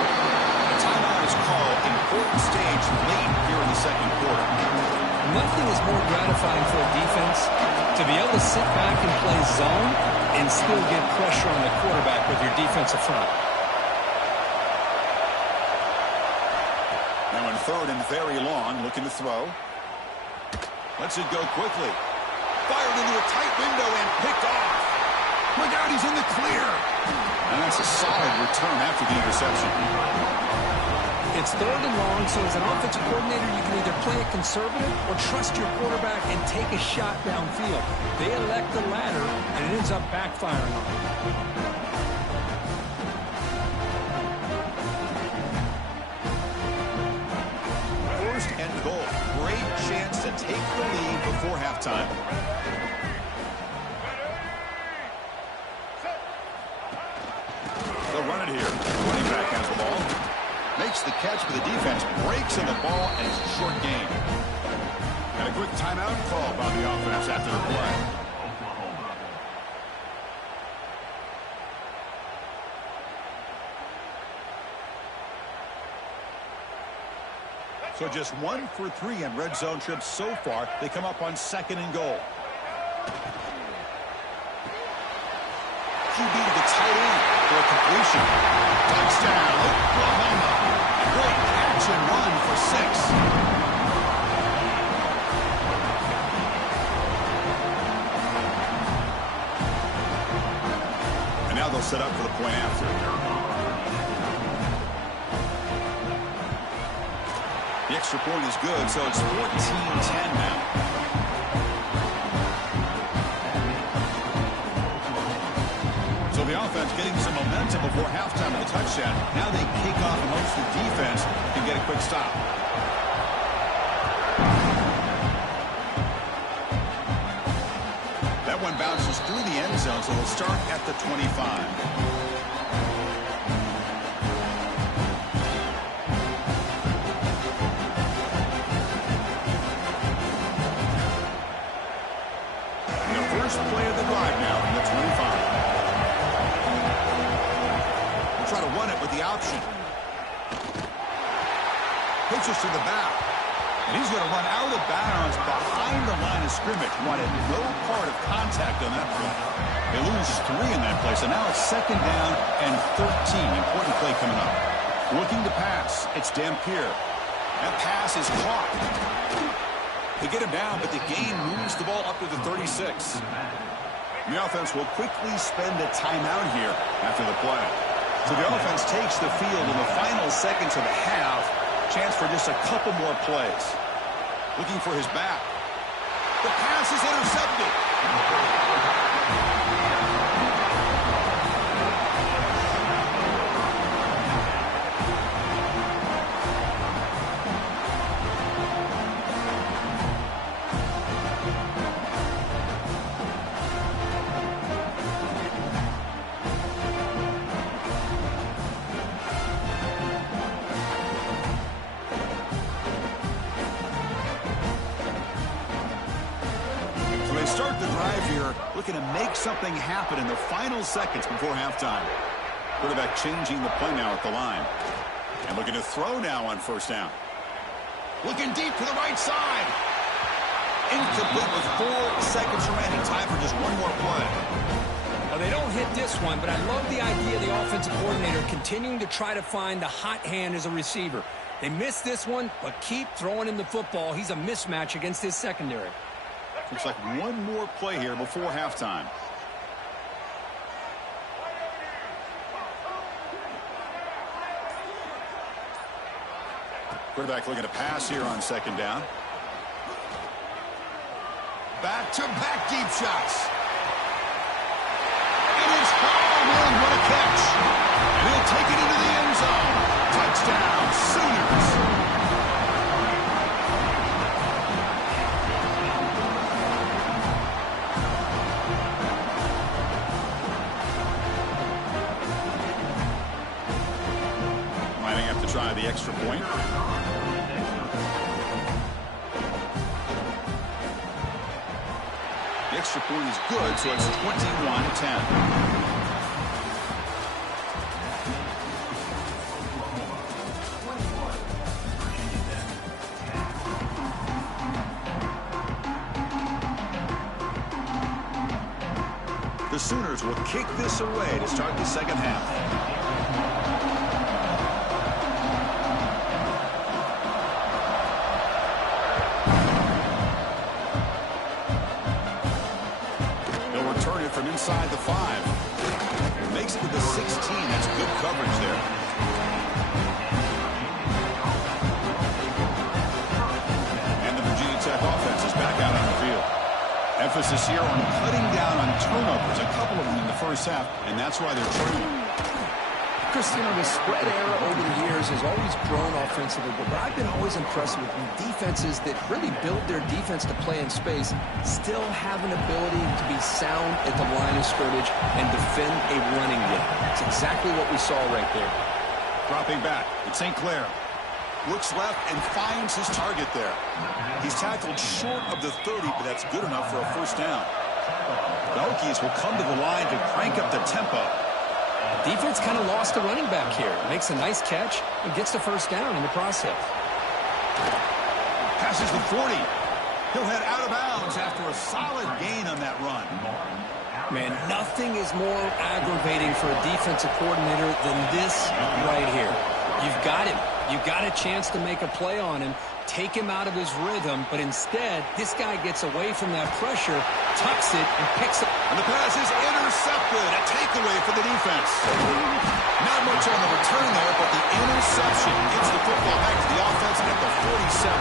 A timeout is called. Important stage late here in the 2nd quarter. Nothing is more gratifying for a defense to be able to sit back and play zone and still get pressure on the quarterback with your defensive front. Now in 3rd and very long, looking to throw. Lets it go quickly. Fired into a tight window and picked off. Look out, he's in the clear. And that's a solid return after the interception. It's 3rd and long, so as an offensive coordinator, you can either play it conservative or trust your quarterback and take a shot downfield. They elect the latter, and it ends up backfiring on them. 1st and goal. Great chance to take the lead before halftime. They'll run it here. Running back has the ball. Makes the catch, but the defense breaks in the ball, and it's a short gain. And a quick timeout call by the offense after the play. So just 1 for 3 on red zone trips so far. They come up on 2nd and goal. QB to the tight end for a completion. Touchdown, Oklahoma. Great catch and run for 6. And now they'll set up for the point after. The extra point is good, so it's 14-10 now. So the offense getting some momentum before halftime with a touchdown. Now they kick off and hopes the defense can get a quick stop. That one bounces through the end zone, so they'll start at the 25. Play of the drive now from the 25. We'll try to run it with the option. Pitches to the back. And he's going to run out of bounds behind the line of scrimmage. Wanted no part of contact on that play. They lose 3 in that play, so now it's 2nd down and 13. Important play coming up. Looking to pass. It's Dampier. That pass is caught. They get him down, but the gain moves the ball up to the 36. The offense will quickly spend a timeout here after the play. So the offense takes the field in the final seconds of the half. Chance for just a couple more plays. Looking for his back. The pass is intercepted. Start the drive here, looking to make something happen in the final seconds before halftime. Quarterback changing the play now at the line. And looking to throw now on 1st down. Looking deep to the right side. incomplete with 4 seconds remaining. Time for just one more play. Well, they don't hit this one, but I love the idea of the offensive coordinator continuing to try to find the hot hand as a receiver. They missed this one, but keep throwing him the football. He's a mismatch against his secondary. Looks like one more play here before halftime. Quarterback looking to pass here on second down. Back-to-back deep shots. It is home run. What a catch. And he'll take it into the end zone. Touchdown, Sooners. Lining up to try the extra point. The extra point is good, so it's 21-10. The Sooners will kick this away to start the second half. From inside the 5. Makes it to the 16. That's good coverage there. And the Virginia Tech offense is back out on the field. Emphasis here on cutting down on turnovers, a couple of them in the first half, and that's why they're trailing. Chris, you know, the spread era over the years has always grown offensively, but what I've been always impressed with defenses that really build their defense to play in space still have an ability to be sound at the line of scrimmage and defend a running game. It's exactly what we saw right there. Dropping back, it's St. Clair. Looks left and finds his target there. He's tackled short of the 30, but that's good enough for a first down. The Hokies will come to the line to crank up the tempo. Defense kind of lost the running back here. Makes a nice catch and gets the first down in the process. Passes the 40. He'll head out of bounds after a solid gain on that run. Man, nothing is more aggravating for a defensive coordinator than this right here. You've got him. You've got a chance to make a play on him, take him out of his rhythm, but instead, this guy gets away from that pressure, tucks it, and picks it. And the pass is intercepted. A takeaway for the defense. Not much on the return there, but the interception gets the football back to the offense at the 47.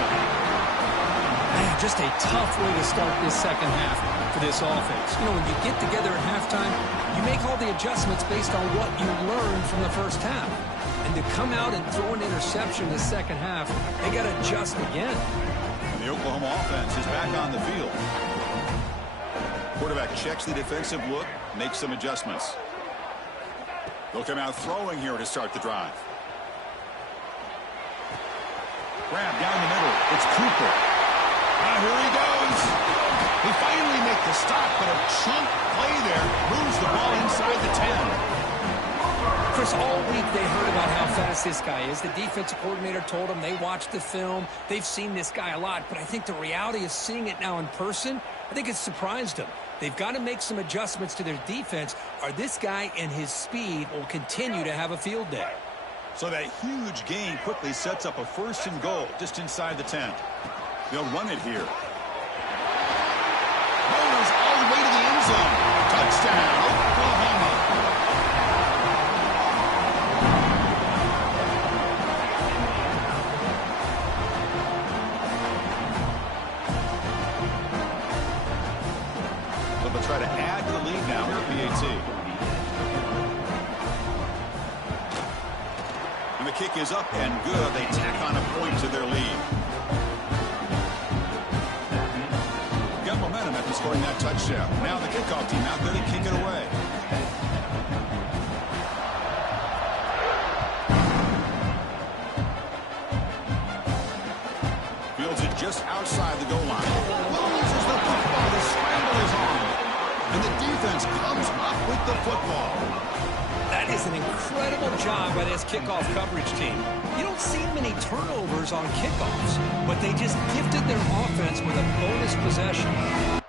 Man, just a tough way to start this second half for this offense. You know, when you get together at halftime, you make all the adjustments based on what you learned from the first half. And to come out and throw an interception in the second half, they got to adjust again. And the Oklahoma offense is back on the field. Quarterback checks the defensive look, makes some adjustments. They'll come out throwing here to start the drive. Grab down the middle. It's Cooper. Here he goes. He finally makes the stop, but a chunk play there moves the ball inside the 10. Chris, all week they heard about how fast this guy is. The defensive coordinator told them they watched the film. They've seen this guy a lot, but I think the reality of seeing it now in person, I think it's surprised them. They've got to make some adjustments to their defense, or this guy and his speed will continue to have a field day. So that huge gain quickly sets up a 1st and goal just inside the 10. They'll run it here. Bowers all the way to the end zone. Touchdown, Oklahoma. So they'll try to add to the lead now with the PAT. And the kick is up and good. They tack on a point to their lead. Got momentum after scoring that touchdown. Now the kickoff team out there to kick it away. Fields it just outside the goal line. Loses the football. The scramble is on. And the defense comes up with the football. That is an incredible job by this kickoff coverage team. You don't see many turnovers on kickoffs, but they just gifted their offense with a bonus possession.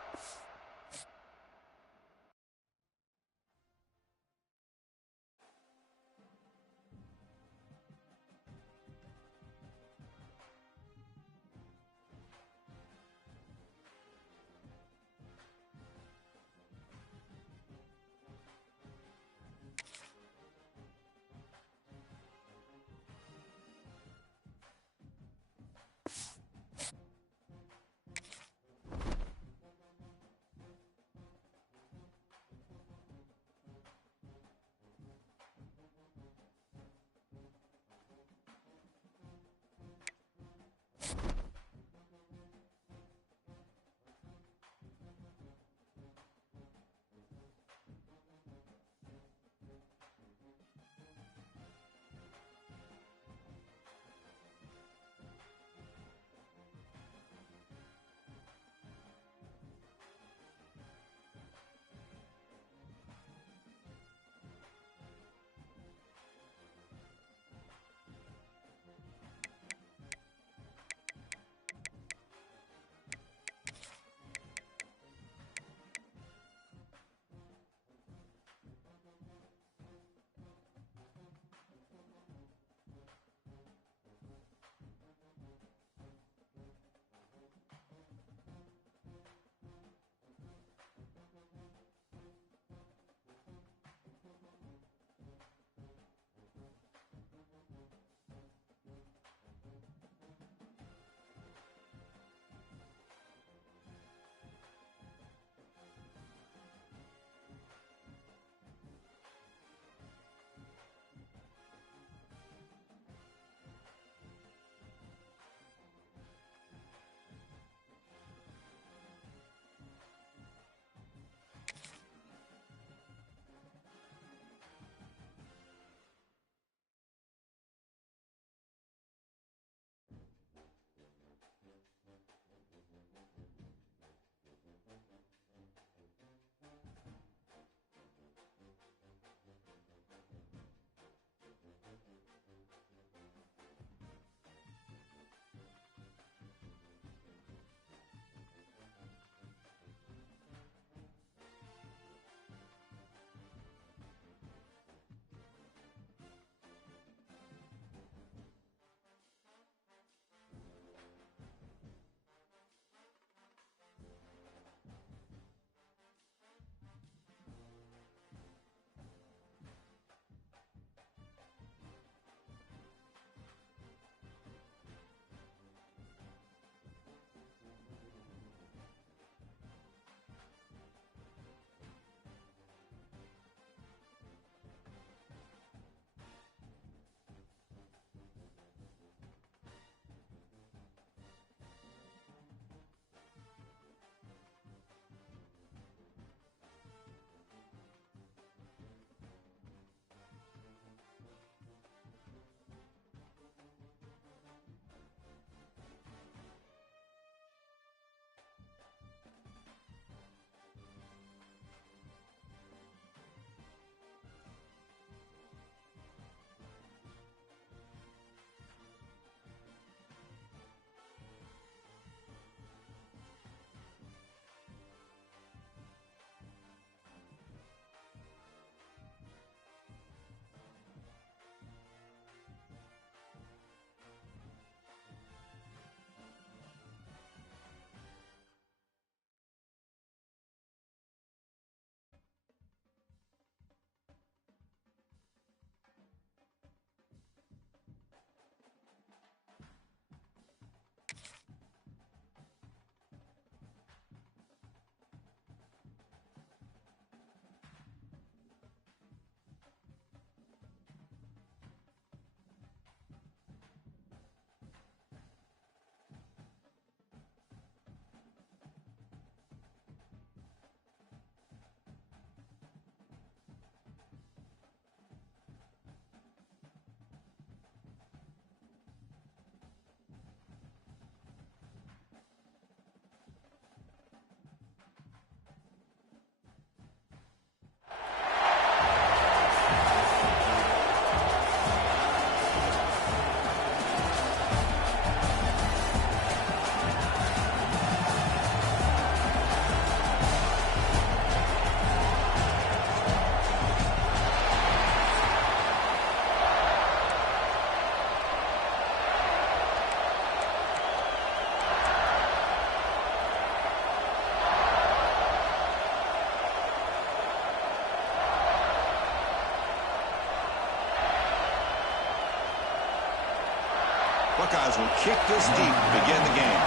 Buckeyes will kick this deep to begin the game.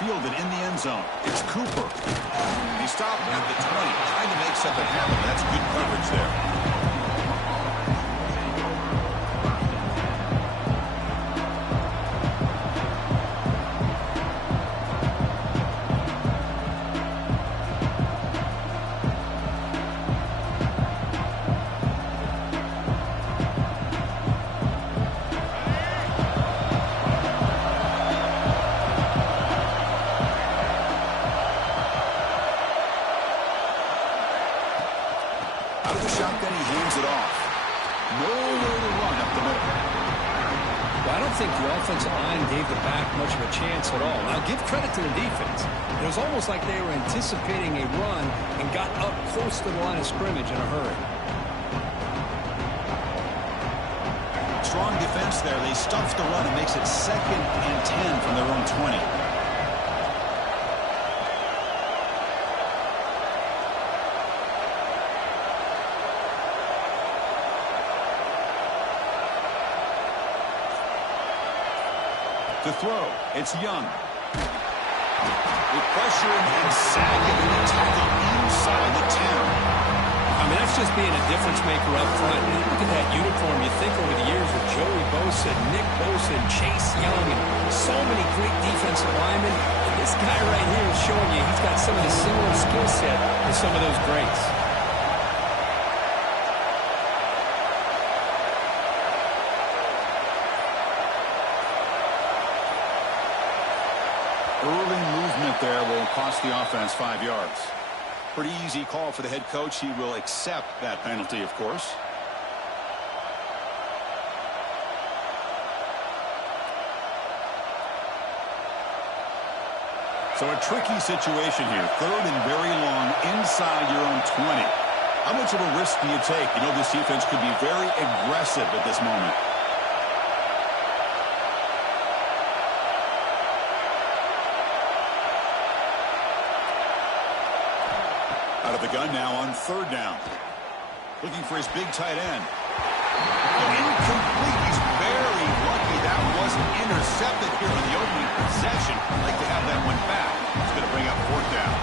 Fielded in the end zone. It's Cooper. He stopped at the 20, trying to make something happen. That's good coverage there. Out of the shotgun, he hands it off. Nowhere to run up the middle. Well, I don't think the offensive line gave the back much of a chance at all. Now, give credit to the defense. It was almost like they were anticipating a run and got up close to the line of scrimmage in a hurry. Strong defense there. They stuffs the run and makes it 2nd and 10 from their own 20. To throw, it's Young. With pressure and sagging and the tackle inside the 10. I mean, that's just being a difference maker up front. And look at that uniform. You think over the years with Joey Bosa, Nick Bosa, and Chase Young, and so many great defensive linemen. And this guy right here is showing you he's got some of the similar skill set to some of those greats. Early movement there will cost the offense 5 yards. Pretty easy call for the head coach. He will accept that penalty, of course. So a tricky situation here. 3rd and very long inside your own 20. How much of a risk do you take? You know, this defense could be very aggressive at this moment. Out of the gun now on 3rd down. Looking for his big tight end. Incomplete. He's very lucky that wasn't intercepted here in the opening possession. I'd like to have that one back. It's going to bring up 4th down.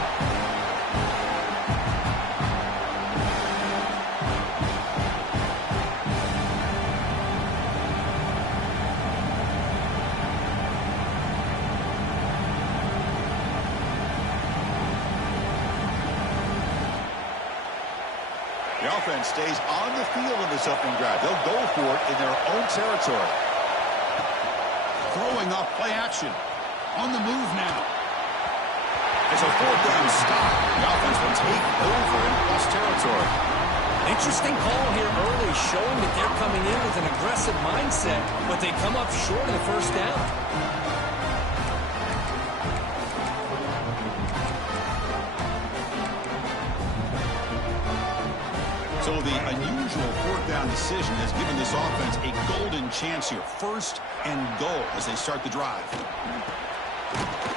The offense stays on the field in this opening drive. They'll go for it in their own territory. Throwing off play action. On the move now. It's a 4th down stop. The offense will take over in plus territory. Interesting call here early, showing that they're coming in with an aggressive mindset, but they come up short of the 1st down. So the unusual 4th down decision has given this offense a golden chance here. 1st and goal as they start the drive.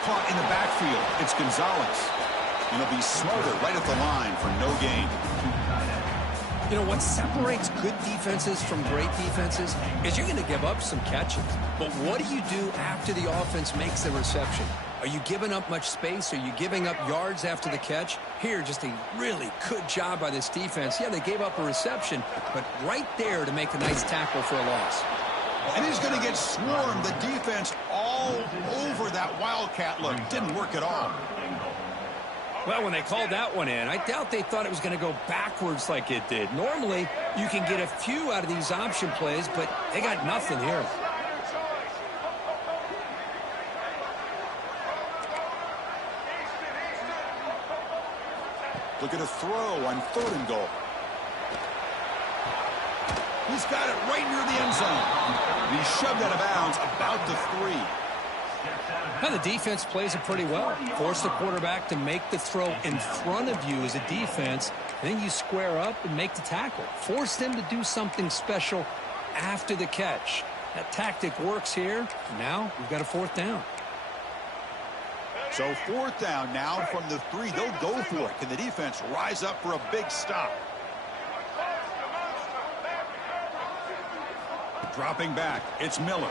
Caught in the backfield. It's Gonzalez. And he'll be smothered right at the line for no gain. You know, what separates good defenses from great defenses is you're going to give up some catches. But what do you do after the offense makes the reception? Are you giving up much space? Are you giving up yards after the catch? Here, just a really good job by this defense. Yeah, they gave up a reception, but right there to make a nice tackle for a loss. And he's going to get swarmed. The defense all over that Wildcat look. Didn't work at all. Well, when they called that one in, I doubt they thought it was going to go backwards like it did. Normally, you can get a few out of these option plays, but they got nothing here. Looking to throw on 3rd and goal. He's got it right near the end zone. And he's shoved out of bounds about the 3. Now, the defense plays it pretty well. Force the quarterback to make the throw in front of you as a defense. Then you square up and make the tackle. Force them to do something special after the catch. That tactic works here. Now we've got a 4th down. So fourth down now from the 3. They'll go for it. Can the defense rise up for a big stop? Dropping back, it's Miller.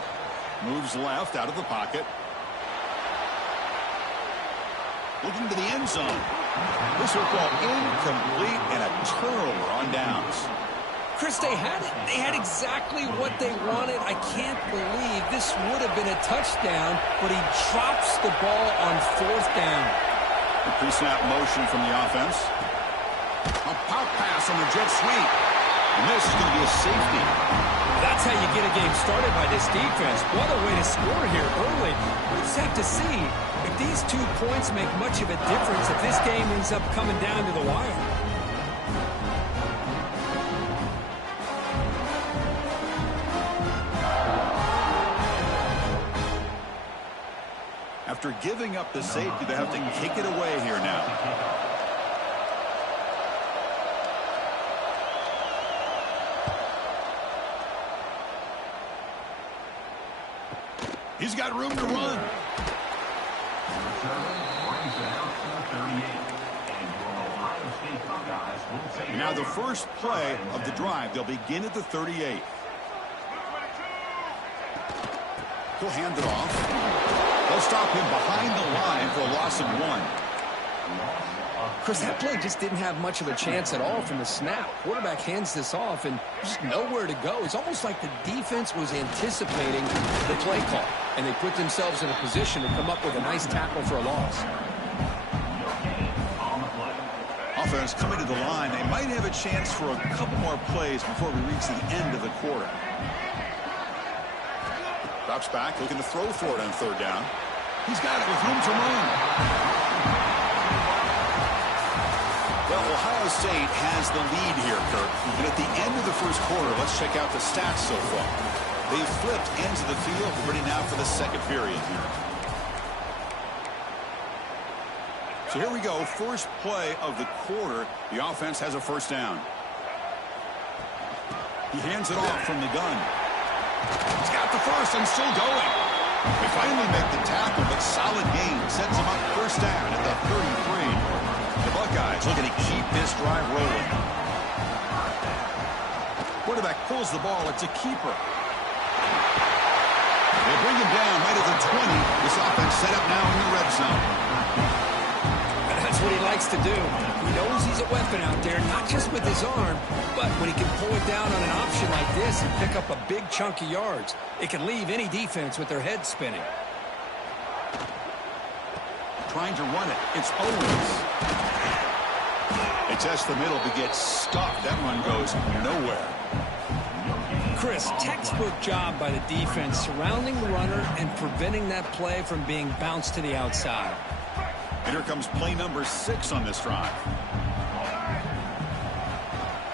Moves left out of the pocket. Looking to the end zone. This will fall incomplete and a turnover on downs. Chris, they had it. They had exactly what they wanted. I can't believe this would have been a touchdown, but he drops the ball on fourth down. The pre-snap motion from the offense. A pop pass on the jet sweep. And this is going to be a safety. That's how you get a game started by this defense. What a way to score here early. We'll just have to see if these 2 points make much of a difference if this game ends up coming down to the wire. After giving up the safety, they have to kick it away here now. He's got room to run. Now the first play of the drive, they'll begin at the 38. He'll hand it off. They'll stop him behind the line for a loss of 1. Chris, that play just didn't have much of a chance at all from the snap. Quarterback hands this off and just nowhere to go. It's almost like the defense was anticipating the play call, and they put themselves in a position to come up with a nice tackle for a loss. Offense coming to the line. They might have a chance for a couple more plays before we reach the end of the quarter. Drops back, looking to throw for it on third down. He's got it with room to run. Well, Ohio State has the lead here, Kirk. And at the end of the first quarter, let's check out the stats so far. They've flipped ends of the field, ready now for the second period here. So here we go, first play of the quarter. The offense has a first down. He hands it off from the gun. He's got the first and still going. They finally make the tackle, but solid gain sets him up first down at the 33. The Buckeyes looking to keep this drive rolling. Quarterback pulls the ball. It's a keeper. They bring him down right at the 20. This offense set up now in the red zone. That's what he likes to do. He knows he's a weapon out there, not just with his arm, but when he can pull it down on an option like this and pick up a big chunk of yards, it can leave any defense with their head spinning. Trying to run it. It's Owens. They test the middle, but gets stuffed. That one goes nowhere. Chris, textbook job by the defense surrounding the runner and preventing that play from being bounced to the outside. And here comes play number 6 on this drive.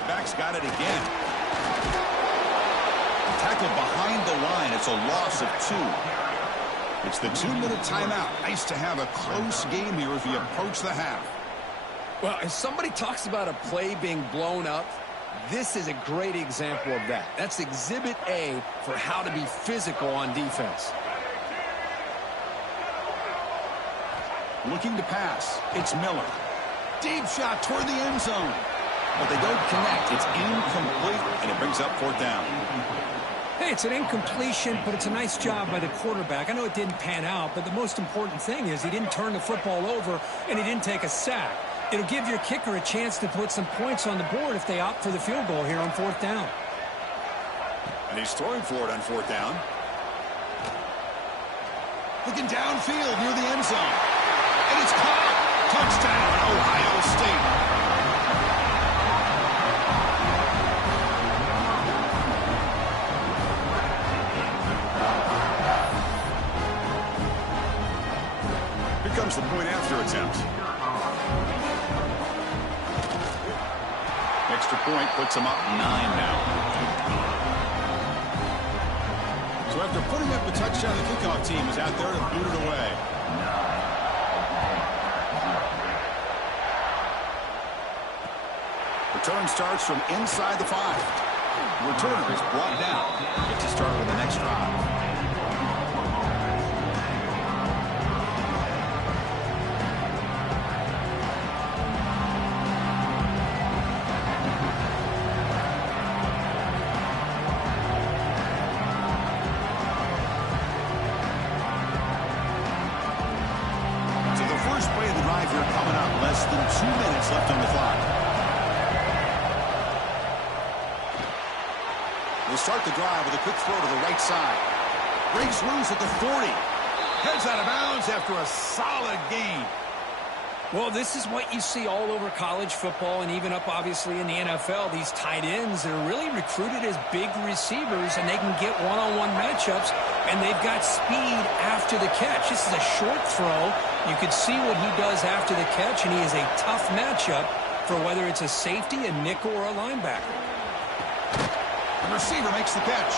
The back's got it again. Tackled behind the line. It's a loss of 2. It's the 2-minute timeout. Nice to have a close game here as we approach the half. Well, if somebody talks about a play being blown up, this is a great example of that. That's Exhibit A for how to be physical on defense. Looking to pass. It's Miller. Deep shot toward the end zone. But they don't connect. It's incomplete, and it brings up fourth down. Hey, it's an incompletion, but it's a nice job by the quarterback. I know it didn't pan out, but the most important thing is he didn't turn the football over, and he didn't take a sack. It'll give your kicker a chance to put some points on the board if they opt for the field goal here on fourth down. And he's throwing for it on fourth down. Looking downfield near the end zone. And it's caught. Touchdown, Ohio State. Here comes the point after attempt. Extra point puts them up 9 now. So after putting up the touchdown, the kickoff team is out there to boot it away. Return starts from inside the 5. Returner is brought down. Get to start with the next drive. less than 2 minutes left on the clock. We'll start the drive with a quick throw to the right side. Breaks loose at the 40. Heads out of bounds after a solid gain. Well, this is what you see all over college football and even up, obviously, in the NFL. These tight ends, they're really recruited as big receivers, and they can get one-on-one matchups, and they've got speed after the catch. This is a short throw. You can see what he does after the catch, and he is a tough matchup for whether it's a safety, a nickel, or a linebacker. The receiver makes the catch.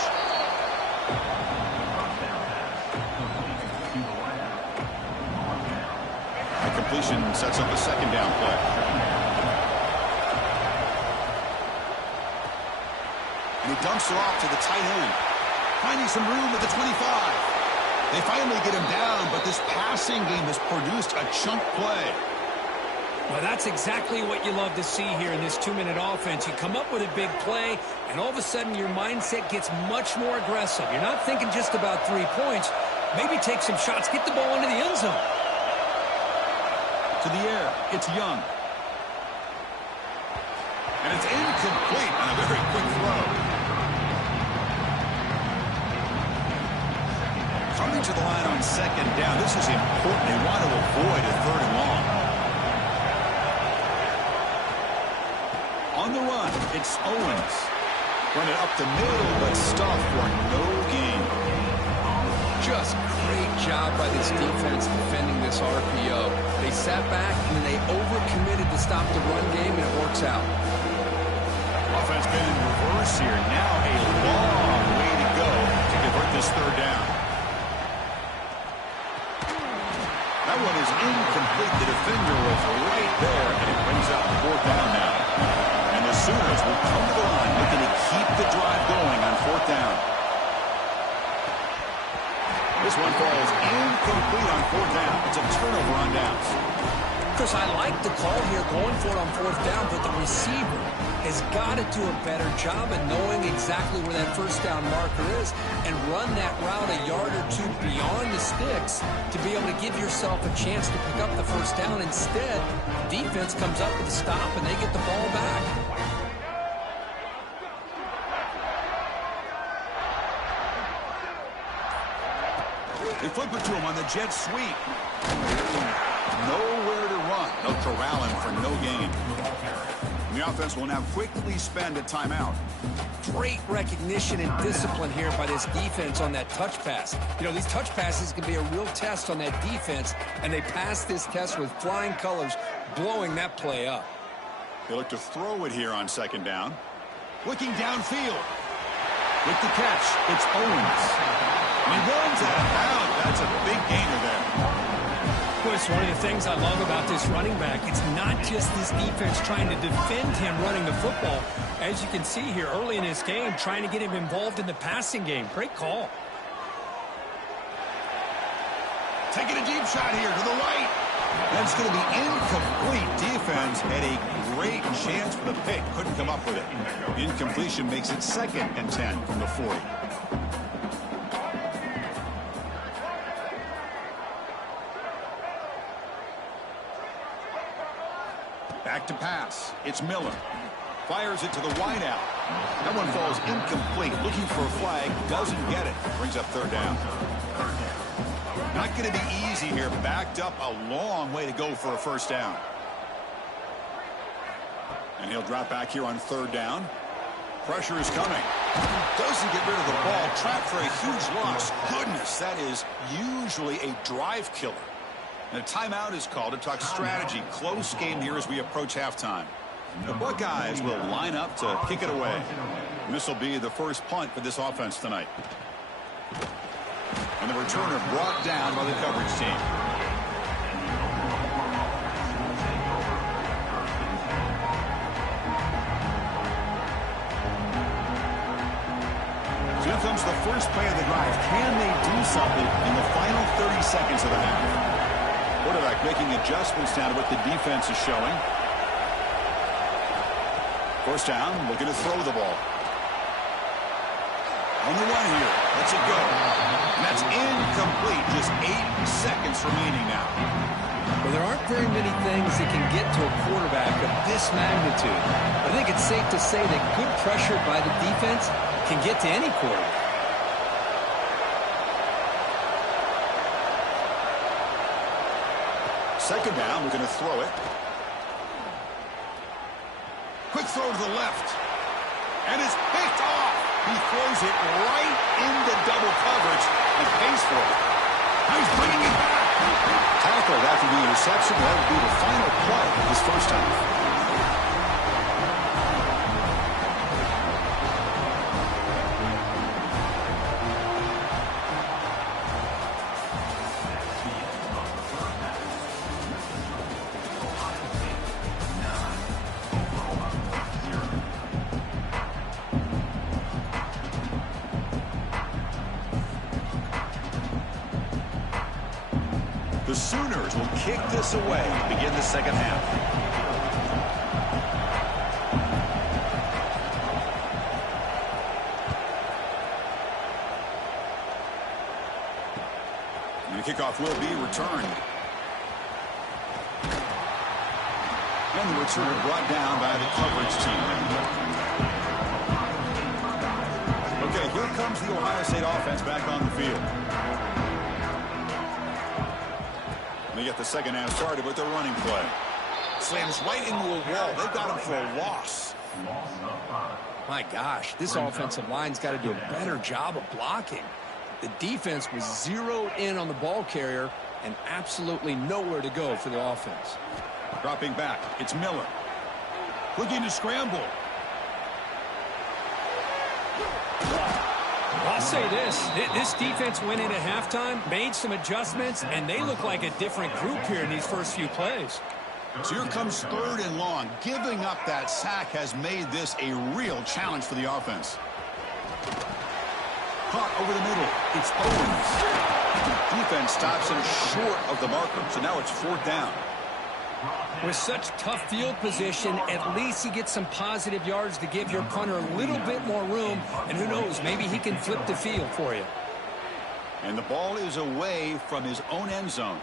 Completion sets up a second down play. And he dumps it off to the tight end. Finding some room at the 25. They finally get him down, but this passing game has produced a chunk play. Well, that's exactly what you love to see here in this 2-minute offense. You come up with a big play, and all of a sudden your mindset gets much more aggressive. You're not thinking just about 3 points. Maybe take some shots, get the ball into the end zone. To the air, it's Young. And it's incomplete on a very quick throw. Coming to the line on second down. This is important. They want to avoid a 3rd and long. On the run, it's Owens. Run it up the middle, but stuffed for no gain. Just great job by this defense defending this RPO. They sat back and then they overcommitted to stop the run game, and it works out. Offense been in reverse here. Now a long way to go to convert this 3rd down. That one is incomplete. The defender was right there, and it brings up 4th down now. And the Sooners will come to the line looking to keep the drive going on 4th down. This one falls incomplete on 4th down. It's a turnover on downs. Chris, I like the call here going for it on 4th down, but the receiver has got to do a better job of knowing exactly where that 1st down marker is and run that route a yard or 2 beyond the sticks to be able to give yourself a chance to pick up the 1st down. Instead, defense comes up with a stop and they get the ball back. They flip it to him on the jet sweep. Nowhere to run. They'll corral him for no gain. And the offense will now quickly spend a timeout. Great recognition and discipline here by this defense on that touch pass. You know, these touch passes can be a real test on that defense, and they pass this test with flying colors, blowing that play up. They look to throw it here on 2nd down. Looking downfield. With the catch, it's Owens. He runs out of bounds. That's a big gainer there. Of course, one of the things I love about this running back, it's not just this defense trying to defend him running the football. As you can see here early in this game, trying to get him involved in the passing game. Great call. Taking a deep shot here to the right. That's going to be incomplete. Defense had a great chance for the pick. Couldn't come up with it. Incompletion makes it 2nd and 10 from the 40. Back to pass. It's Miller. Fires it to the wideout. That one falls incomplete. Looking for a flag. Doesn't get it. Brings up 3rd down. Not going to be easy here. Backed up a long way to go for a 1st down. And he'll drop back here on 3rd down. Pressure is coming. Doesn't get rid of the ball. Trapped for a huge loss. Goodness, that is usually a drive killer. And a timeout is called to talk strategy. Close game here as we approach halftime. The Buckeyes will line up to kick it away. This will be the first punt for this offense tonight. And the returner brought down by the coverage team. So here comes the first play of the drive. Can they do something in the final 30 seconds of the half? Quarterback making adjustments down to what the defense is showing. 1st down, looking to throw the ball. On the run here, lets it go. And that's incomplete. Just 8 seconds remaining now. Well, there aren't very many things that can get to a quarterback of this magnitude. But I think it's safe to say that good pressure by the defense can get to any quarterback. Second down, we're going to throw it. Quick throw to the left. And it's picked off. He throws it right into double coverage and pays for it. Now he's bringing it back. Tackled after the interception. That would be the final play of his first time. The Sooners will kick this away to begin the second half. And the kickoff will be returned. And the return brought down by the coverage team. Okay, here comes the Ohio State offense back on the field. They get the second half started with the running play. Slams right into a wall. They've got him for a loss. My gosh, this offensive line's got to do a better job of blocking. The defense was zeroed in on the ball carrier and absolutely nowhere to go for the offense. Dropping back, it's Miller. Looking to scramble. I'll say this defense went in at halftime, made some adjustments, and they look like a different group here in these first few plays. So here comes third and long. Giving up that sack has made this a real challenge for the offense. Caught over the middle. It's Owens. The defense stops him short of the marker, so now it's fourth down. With such tough field position, at least he gets some positive yards to give your punter a little bit more room. And who knows, maybe he can flip the field for you. And the ball is away from his own end zone.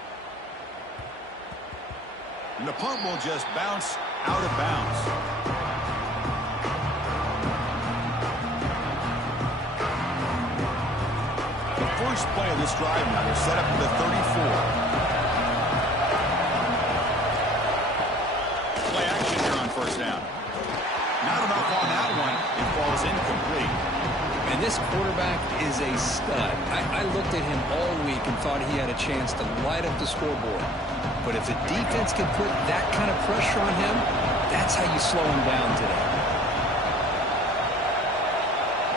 And the punt will just bounce out of bounds. The first play of this drive now, they're set up at the 34. Play action here on first down. Not enough on that one. It falls incomplete. And this quarterback is a stud. I looked at him all week and thought he had a chance to light up the scoreboard. But if the defense can put that kind of pressure on him, that's how you slow him down today.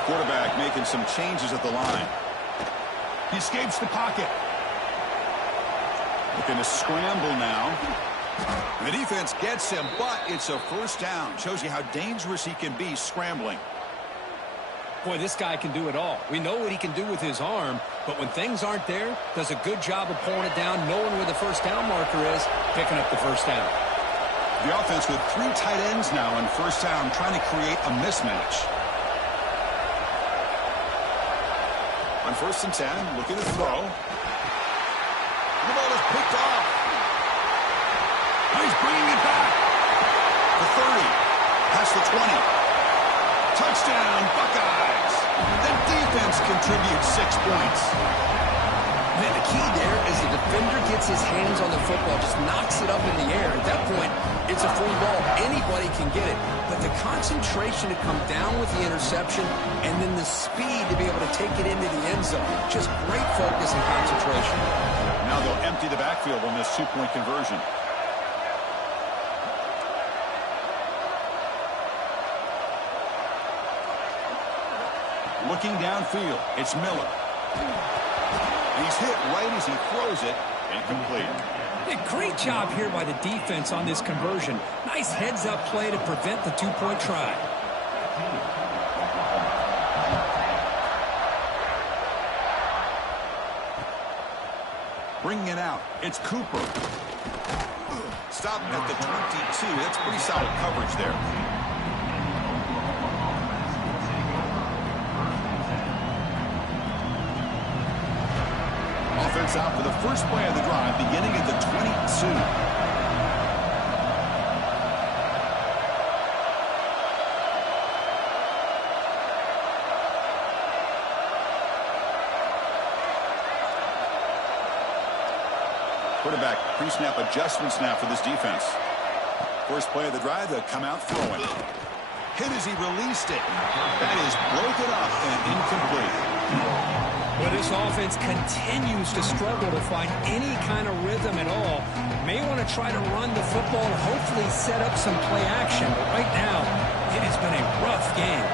Quarterback making some changes at the line. He escapes the pocket. Looking to scramble now. The defense gets him, but it's a first down. Shows you how dangerous he can be scrambling. Boy, this guy can do it all. We know what he can do with his arm, but when things aren't there, does a good job of pulling it down, knowing where the first down marker is, picking up the first down. The offense with three tight ends now on first down, trying to create a mismatch. On 1st and 10, looking to throw. The ball is picked off. Now he's bringing it back. The 30, past the 20. Touchdown, Buckeyes. The defense contributes 6 points. Man, the key there is the defender gets his hands on the football, just knocks it up in the air. At that point, it's a free ball. Anybody can get it. But the concentration to come down with the interception and then the speed to be able to take it into the end zone. Just great focus and concentration. Now they'll empty the backfield on this 2-point conversion. Looking downfield, it's Miller. He's hit right as he throws it, incomplete. A great job here by the defense on this conversion. Nice heads-up play to prevent the 2-point try. Bringing it out, it's Cooper. Stop at the 22. That's pretty solid coverage there. starts out for the first play of the drive, beginning at the 22. Quarterback pre-snap adjustments now for this defense. First play of the drive, they'll come out throwing. Hit as he released it. That is broken up and incomplete. Well, this offense continues to struggle to find any kind of rhythm at all. May want to try to run the football and hopefully set up some play action. But right now, it has been a rough game.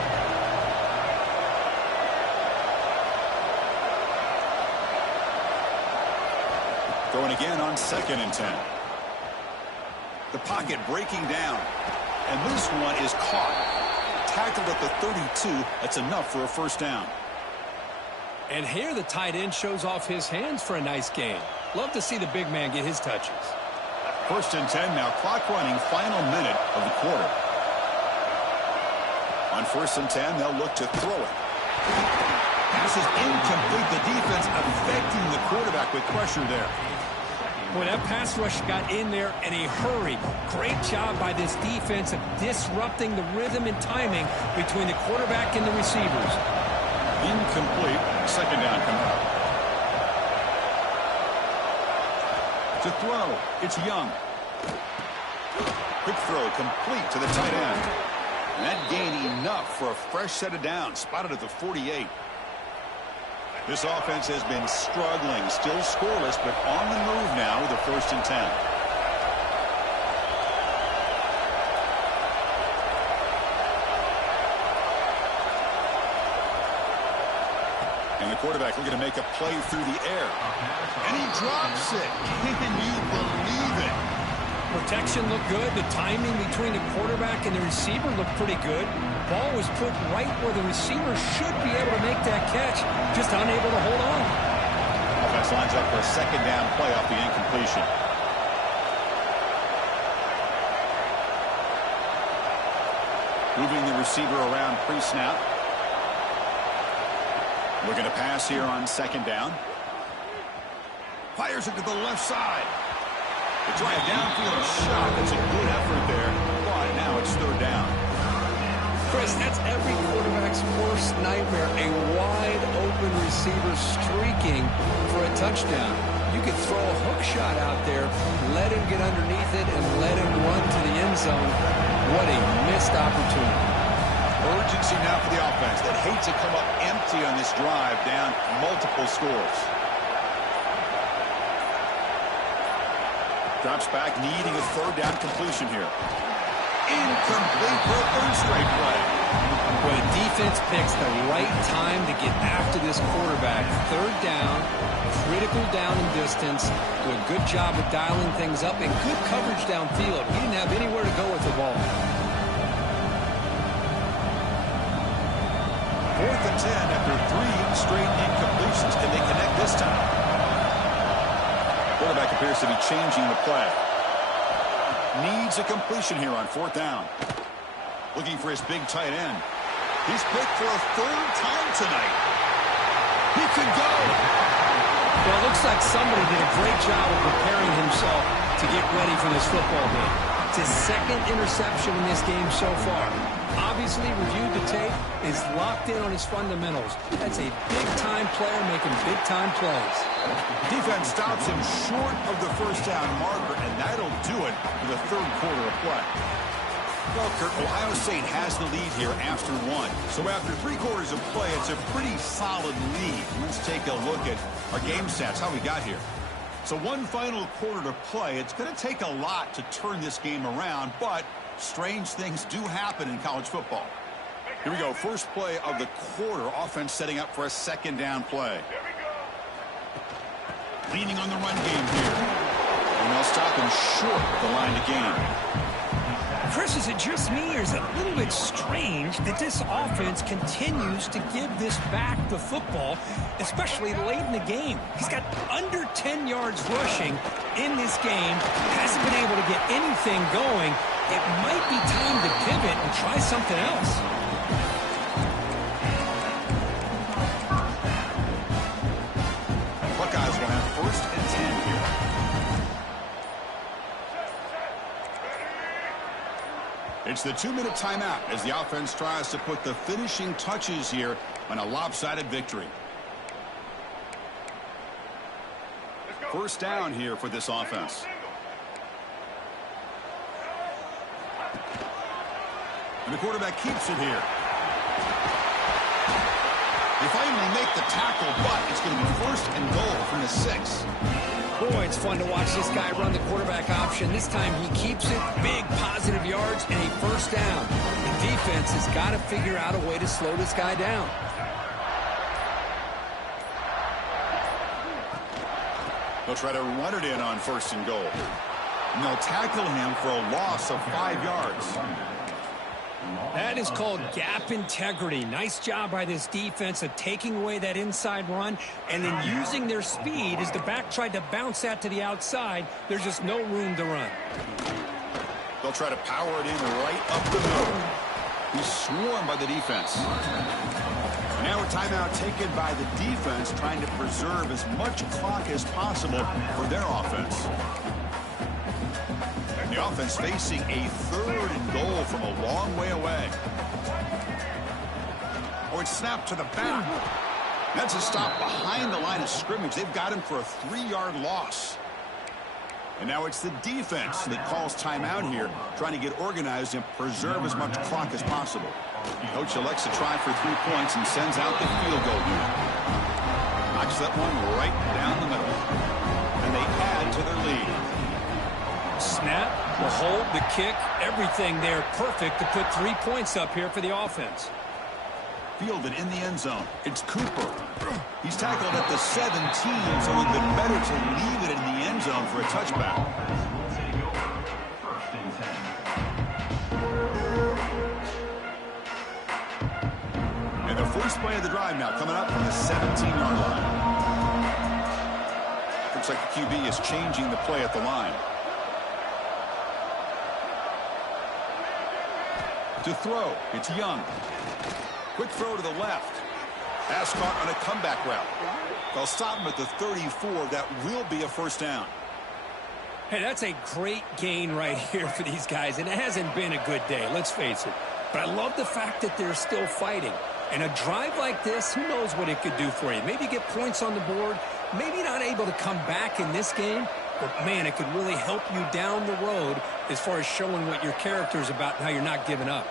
Throwing again on 2nd and 10. The pocket breaking down. And this one is caught. Tackled at the 32. That's enough for a first down. And here the tight end shows off his hands for a nice gain. Love to see the big man get his touches. 1st and 10 now. Clock running. Final minute of the quarter. On 1st and 10, they'll look to throw it. Pass is incomplete. The defense affecting the quarterback with pressure there. Well, that pass rush got in there in a hurry. Great job by this defense of disrupting the rhythm and timing between the quarterback and the receivers. Incomplete. 2nd down coming up. To throw, it's Young. Quick throw complete to the tight end. And that gained enough for a fresh set of downs. Spotted at the 48. This offense has been struggling, still scoreless, but on the move now with a 1st and 10. And the quarterback looking to make a play through the air. And he drops it. Can you believe it? Protection looked good. The timing between the quarterback and the receiver looked pretty good. Ball was put right where the receiver should be able to make that catch, just unable to hold on. Offense lines up for a 2nd down play off the incompletion. Moving the receiver around pre-snap. Looking to pass here on 2nd down. Fires it to the left side. They try a downfield shot. That's a good effort there. But now it's 3rd down. Chris, that's every quarterback's worst nightmare. A wide-open receiver streaking for a touchdown. You could throw a hook shot out there, let him get underneath it, and let him run to the end zone. What a missed opportunity. Urgency now for the offense that hates to come up empty on this drive, down multiple scores. Drops back, needing a 3rd down completion here. Incomplete for a 3rd straight play. When a defense picks the right time to get after this quarterback, 3rd down, critical down and distance, do a good job of dialing things up, and good coverage downfield. He didn't have anywhere to go with the ball. 4th and 10 after 3 straight incompletions. Can they connect this time? Quarterback appears to be changing the play. Needs a completion here on 4th down. Looking for his big tight end. He's picked for a 3rd time tonight. He could go. Well, it looks like somebody did a great job of preparing himself to get ready for this football game. It's his 2nd interception in this game so far. Obviously reviewed the tape, is locked in on his fundamentals. That's a big-time player making big-time plays. Defense stops him short of the 1st down marker, and that'll do it for the 3rd quarter of play. Well, Kurt, Ohio State has the lead here after 1. So after 3 quarters of play, it's a pretty solid lead. Let's take a look at our game stats, how we got here. So 1 final quarter to play. It's going to take a lot to turn this game around, but strange things do happen in college football. Here we go. First play of the quarter. Offense setting up for a 2nd down play. Leaning on the run game here. And they'll stop him short of the line to gain. Chris, is it just me, or is it a little bit strange that this offense continues to give this back the football, especially late in the game? He's got under 10 yards rushing in this game, hasn't been able to get anything going. It might be time to pivot and try something else. Buckeyes will have It's the 2-minute timeout as the offense tries to put the finishing touches here on a lopsided victory. First down here for this offense. And the quarterback keeps it here. They finally make the tackle, but it's going to be first and goal from the 6. Boy, it's fun to watch this guy run the quarterback option. This time he keeps it, big positive yards, and a first down. The defense has got to figure out a way to slow this guy down. They'll try to run it in on first and goal. And they'll tackle him for a loss of 5 yards. That is called gap integrity. Nice job by this defense of taking away that inside run and then using their speed as the back tried to bounce that to the outside. There's just no room to run. They'll try to power it in right up the middle. He's swarmed by the defense. And now a timeout taken by the defense, trying to preserve as much clock as possible for their offense. The offense facing a 3rd and goal from a long way away. Oh, it's snapped to the back. That's a stop behind the line of scrimmage. They've got him for a 3-yard loss. And now it's the defense that calls timeout here, trying to get organized and preserve as much clock as possible. Coach elects to try for 3 points and sends out the field goal unit. Knocks that one right down the middle. And they add to their lead. Snap, the hold, the kick, everything there perfect to put 3 points up here for the offense. Fielded in the end zone. It's Cooper. He's tackled at the 17, so it would have been better to leave it in the end zone for a touchback. And the first play of the drive now coming up from the 17-yard line. Looks like the QB is changing the play at the line. To throw, it's Young. Quick throw to the left. Pass caught on a comeback route. They'll stop him at the 34. That will be a first down. Hey, that's a great gain right here for these guys, and it hasn't been a good day, let's face it. But I love the fact that they're still fighting. And a drive like this, who knows what it could do for you. Maybe get points on the board, maybe not able to come back in this game, but, man, it could really help you down the road as far as showing what your character is about and how you're not giving up.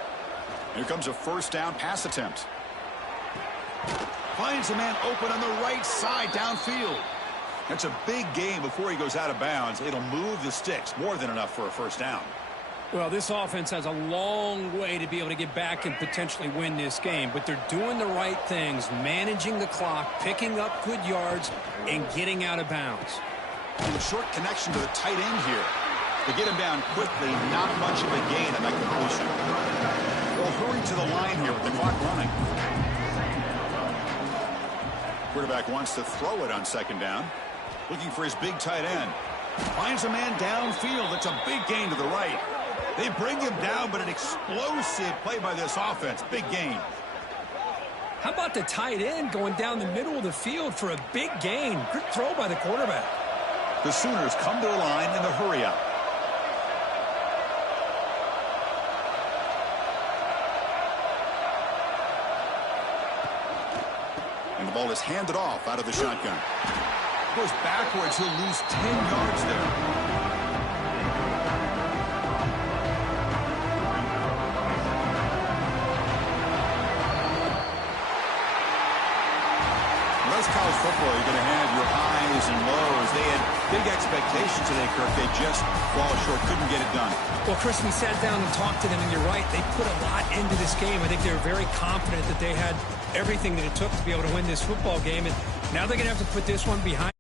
Here comes a first down pass attempt. Finds a man open on the right side downfield. That's a big gain before he goes out of bounds. It'll move the sticks, more than enough for a first down. Well, this offense has a long way to be able to get back and potentially win this game, but they're doing the right things, managing the clock, picking up good yards, and getting out of bounds. And a short connection to the tight end here. To get him down quickly, not much of a gain on that completion. They'll hurry to the line here with the clock running. Quarterback wants to throw it on second down. Looking for his big tight end. Finds a man downfield. It's a big gain to the right. They bring him down, but an explosive play by this offense. Big gain. How about the tight end going down the middle of the field for a big gain? Good throw by the quarterback. The Sooners come to the line in the hurry-up. And the ball is handed off out of the shotgun. Goes backwards, he'll lose 10 yards there. College football, you're going to have your highs and lows. They had big expectations today, Kirk. They just fall short, couldn't get it done. Well, Chris, we sat down and talked to them, and you're right. They put a lot into this game. I think they were very confident that they had everything that it took to be able to win this football game. And now they're going to have to put this one behind.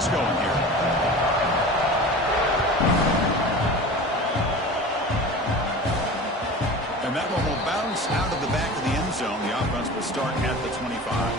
this going here. And that one will bounce out of the back of the end zone. The offense will start at the 25.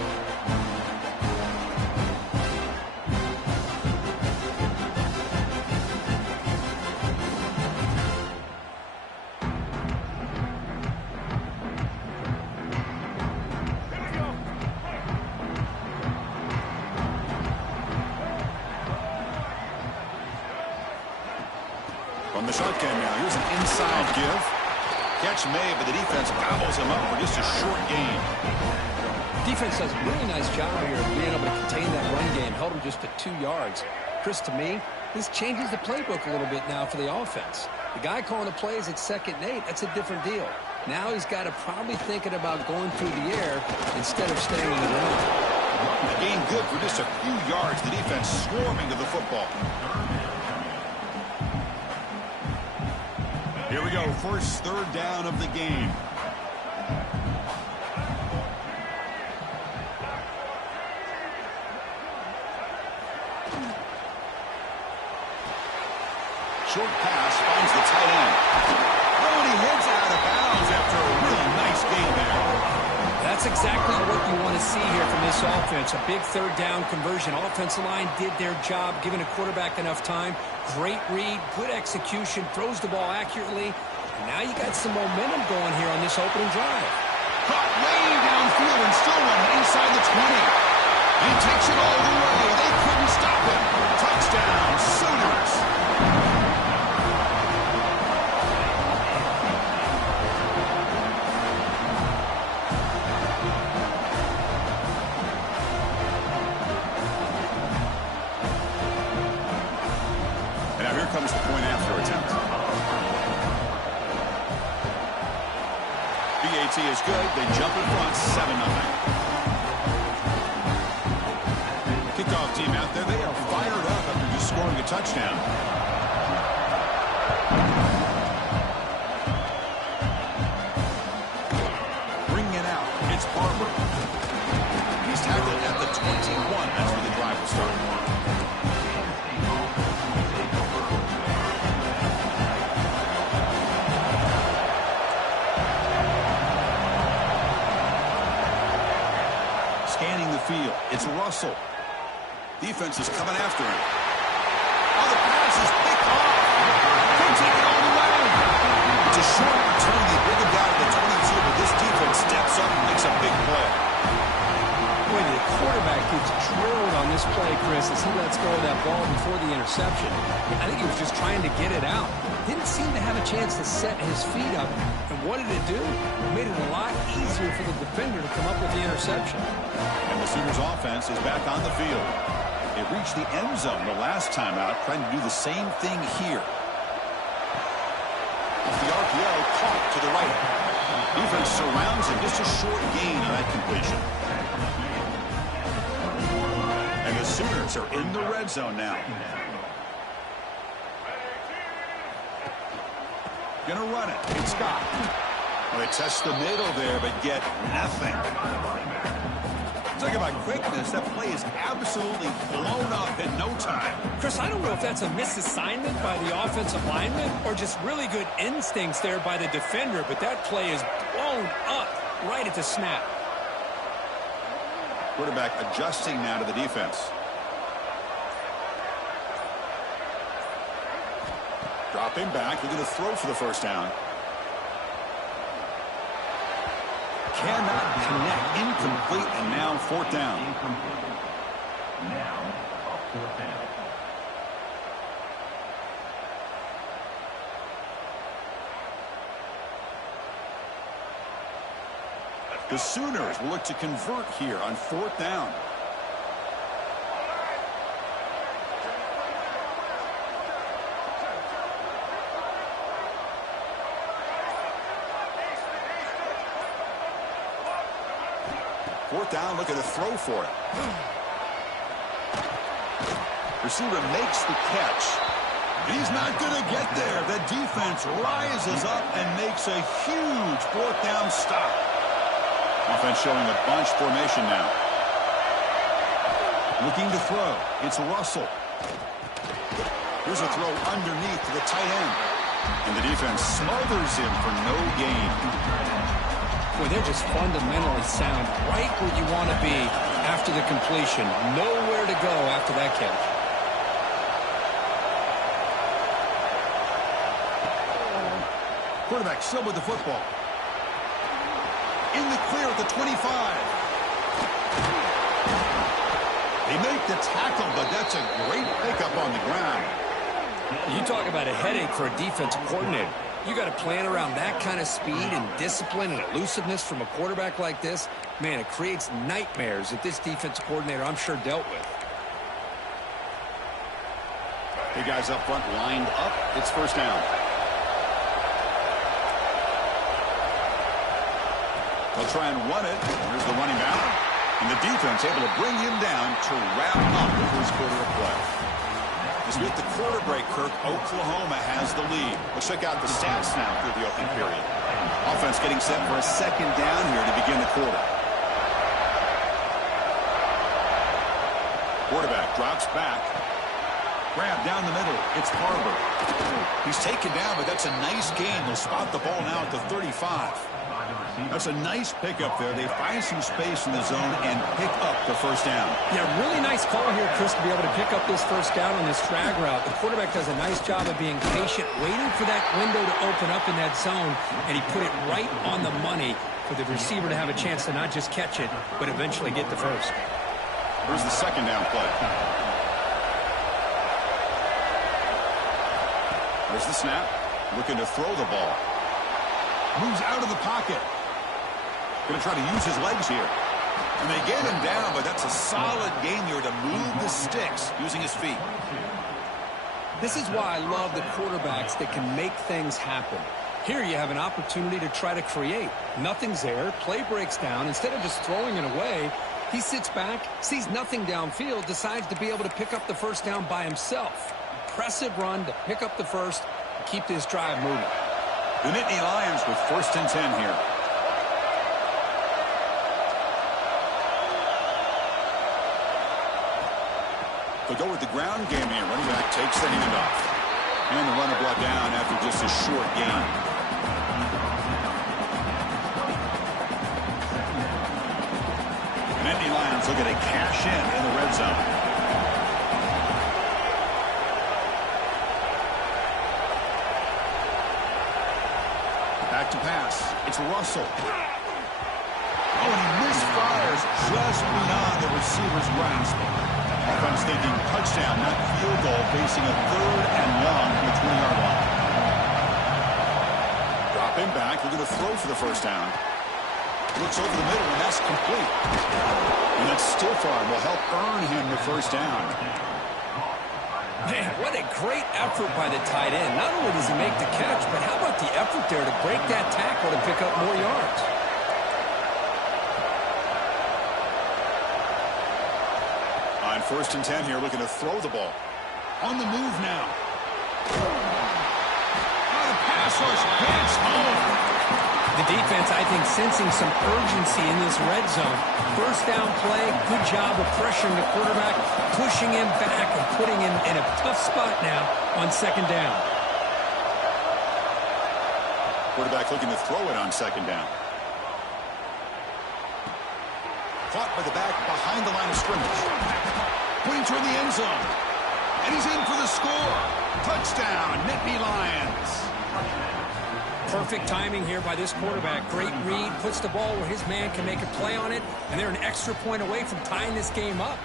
From the shotgun now, here's an inside give. Catch made, but the defense gobbles him up for just a short gain. Defense does a really nice job here of being able to contain that run game. Held him just at 2 yards. Chris, to me, this changes the playbook a little bit now for the offense. The guy calling the plays at 2nd and 8, that's a different deal. Now he's got to probably thinking about going through the air instead of staying in the ground. The gain good for just a few yards. The defense swarming to the football. Here we go, first 3rd down of the game. Short pass finds the tight end. Oh, and he heads out of bounds after a real nice gain there. That's exactly what you want to see here from this offense. A big 3rd down conversion. Offensive line did their job, giving a quarterback enough time. Great read, good execution, throws the ball accurately. And now you got some momentum going here on this opening drive. Caught way downfield and still one inside the 20. He takes it all the way. They couldn't stop him. Touchdown, Sooners. And now here comes the point after attempt. BAT is good. They jump in front, 7-0. Kickoff team out there, they are fired up after just scoring a touchdown. Bring it out. It's Barber. He's tackled at the 21. That's where the drive will start. Scanning the field. It's Russell. Defense is coming after him. Oh, the pass is picked off. Can't take it all the way. It's a short opportunity. Bring him down to the 22, but this defense steps up and makes a big play. Boy, the quarterback gets drilled on this play, Chris, as he lets go of that ball before the interception. I think he was just trying to get it out. Didn't seem to have a chance to set his feet up. And what did it do? It made it a lot easier for the defender to come up with the interception. And the Sooners offense is back on the field. It reached the end zone the last time out, trying to do the same thing here. It's the RPO caught to the right. Defense surrounds him, just a short gain on that completion. And the Sooners are in the red zone now. Gonna run it. It's Scott. Well, they test the middle there, but get nothing. Talk about quickness. That play is absolutely blown up in no time. Chris, I don't know if that's a misassignment by the offensive lineman or just really good instincts there by the defender, but that play is blown up right at the snap. Quarterback adjusting now to the defense. Dropping back. They're going to throw for the first down. Cannot connect. Incomplete, and now 4th down. Now, 4th down. The Sooners will look to convert here on 4th down. Fourth down, looking to throw for it. Receiver makes the catch. He's not going to get there. The defense rises up and makes a huge 4th down stop. Offense showing a bunch formation now. Looking to throw. It's Russell. Here's a throw underneath to the tight end. And the defense smothers him for no gain. Boy, they're just fundamentally sound, right where you want to be after the completion. Nowhere to go after that catch. Quarterback still with the football. In the clear at the 25. They make the tackle, but that's a great pickup on the ground. You talk about a headache for a defensive coordinator. You got to plan around that kind of speed and discipline and elusiveness from a quarterback like this. Man, it creates nightmares that this defensive coordinator, I'm sure, dealt with. The guys up front lined up. It's first down. They'll try and run it. Here's the running back. And the defense able to bring him down to wrap up the first quarter of play. As we hit the quarter break, Kirk, Oklahoma has the lead. Let's check out the stats now through the opening period. Offense getting set for a second down here to begin the quarter. Quarterback drops back. Grab down the middle. It's Harbor. He's taken down, but that's a nice gain. They'll spot the ball now at the 35. That's a nice pickup there. They find some space in the zone and pick up the first down. Yeah, really nice call here, Chris, to be able to pick up this first down on this drag route. The quarterback does a nice job of being patient, waiting for that window to open up in that zone, and he put it right on the money for the receiver to have a chance to not just catch it, but eventually get the first. Here's the second down play. There's the snap. Looking to throw the ball. Moves out of the pocket. Going to try to use his legs here. And they get him down, but that's a solid gain there to move the sticks using his feet. This is why I love the quarterbacks that can make things happen. Here you have an opportunity to try to create. Nothing's there. Play breaks down. Instead of just throwing it away, he sits back, sees nothing downfield, decides to be able to pick up the first down by himself. Impressive run to pick up the first and keep this drive moving. The Nittany Lions with first and 10 here. They'll go with the ground game here. Running back takes the handoff. And the runner brought down after just a short gain. The Nittany Lions looking to cash in the red zone. Back to pass. It's Russell. Oh, and he misfires just beyond the receiver's grasp. Offense thinking touchdown, not field goal, facing a 3rd and long from the 20-yard line. Drop him back. They're going to throw for the first down. Looks over the middle, and that's complete. And that stiff arm will help earn him the first down. Man, what a great effort by the tight end. Not only does he make the catch, but how about the effort there to break that tackle to pick up more yards? On first and 10 here, looking to throw the ball. On the move now. Oh, the pass rush gets home. The defense, I think, sensing some urgency in this red zone. First down play, good job of pressuring the quarterback, pushing him back and putting him in a tough spot now on second down. Quarterback looking to throw it on second down. Caught by the back behind the line of scrimmage. Putting toward the end zone. And he's in for the score. Touchdown, Nittany Lions. Perfect timing here by this quarterback. Great read, puts the ball where his man can make a play on it, and they're an extra point away from tying this game up.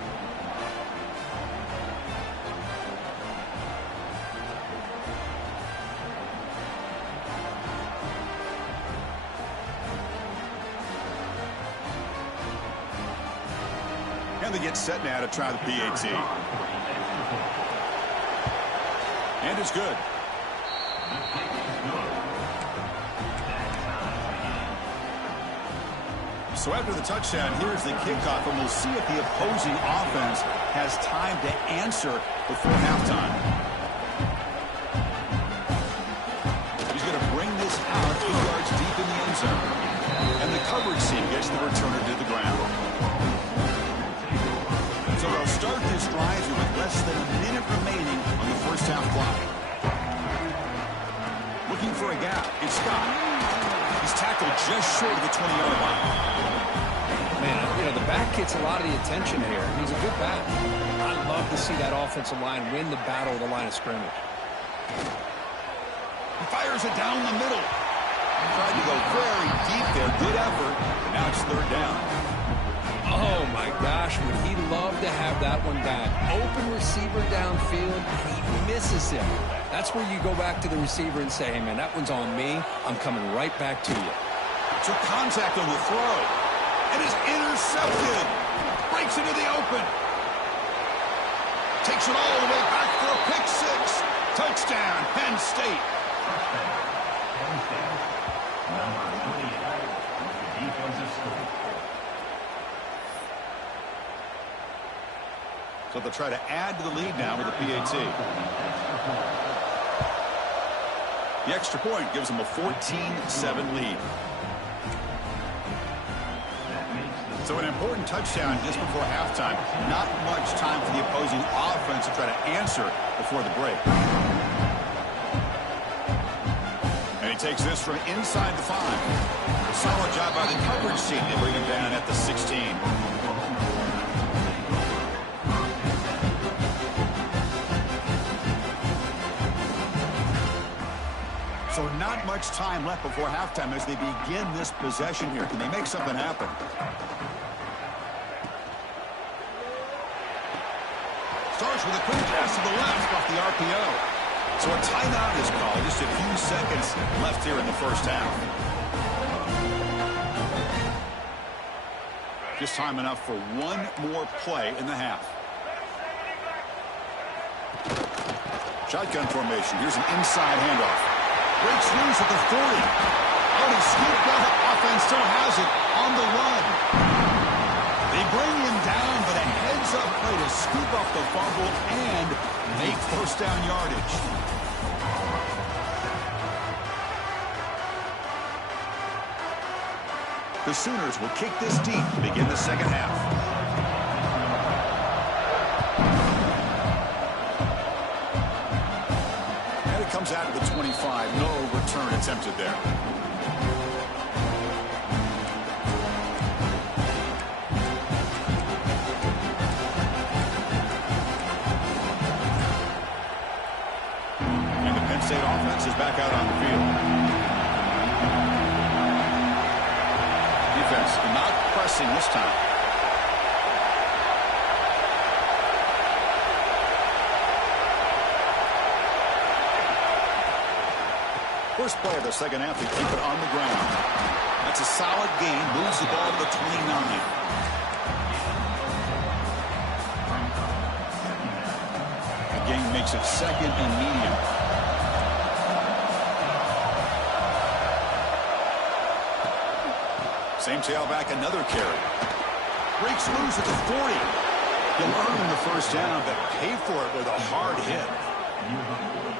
And they get set now to try the PAT. And it's good. So after the touchdown, here's the kickoff, and we'll see if the opposing offense has time to answer before halftime. He's going to bring this out 2 yards deep in the end zone. And the coverage team gets the returner to the ground. So they'll start first half clock. Looking for a gap. It's Scott. He's tackled just short of the 20-yard line. Man, the back gets a lot of the attention here. He's a good back. I love to see that offensive line win the battle of the line of scrimmage. He fires it down the middle. Tried to go very deep there. Good effort. And now it's third down. Oh, my gosh. Would he love to have that one back. Open receiver downfield. He misses him. That's where you go back to the receiver and say, hey, man, that one's on me. I'm coming right back to you. Took contact on the throw. And is intercepted. Breaks into the open. Takes it all the way back for a pick six. Touchdown, Penn State. Penn State. Number 28 with the defensive score. So they'll try to add to the lead now with the PAT. The extra point gives them a 14-7 lead. So an important touchdown just before halftime. Not much time for the opposing offense to try to answer before the break. And he takes this from inside the 5. Solid job by the coverage team to bring him down at the 16. So not much time left before halftime as they begin this possession here. Can they make something happen? Starts with a quick pass to the left off the RPO. So a timeout is called. Just a few seconds left here in the first half. Just time enough for one more play in the half. Shotgun formation. Here's an inside handoff. Breaks loose at the 40. Oh, he scooped up. Offense still has it on the run. They bring him down, but a heads-up play to scoop up the fumble and make first down yardage. The Sooners will kick this deep to begin the second half. Comes out of the 25. No return attempted there. And the Penn State offense is back out on the field. Defense not pressing this time. First play of the second half to keep it on the ground. That's a solid gain. Moves the ball to the 29. The gain makes it second and medium. Same tailback, another carry. Breaks loose at the 40. He'll earn the first down, but pay for it with a hard hit.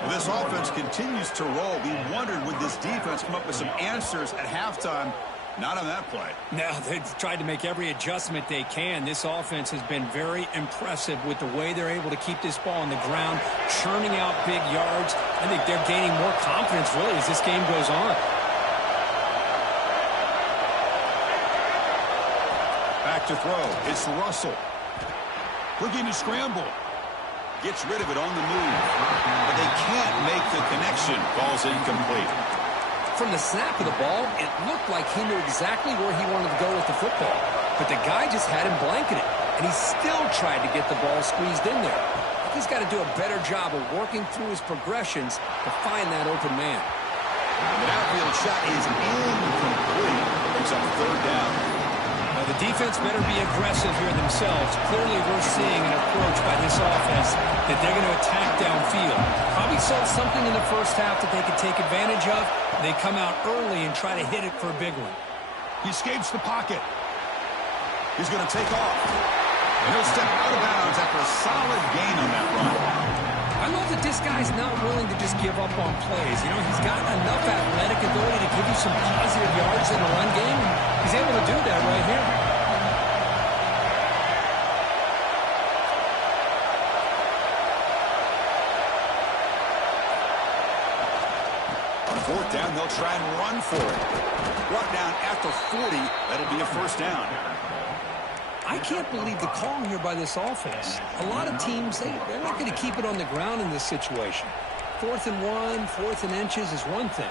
Well, this offense continues to roll. We wondered, would this defense come up with some answers at halftime? Not on that play. No, they've tried to make every adjustment they can. This offense has been very impressive with the way they're able to keep this ball on the ground, churning out big yards. I think they're gaining more confidence, really, as this game goes on. Back to throw. It's Russell. Looking to scramble. Gets rid of it on the move. But they can't make the connection. Ball's incomplete. From the snap of the ball, it looked like he knew exactly where he wanted to go with the football. But the guy just had him blanketed, and he still tried to get the ball squeezed in there. He's got to do a better job of working through his progressions to find that open man. The outfield shot is incomplete. Brings up third down. Now, the defense better be aggressive here themselves. Clearly, we're seeing an approach by this offense that they're going to attack downfield. Probably saw something in the first half that they could take advantage of. They come out early and try to hit it for a big one. He escapes the pocket. He's going to take off. And he'll step out of bounds after a solid gain on that run. I love that this guy's not willing to just give up on plays. You know, he's got enough athletic ability to give you some positive yards in the run game. He's able to do that right here. they'll try and run for it. Brought down after 40. That'll be a first down. I can't believe the call here by this offense. A lot of teams, they're not going to keep it on the ground in this situation. 4th and 1, 4th and inches is one thing.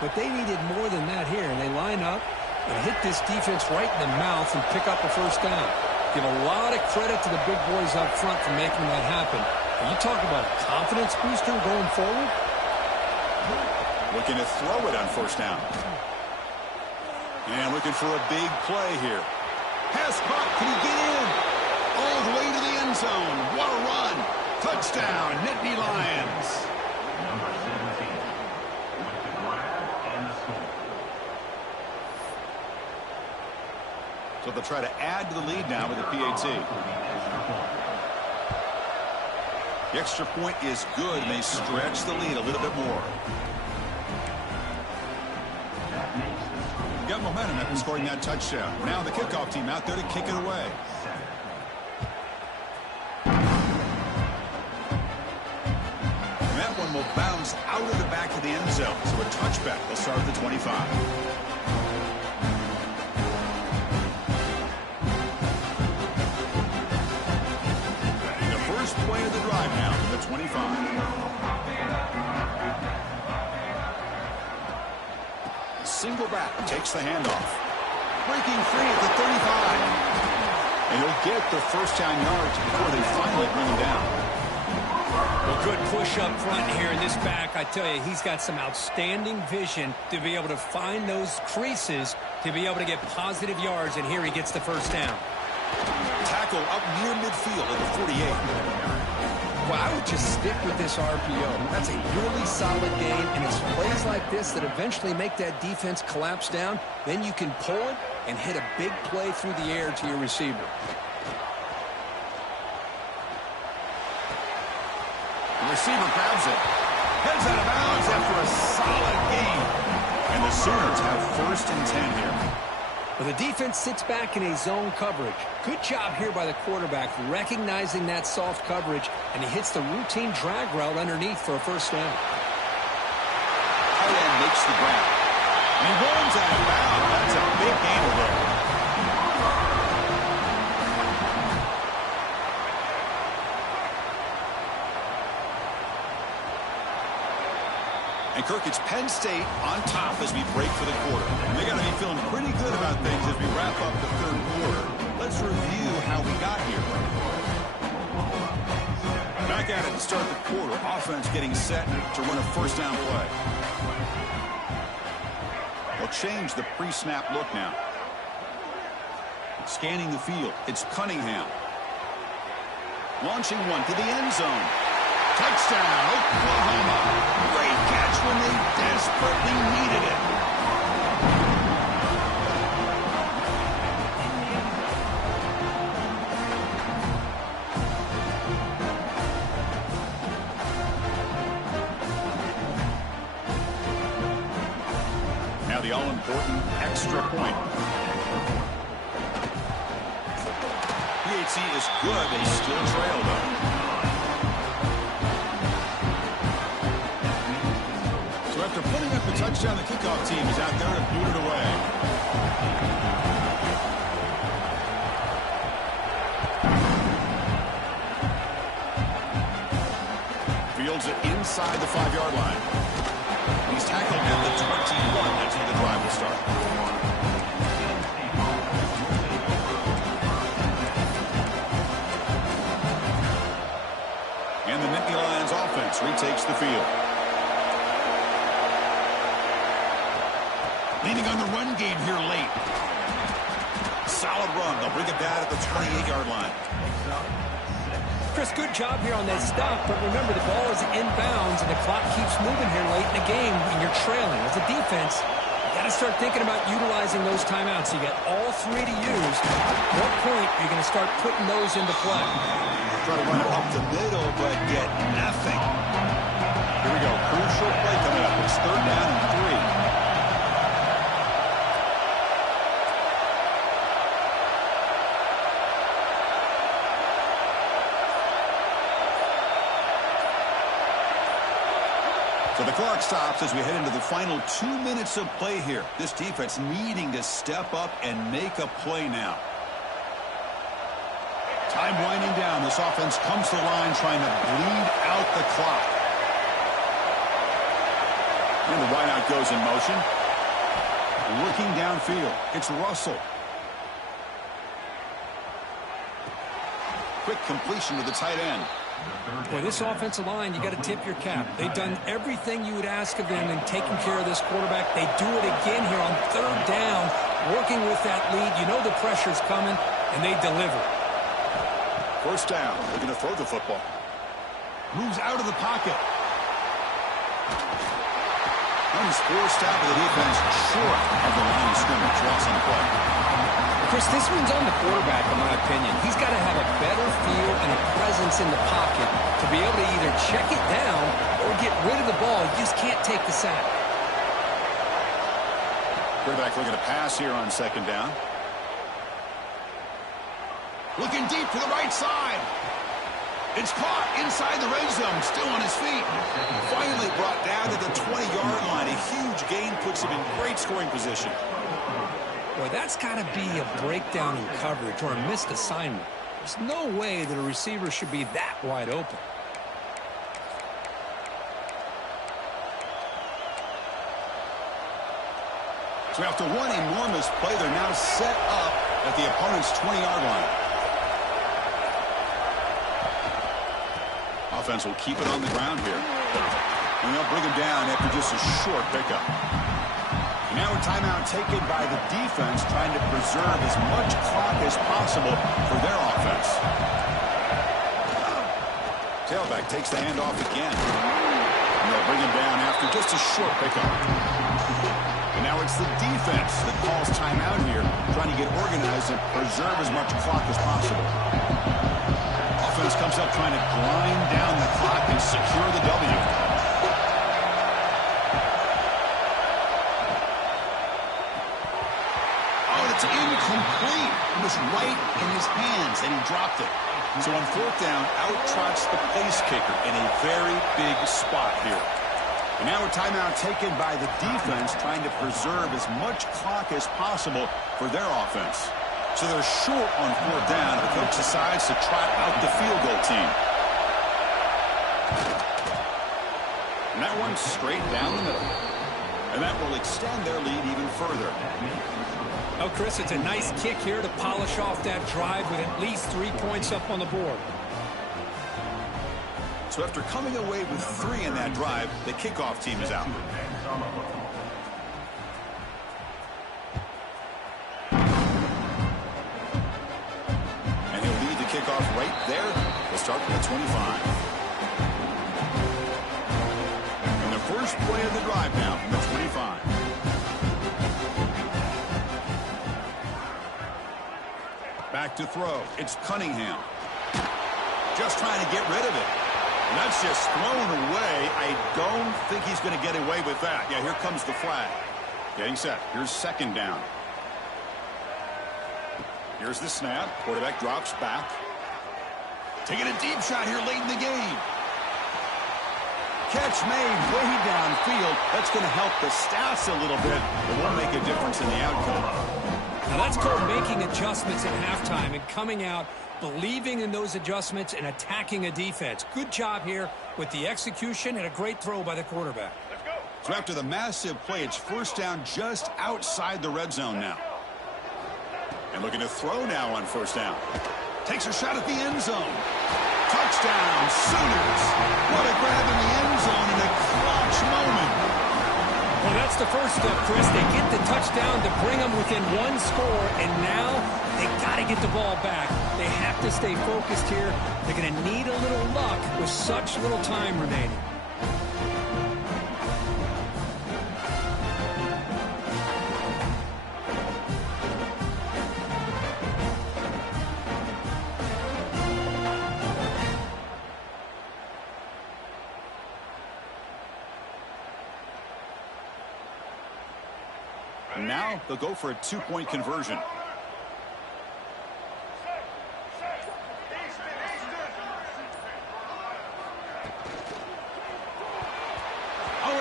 But they needed more than that here, and they line up and hit this defense right in the mouth and pick up a first down. Give a lot of credit to the big boys up front for making that happen. And you talk about a confidence booster going forward. Looking to throw it on first down. And looking for a big play here. Pass caught. Can he get in? All the way to the end zone. What a run. Touchdown, Nittany Lions. Number 17 with the grab and the score. So they'll try to add to the lead now with the PAT. The extra point is good, and they stretch the lead a little bit more. Got momentum after scoring that touchdown. Now the kickoff team out there to kick it away. And that one will bounce out of the back of the end zone. So a touchback. They'll start at the 25. The first play of the drive now to the 25. Single back takes the handoff. Breaking free at the 35. And he'll get the first down yards before they finally bring him down. Well, good push up front here in this back. I tell you, he's got some outstanding vision to be able to find those creases to be able to get positive yards, and here he gets the first down. Tackle up near midfield at the 48. Well, I would just stick with this RPO. That's a really solid game, and it's plays like this that eventually make that defense collapse down. Then you can pull it and hit a big play through the air to your receiver. The receiver grabs it. Heads out of bounds after a solid game. And the Sooners have 1st and 10 here. Well, the defense sits back in a zone coverage. Good job here by the quarterback recognizing that soft coverage, and he hits the routine drag route underneath for a first down. Tight end makes the grab. And he runs out of bounds. That's a big gain there. And Kirk, it's Penn State on top as we break for the quarter. And they got to be feeling pretty good about things as we wrap up the 3rd quarter. Let's review how we got here. Back at it to start the quarter. Offense getting set to run a first down play. They'll change the pre-snap look now. Scanning the field. It's Cunningham. Launching one to the end zone. Touchdown, Oklahoma. Great catch when they desperately needed it. Now the all-important extra point. PAT is good. They still trail, though. After putting up a touchdown, the kickoff team is out there to boot it away. Fields it inside the 5-yard line. He's tackled at the 21. That's where the drive will start. And the Nittany Lions offense retakes the field. Leaning on the run game here late. Solid run. They'll bring it down at the 28-yard line. Chris, good job here on that stop, but remember the ball is inbounds and the clock keeps moving here late in the game and you're trailing. As a defense, you got to start thinking about utilizing those timeouts. You got all 3 to use. At what point are you going to start putting those into play? Try to run it up the middle, but get nothing. Here we go. Crucial play coming up. It's 3rd down and 3. So the clock stops as we head into the final 2 minutes of play here. This defense needing to step up and make a play now. Time winding down. This offense comes to the line trying to bleed out the clock. And the wideout goes in motion. Looking downfield. It's Russell. Quick completion to the tight end. Boy, this offensive line, you got to tip your cap. They've done everything you would ask of them in taking care of this quarterback. They do it again here on third down, working with that lead. You know the pressure's coming, and they deliver. First down, looking to throw the football. Moves out of the pocket. Runs forced out of the defense short of the line of scrimmage. Loss on the play. Chris, this one's on the quarterback, in my opinion. He's got to have a better feel and a presence in the pocket to be able to either check it down or get rid of the ball. You just can't take the sack. Quarterback looking to pass here on second down. Looking deep to the right side. It's caught inside the red zone, still on his feet. Finally brought down to the 20-yard line. A huge gain puts him in great scoring position. Boy, that's got to be a breakdown in coverage or a missed assignment. There's no way that a receiver should be that wide open. So after one enormous play, they're now set up at the opponent's 20-yard line. Offense will keep it on the ground here. And they'll bring him down after just a short pickup. Now a timeout taken by the defense, trying to preserve as much clock as possible for their offense. Tailback takes the handoff again. And they'll bring him down after just a short pickup. And now it's the defense that calls timeout here, trying to get organized and preserve as much clock as possible. Offense comes up trying to grind down the clock and secure the W. It's incomplete. It was right in his hands, and he dropped it. So on fourth down, out trots the place kicker in a very big spot here. And now a timeout taken by the defense, trying to preserve as much clock as possible for their offense. So they're short on fourth down. The coach decides to trot out the field goal team. And that one's straight down the middle. And that will extend their lead even further. Oh, Chris, it's a nice kick here to polish off that drive with at least 3 points up on the board. So after coming away with 3 in that drive, the kickoff team is out. And he'll lead the kickoff right there. We'll start from the 25. And the first play of the drive now from the 25. Back to throw. It's Cunningham. Just trying to get rid of it. And that's just thrown away. I don't think he's going to get away with that. Yeah, here comes the flag. Getting set. Here's second down. Here's the snap. Quarterback drops back. Taking a deep shot here late in the game. Catch made way downfield. That's going to help the stats a little bit. It won't make a difference in the outcome. Now that's called making adjustments at halftime and coming out, believing in those adjustments and attacking a defense. Good job here with the execution and a great throw by the quarterback. Let's go. So after the massive play, it's first down just outside the red zone now. And looking to throw now on first down. Takes a shot at the end zone. Touchdown, Sooners. What a grab in the end zone in a clutch moment. Well, that's the first step, Chris. They get the touchdown to bring them within 1 score, and now they got to get the ball back. They have to stay focused here. They're going to need a little luck with such little time remaining. And now they'll go for a 2-point conversion. Oh,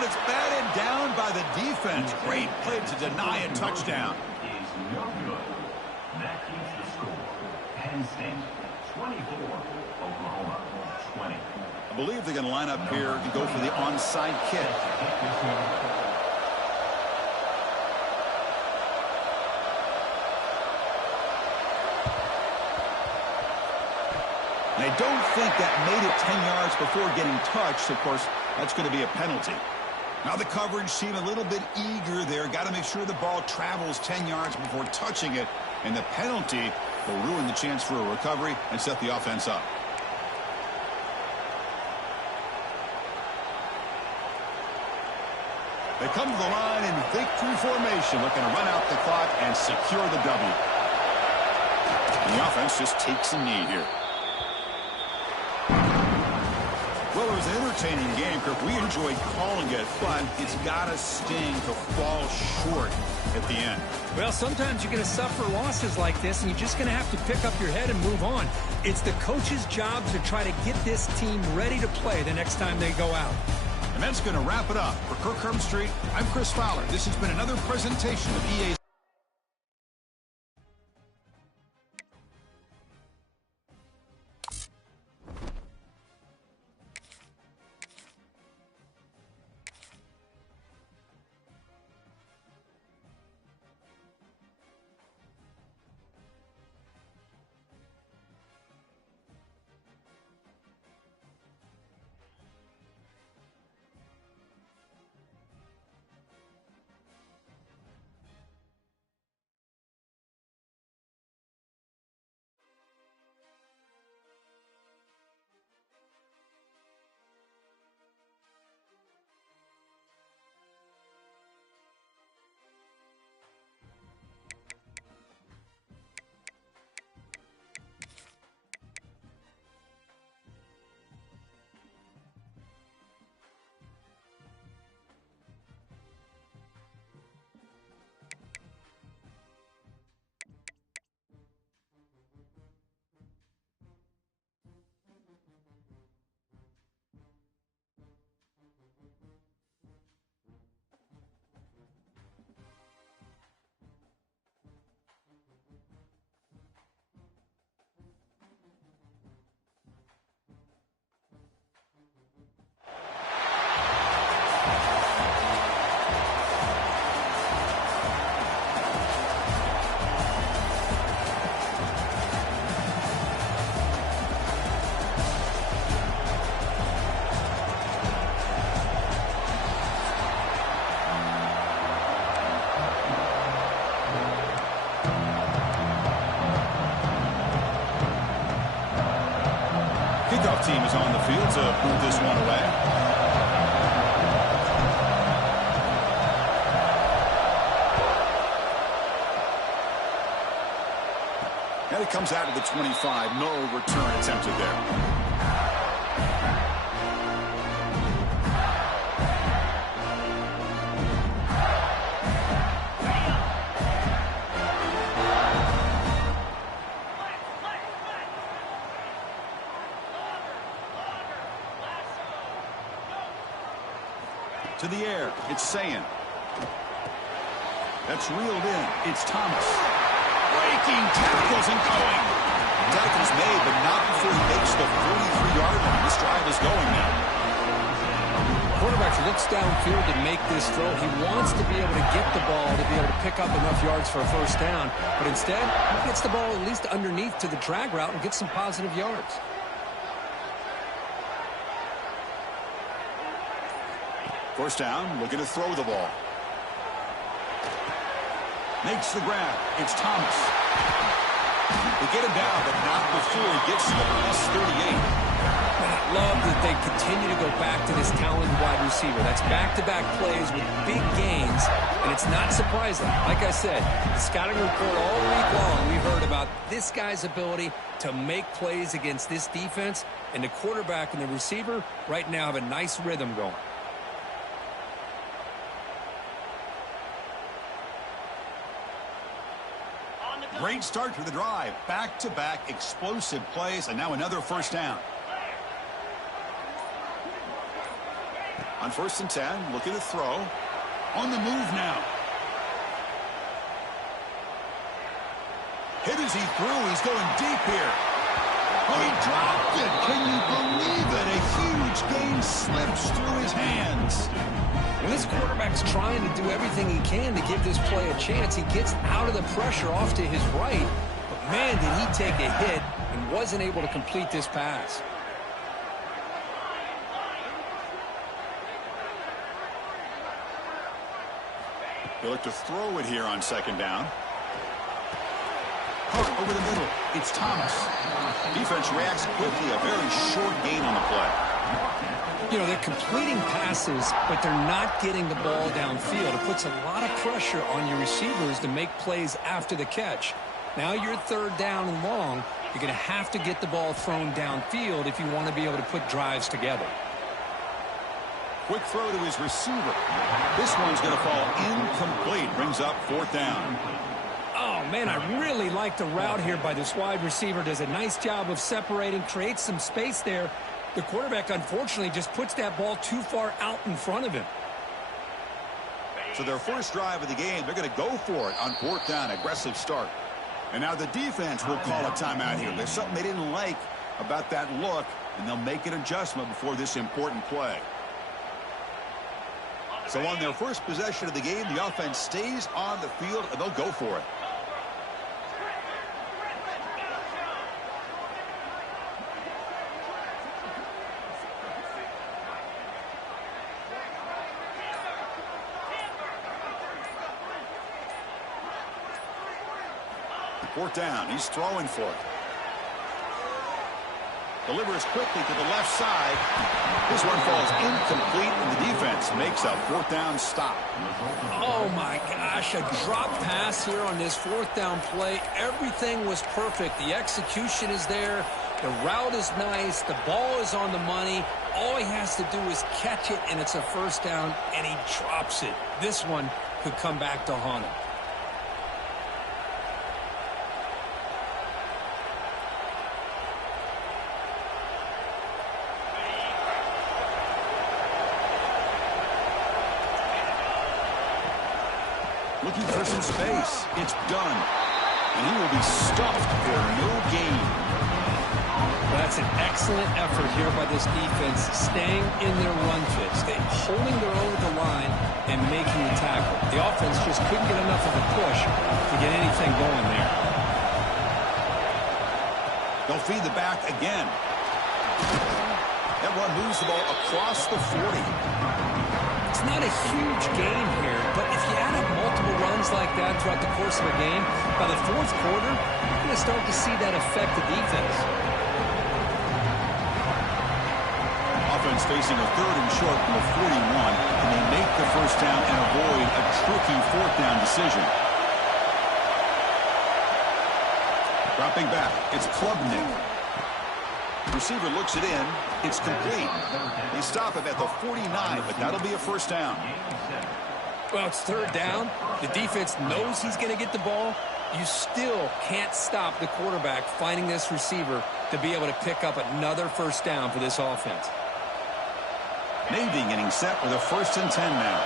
defense. Great play to deny a touchdown. Is no good. That keeps the score. Penn State 24, Oklahoma 20. I believe they're going to line up here to go for the onside kick. And I don't think that made it 10 yards before getting touched. Of course, that's going to be a penalty. Now the coverage seemed a little bit eager there. Got to make sure the ball travels 10 yards before touching it. And the penalty will ruin the chance for a recovery and set the offense up. They come to the line in victory formation, looking to run out the clock and secure the W. And the offense just takes a knee here. Well, it was an entertaining game, Kirk. We enjoyed calling it, but it's got to sting to fall short at the end. Well, sometimes you're going to suffer losses like this, and you're just going to have to pick up your head and move on. It's the coach's job to try to get this team ready to play the next time they go out. And that's going to wrap it up. For Kirk Herbstreit, I'm Chris Fowler. This has been another presentation of EA's. Kickoff team is on the field to move this one away. And it comes out of the 25. No return attempted there. To the air, it's Sayin. That's reeled in. It's Thomas. Breaking tackles and going. Tackle's made, but not before he makes the 43-yard line. This drive is going now. Quarterback looks downfield to make this throw. He wants to be able to get the ball to be able to pick up enough yards for a first down. But instead, he gets the ball at least underneath to the drag route and gets some positive yards. First down, looking to throw the ball. Makes the grab. It's Thomas. They get him down, but not before he gets to the plus 38. And I love that they continue to go back to this talented wide receiver. That's back-to-back plays with big gains, and it's not surprising. Like I said, the scouting report all week long, we heard about this guy's ability to make plays against this defense, and the quarterback and the receiver right now have a nice rhythm going. Great start to the drive. Back-to-back explosive plays, and now another first down. On 1st and 10, looking to throw. On the move now. Hit as he threw. He's going deep here. Oh, he dropped it. Can you believe it? A huge gain slips through his hands. When this quarterback's trying to do everything he can to give this play a chance, he gets out of the pressure off to his right. But, man, did he take a hit and wasn't able to complete this pass. They look to throw it here on second down. Hart over the middle. It's Thomas. Defense reacts quickly. A very short gain on the play. You know, they're completing passes, but they're not getting the ball downfield. It puts a lot of pressure on your receivers to make plays after the catch. Now you're third down and long. You're going to have to get the ball thrown downfield if you want to be able to put drives together. Quick throw to his receiver. This one's going to fall incomplete. Brings up fourth down. Oh, man, I really like the route here by this wide receiver. Does a nice job of separating, creates some space there. The quarterback, unfortunately, just puts that ball too far out in front of him. So their first drive of the game, they're going to go for it on fourth down. Aggressive start. And now the defense will call a timeout here. There's something they didn't like about that look, and they'll make an adjustment before this important play. So on their first possession of the game, the offense stays on the field, and they'll go for it. Fourth down. He's throwing for it. Delivers quickly to the left side. This one falls incomplete, and the defense makes a fourth down stop. Oh, my gosh. A drop pass here on this fourth down play. Everything was perfect. The execution is there. The route is nice. The ball is on the money. All he has to do is catch it, and it's a first down, and he drops it. This one could come back to haunt him. Looking for some space. It's done. And he will be stuffed for no gain. That's an excellent effort here by this defense, staying in their run fits, holding their own at the line and making the tackle. The offense just couldn't get enough of a push to get anything going there. They'll feed the back again. That one moves the ball across the 40. It's not a huge gain here, but if you add up multiple runs like that throughout the course of a game, by the fourth quarter, you're going to start to see that affect the defense. Offense facing a third and short from the 41, and they make the first down and avoid a tricky fourth down decision. Dropping back, it's Klubnik. Receiver looks it in. It's complete. They stop him at the 49, but that'll be a first down. Well, it's third down. The defense knows he's going to get the ball. You still can't stop the quarterback finding this receiver to be able to pick up another first down for this offense. Navy getting set with a 1st and 10 now.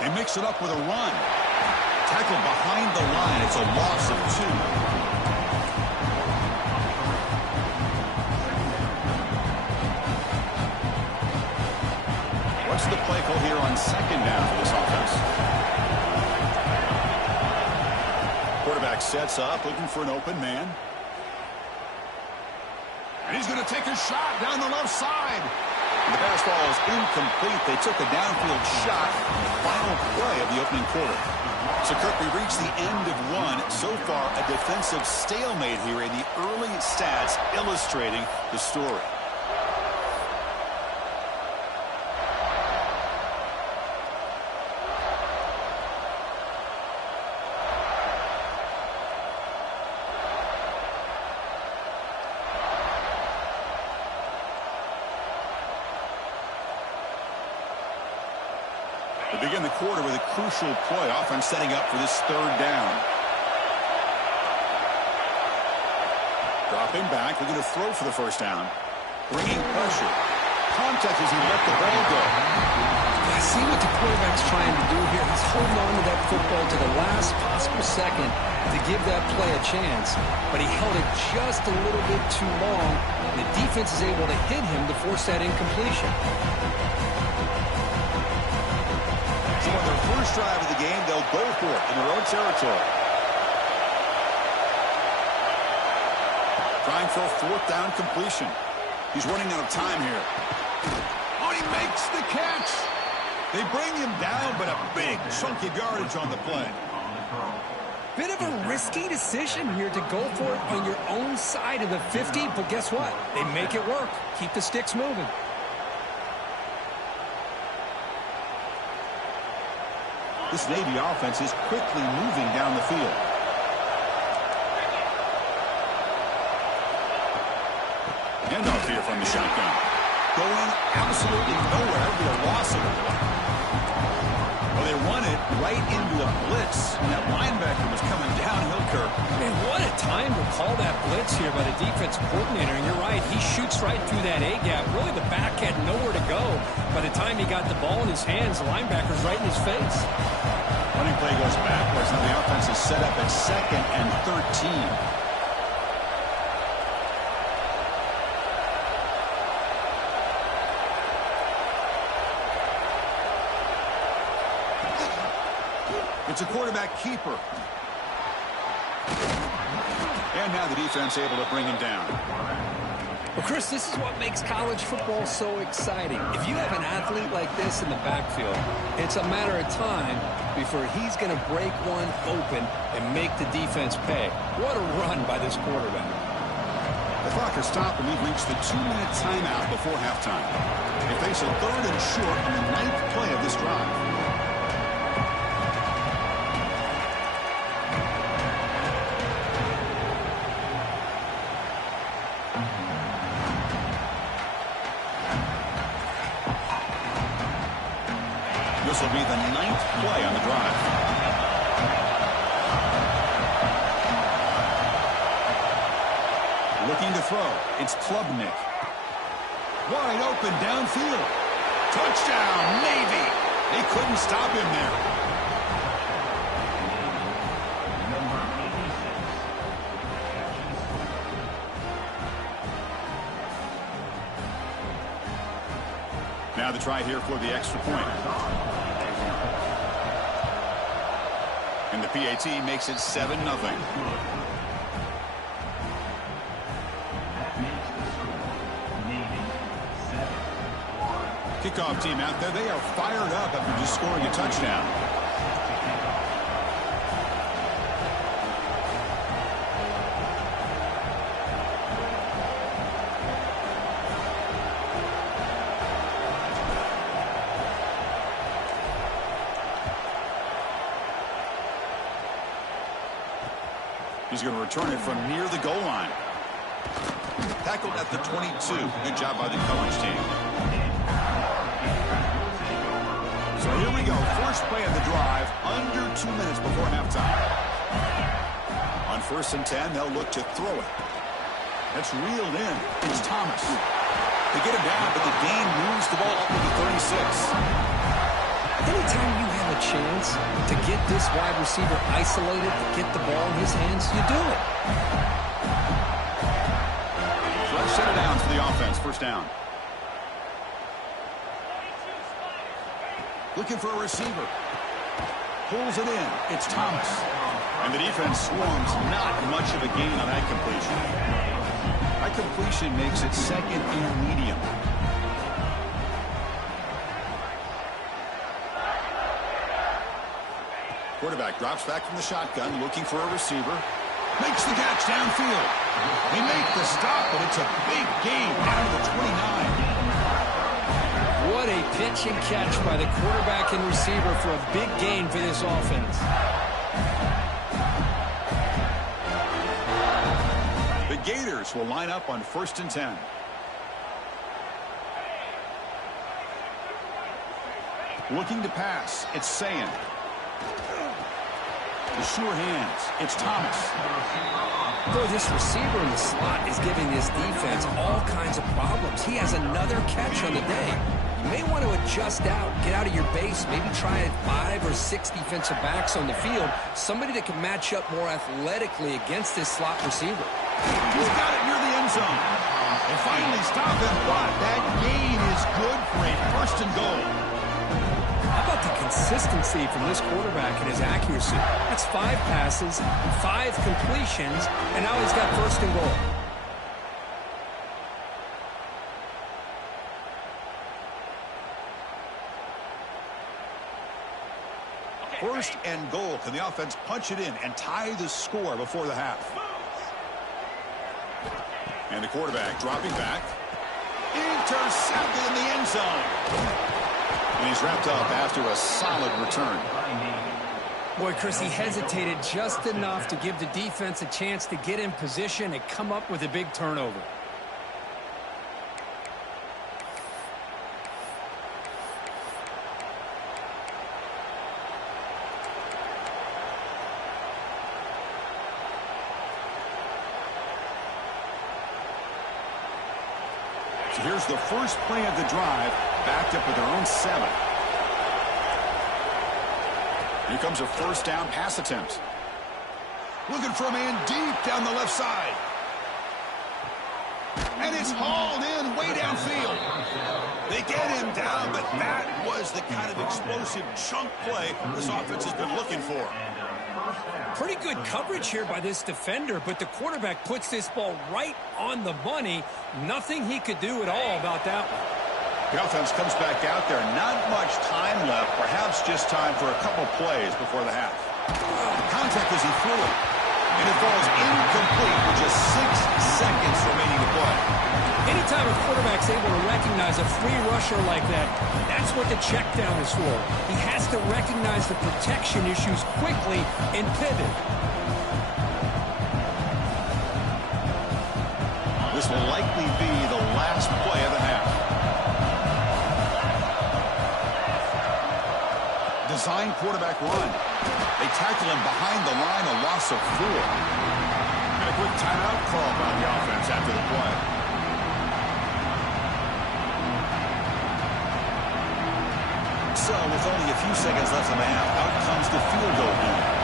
They mix it up with a run. Tackled behind the line. It's a loss of 2. What's the play call here on second down for this offense? Quarterback sets up, looking for an open man. And he's going to take a shot down the left side. And the pass ball is incomplete. They took a downfield shot on the final play of the opening quarter. So, Kirk, we reached the end of one. So far, a defensive stalemate here in the early stats illustrating the story. They begin the quarter with a crucial play, offense setting up for this third down. Dropping back, they're going to throw for the first down. Bringing pressure. contact as he let the ball go. I see what the quarterback's trying to do here. He's holding on to that football to the last possible second to give that play a chance. But he held it just a little bit too long. The defense is able to hit him to force that incompletion. So on their first drive of the game, they'll go for it in their own territory. Trying for a fourth down completion. He's running out of time here. Oh, he makes the catch. They bring him down, but a big chunk of yardage on the play. Bit of a risky decision here to go for it on your own side of the 50, but guess what? They make it work. Keep the sticks moving. This Navy offense is quickly moving down the field. Handoff here from the shotgun. Going absolutely nowhere with a loss of the play. Well, they run it right into a blitz, and that linebacker was coming downhill, Kirk. Man, what a time to call that blitz here by the defense coordinator. And you're right, he shoots right through that A-gap. Really, the back had nowhere to go. By the time he got the ball in his hands, the linebacker's right in his face. Running play goes backwards. Now the offense is set up at 2nd and 13. It's a quarterback keeper. And now the defense able to bring him down. Well, Chris, this is what makes college football so exciting. If you have an athlete like this in the backfield, it's a matter of time before he's going to break one open and make the defense pay. What a run by this quarterback. The clock has stopped, and we've reached the 2-minute timeout before halftime. They face a 3rd and short on the 9th play of this drive. This will be the 9th play on the drive. Looking to throw. It's Klubnik. Wide open downfield. Touchdown, Navy. They couldn't stop him there. Now the try here for the extra point. And the PAT makes it 7-0. Kickoff team out there. They are fired up after just scoring a touchdown. He's going to return it from near the goal line. Tackled at the 22. Good job by the coverage team. So here we go. First play of the drive, under 2 minutes before halftime. On 1st and 10, they'll look to throw it. That's reeled in. It's Thomas. They get him down, but the gain moves the ball up to the 36. Anytime you have a chance to get this wide receiver isolated, to get the ball in his hands, you do it. Fresh set of downs for the offense. First down. Looking for a receiver. Pulls it in. It's Thomas. And the defense swarms. Not much of a gain on that completion. That completion makes it 2nd and medium. Quarterback drops back from the shotgun, looking for a receiver. Makes the catch downfield. They make the stop, but it's a big gain down to the 29. What a pitch and catch by the quarterback and receiver for a big gain for this offense. The Gators will line up on 1st and 10. Looking to pass. It's Sayin. The sure hands. It's Thomas. Boy, this receiver in the slot is giving this defense all kinds of problems. He has another catch on the day. You may want to adjust out, get out of your base, maybe try 5 or 6 defensive backs on the field, somebody that can match up more athletically against this slot receiver. He's got it near the end zone. They finally stop him, but that gain is good for a first and goal. How about the consistency from this quarterback and his accuracy? That's 5 passes, 5 completions, and now he's got first and goal. First and goal. Can the offense punch it in and tie the score before the half? And the quarterback dropping back. Intercepted in the end zone. And he's wrapped up after a solid return. Boy, Chris, he hesitated just enough to give the defense a chance to get in position and come up with a big turnover. So here's the first play of the drive, backed up with their own 7. Here comes a first down pass attempt. Looking for a man deep down the left side. And it's hauled in way downfield. They get him down, but that was the kind of explosive chunk play this offense has been looking for. Pretty good coverage here by this defender, but the quarterback puts this ball right on the money. Nothing he could do at all about that one. The offense comes back out there. Not much time left. Perhaps just time for a couple plays before the half. The contact as he threw it. And it falls incomplete with just 6 seconds remaining to play. Anytime a quarterback's able to recognize a free rusher like that, that's what the check down is for. He has to recognize the protection issues quickly and pivot. This will likely be the last play of the half. Design quarterback run. They tackle him behind the line, a loss of 4. And a quick timeout call by the offense after the play. So, with only a few seconds left in the half, out comes the field goal unit.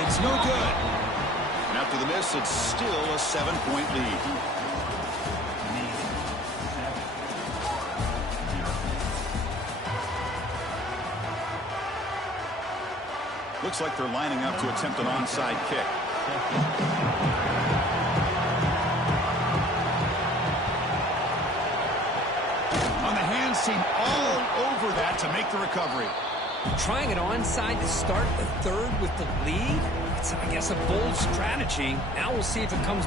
It's no good. And after the miss, it's still a 7-point lead. Looks like they're lining up to attempt an onside kick. On the hands team all over that to make the recovery. Trying it onside to start the third with the lead. It's, I guess, a bold strategy. Now we'll see if it comes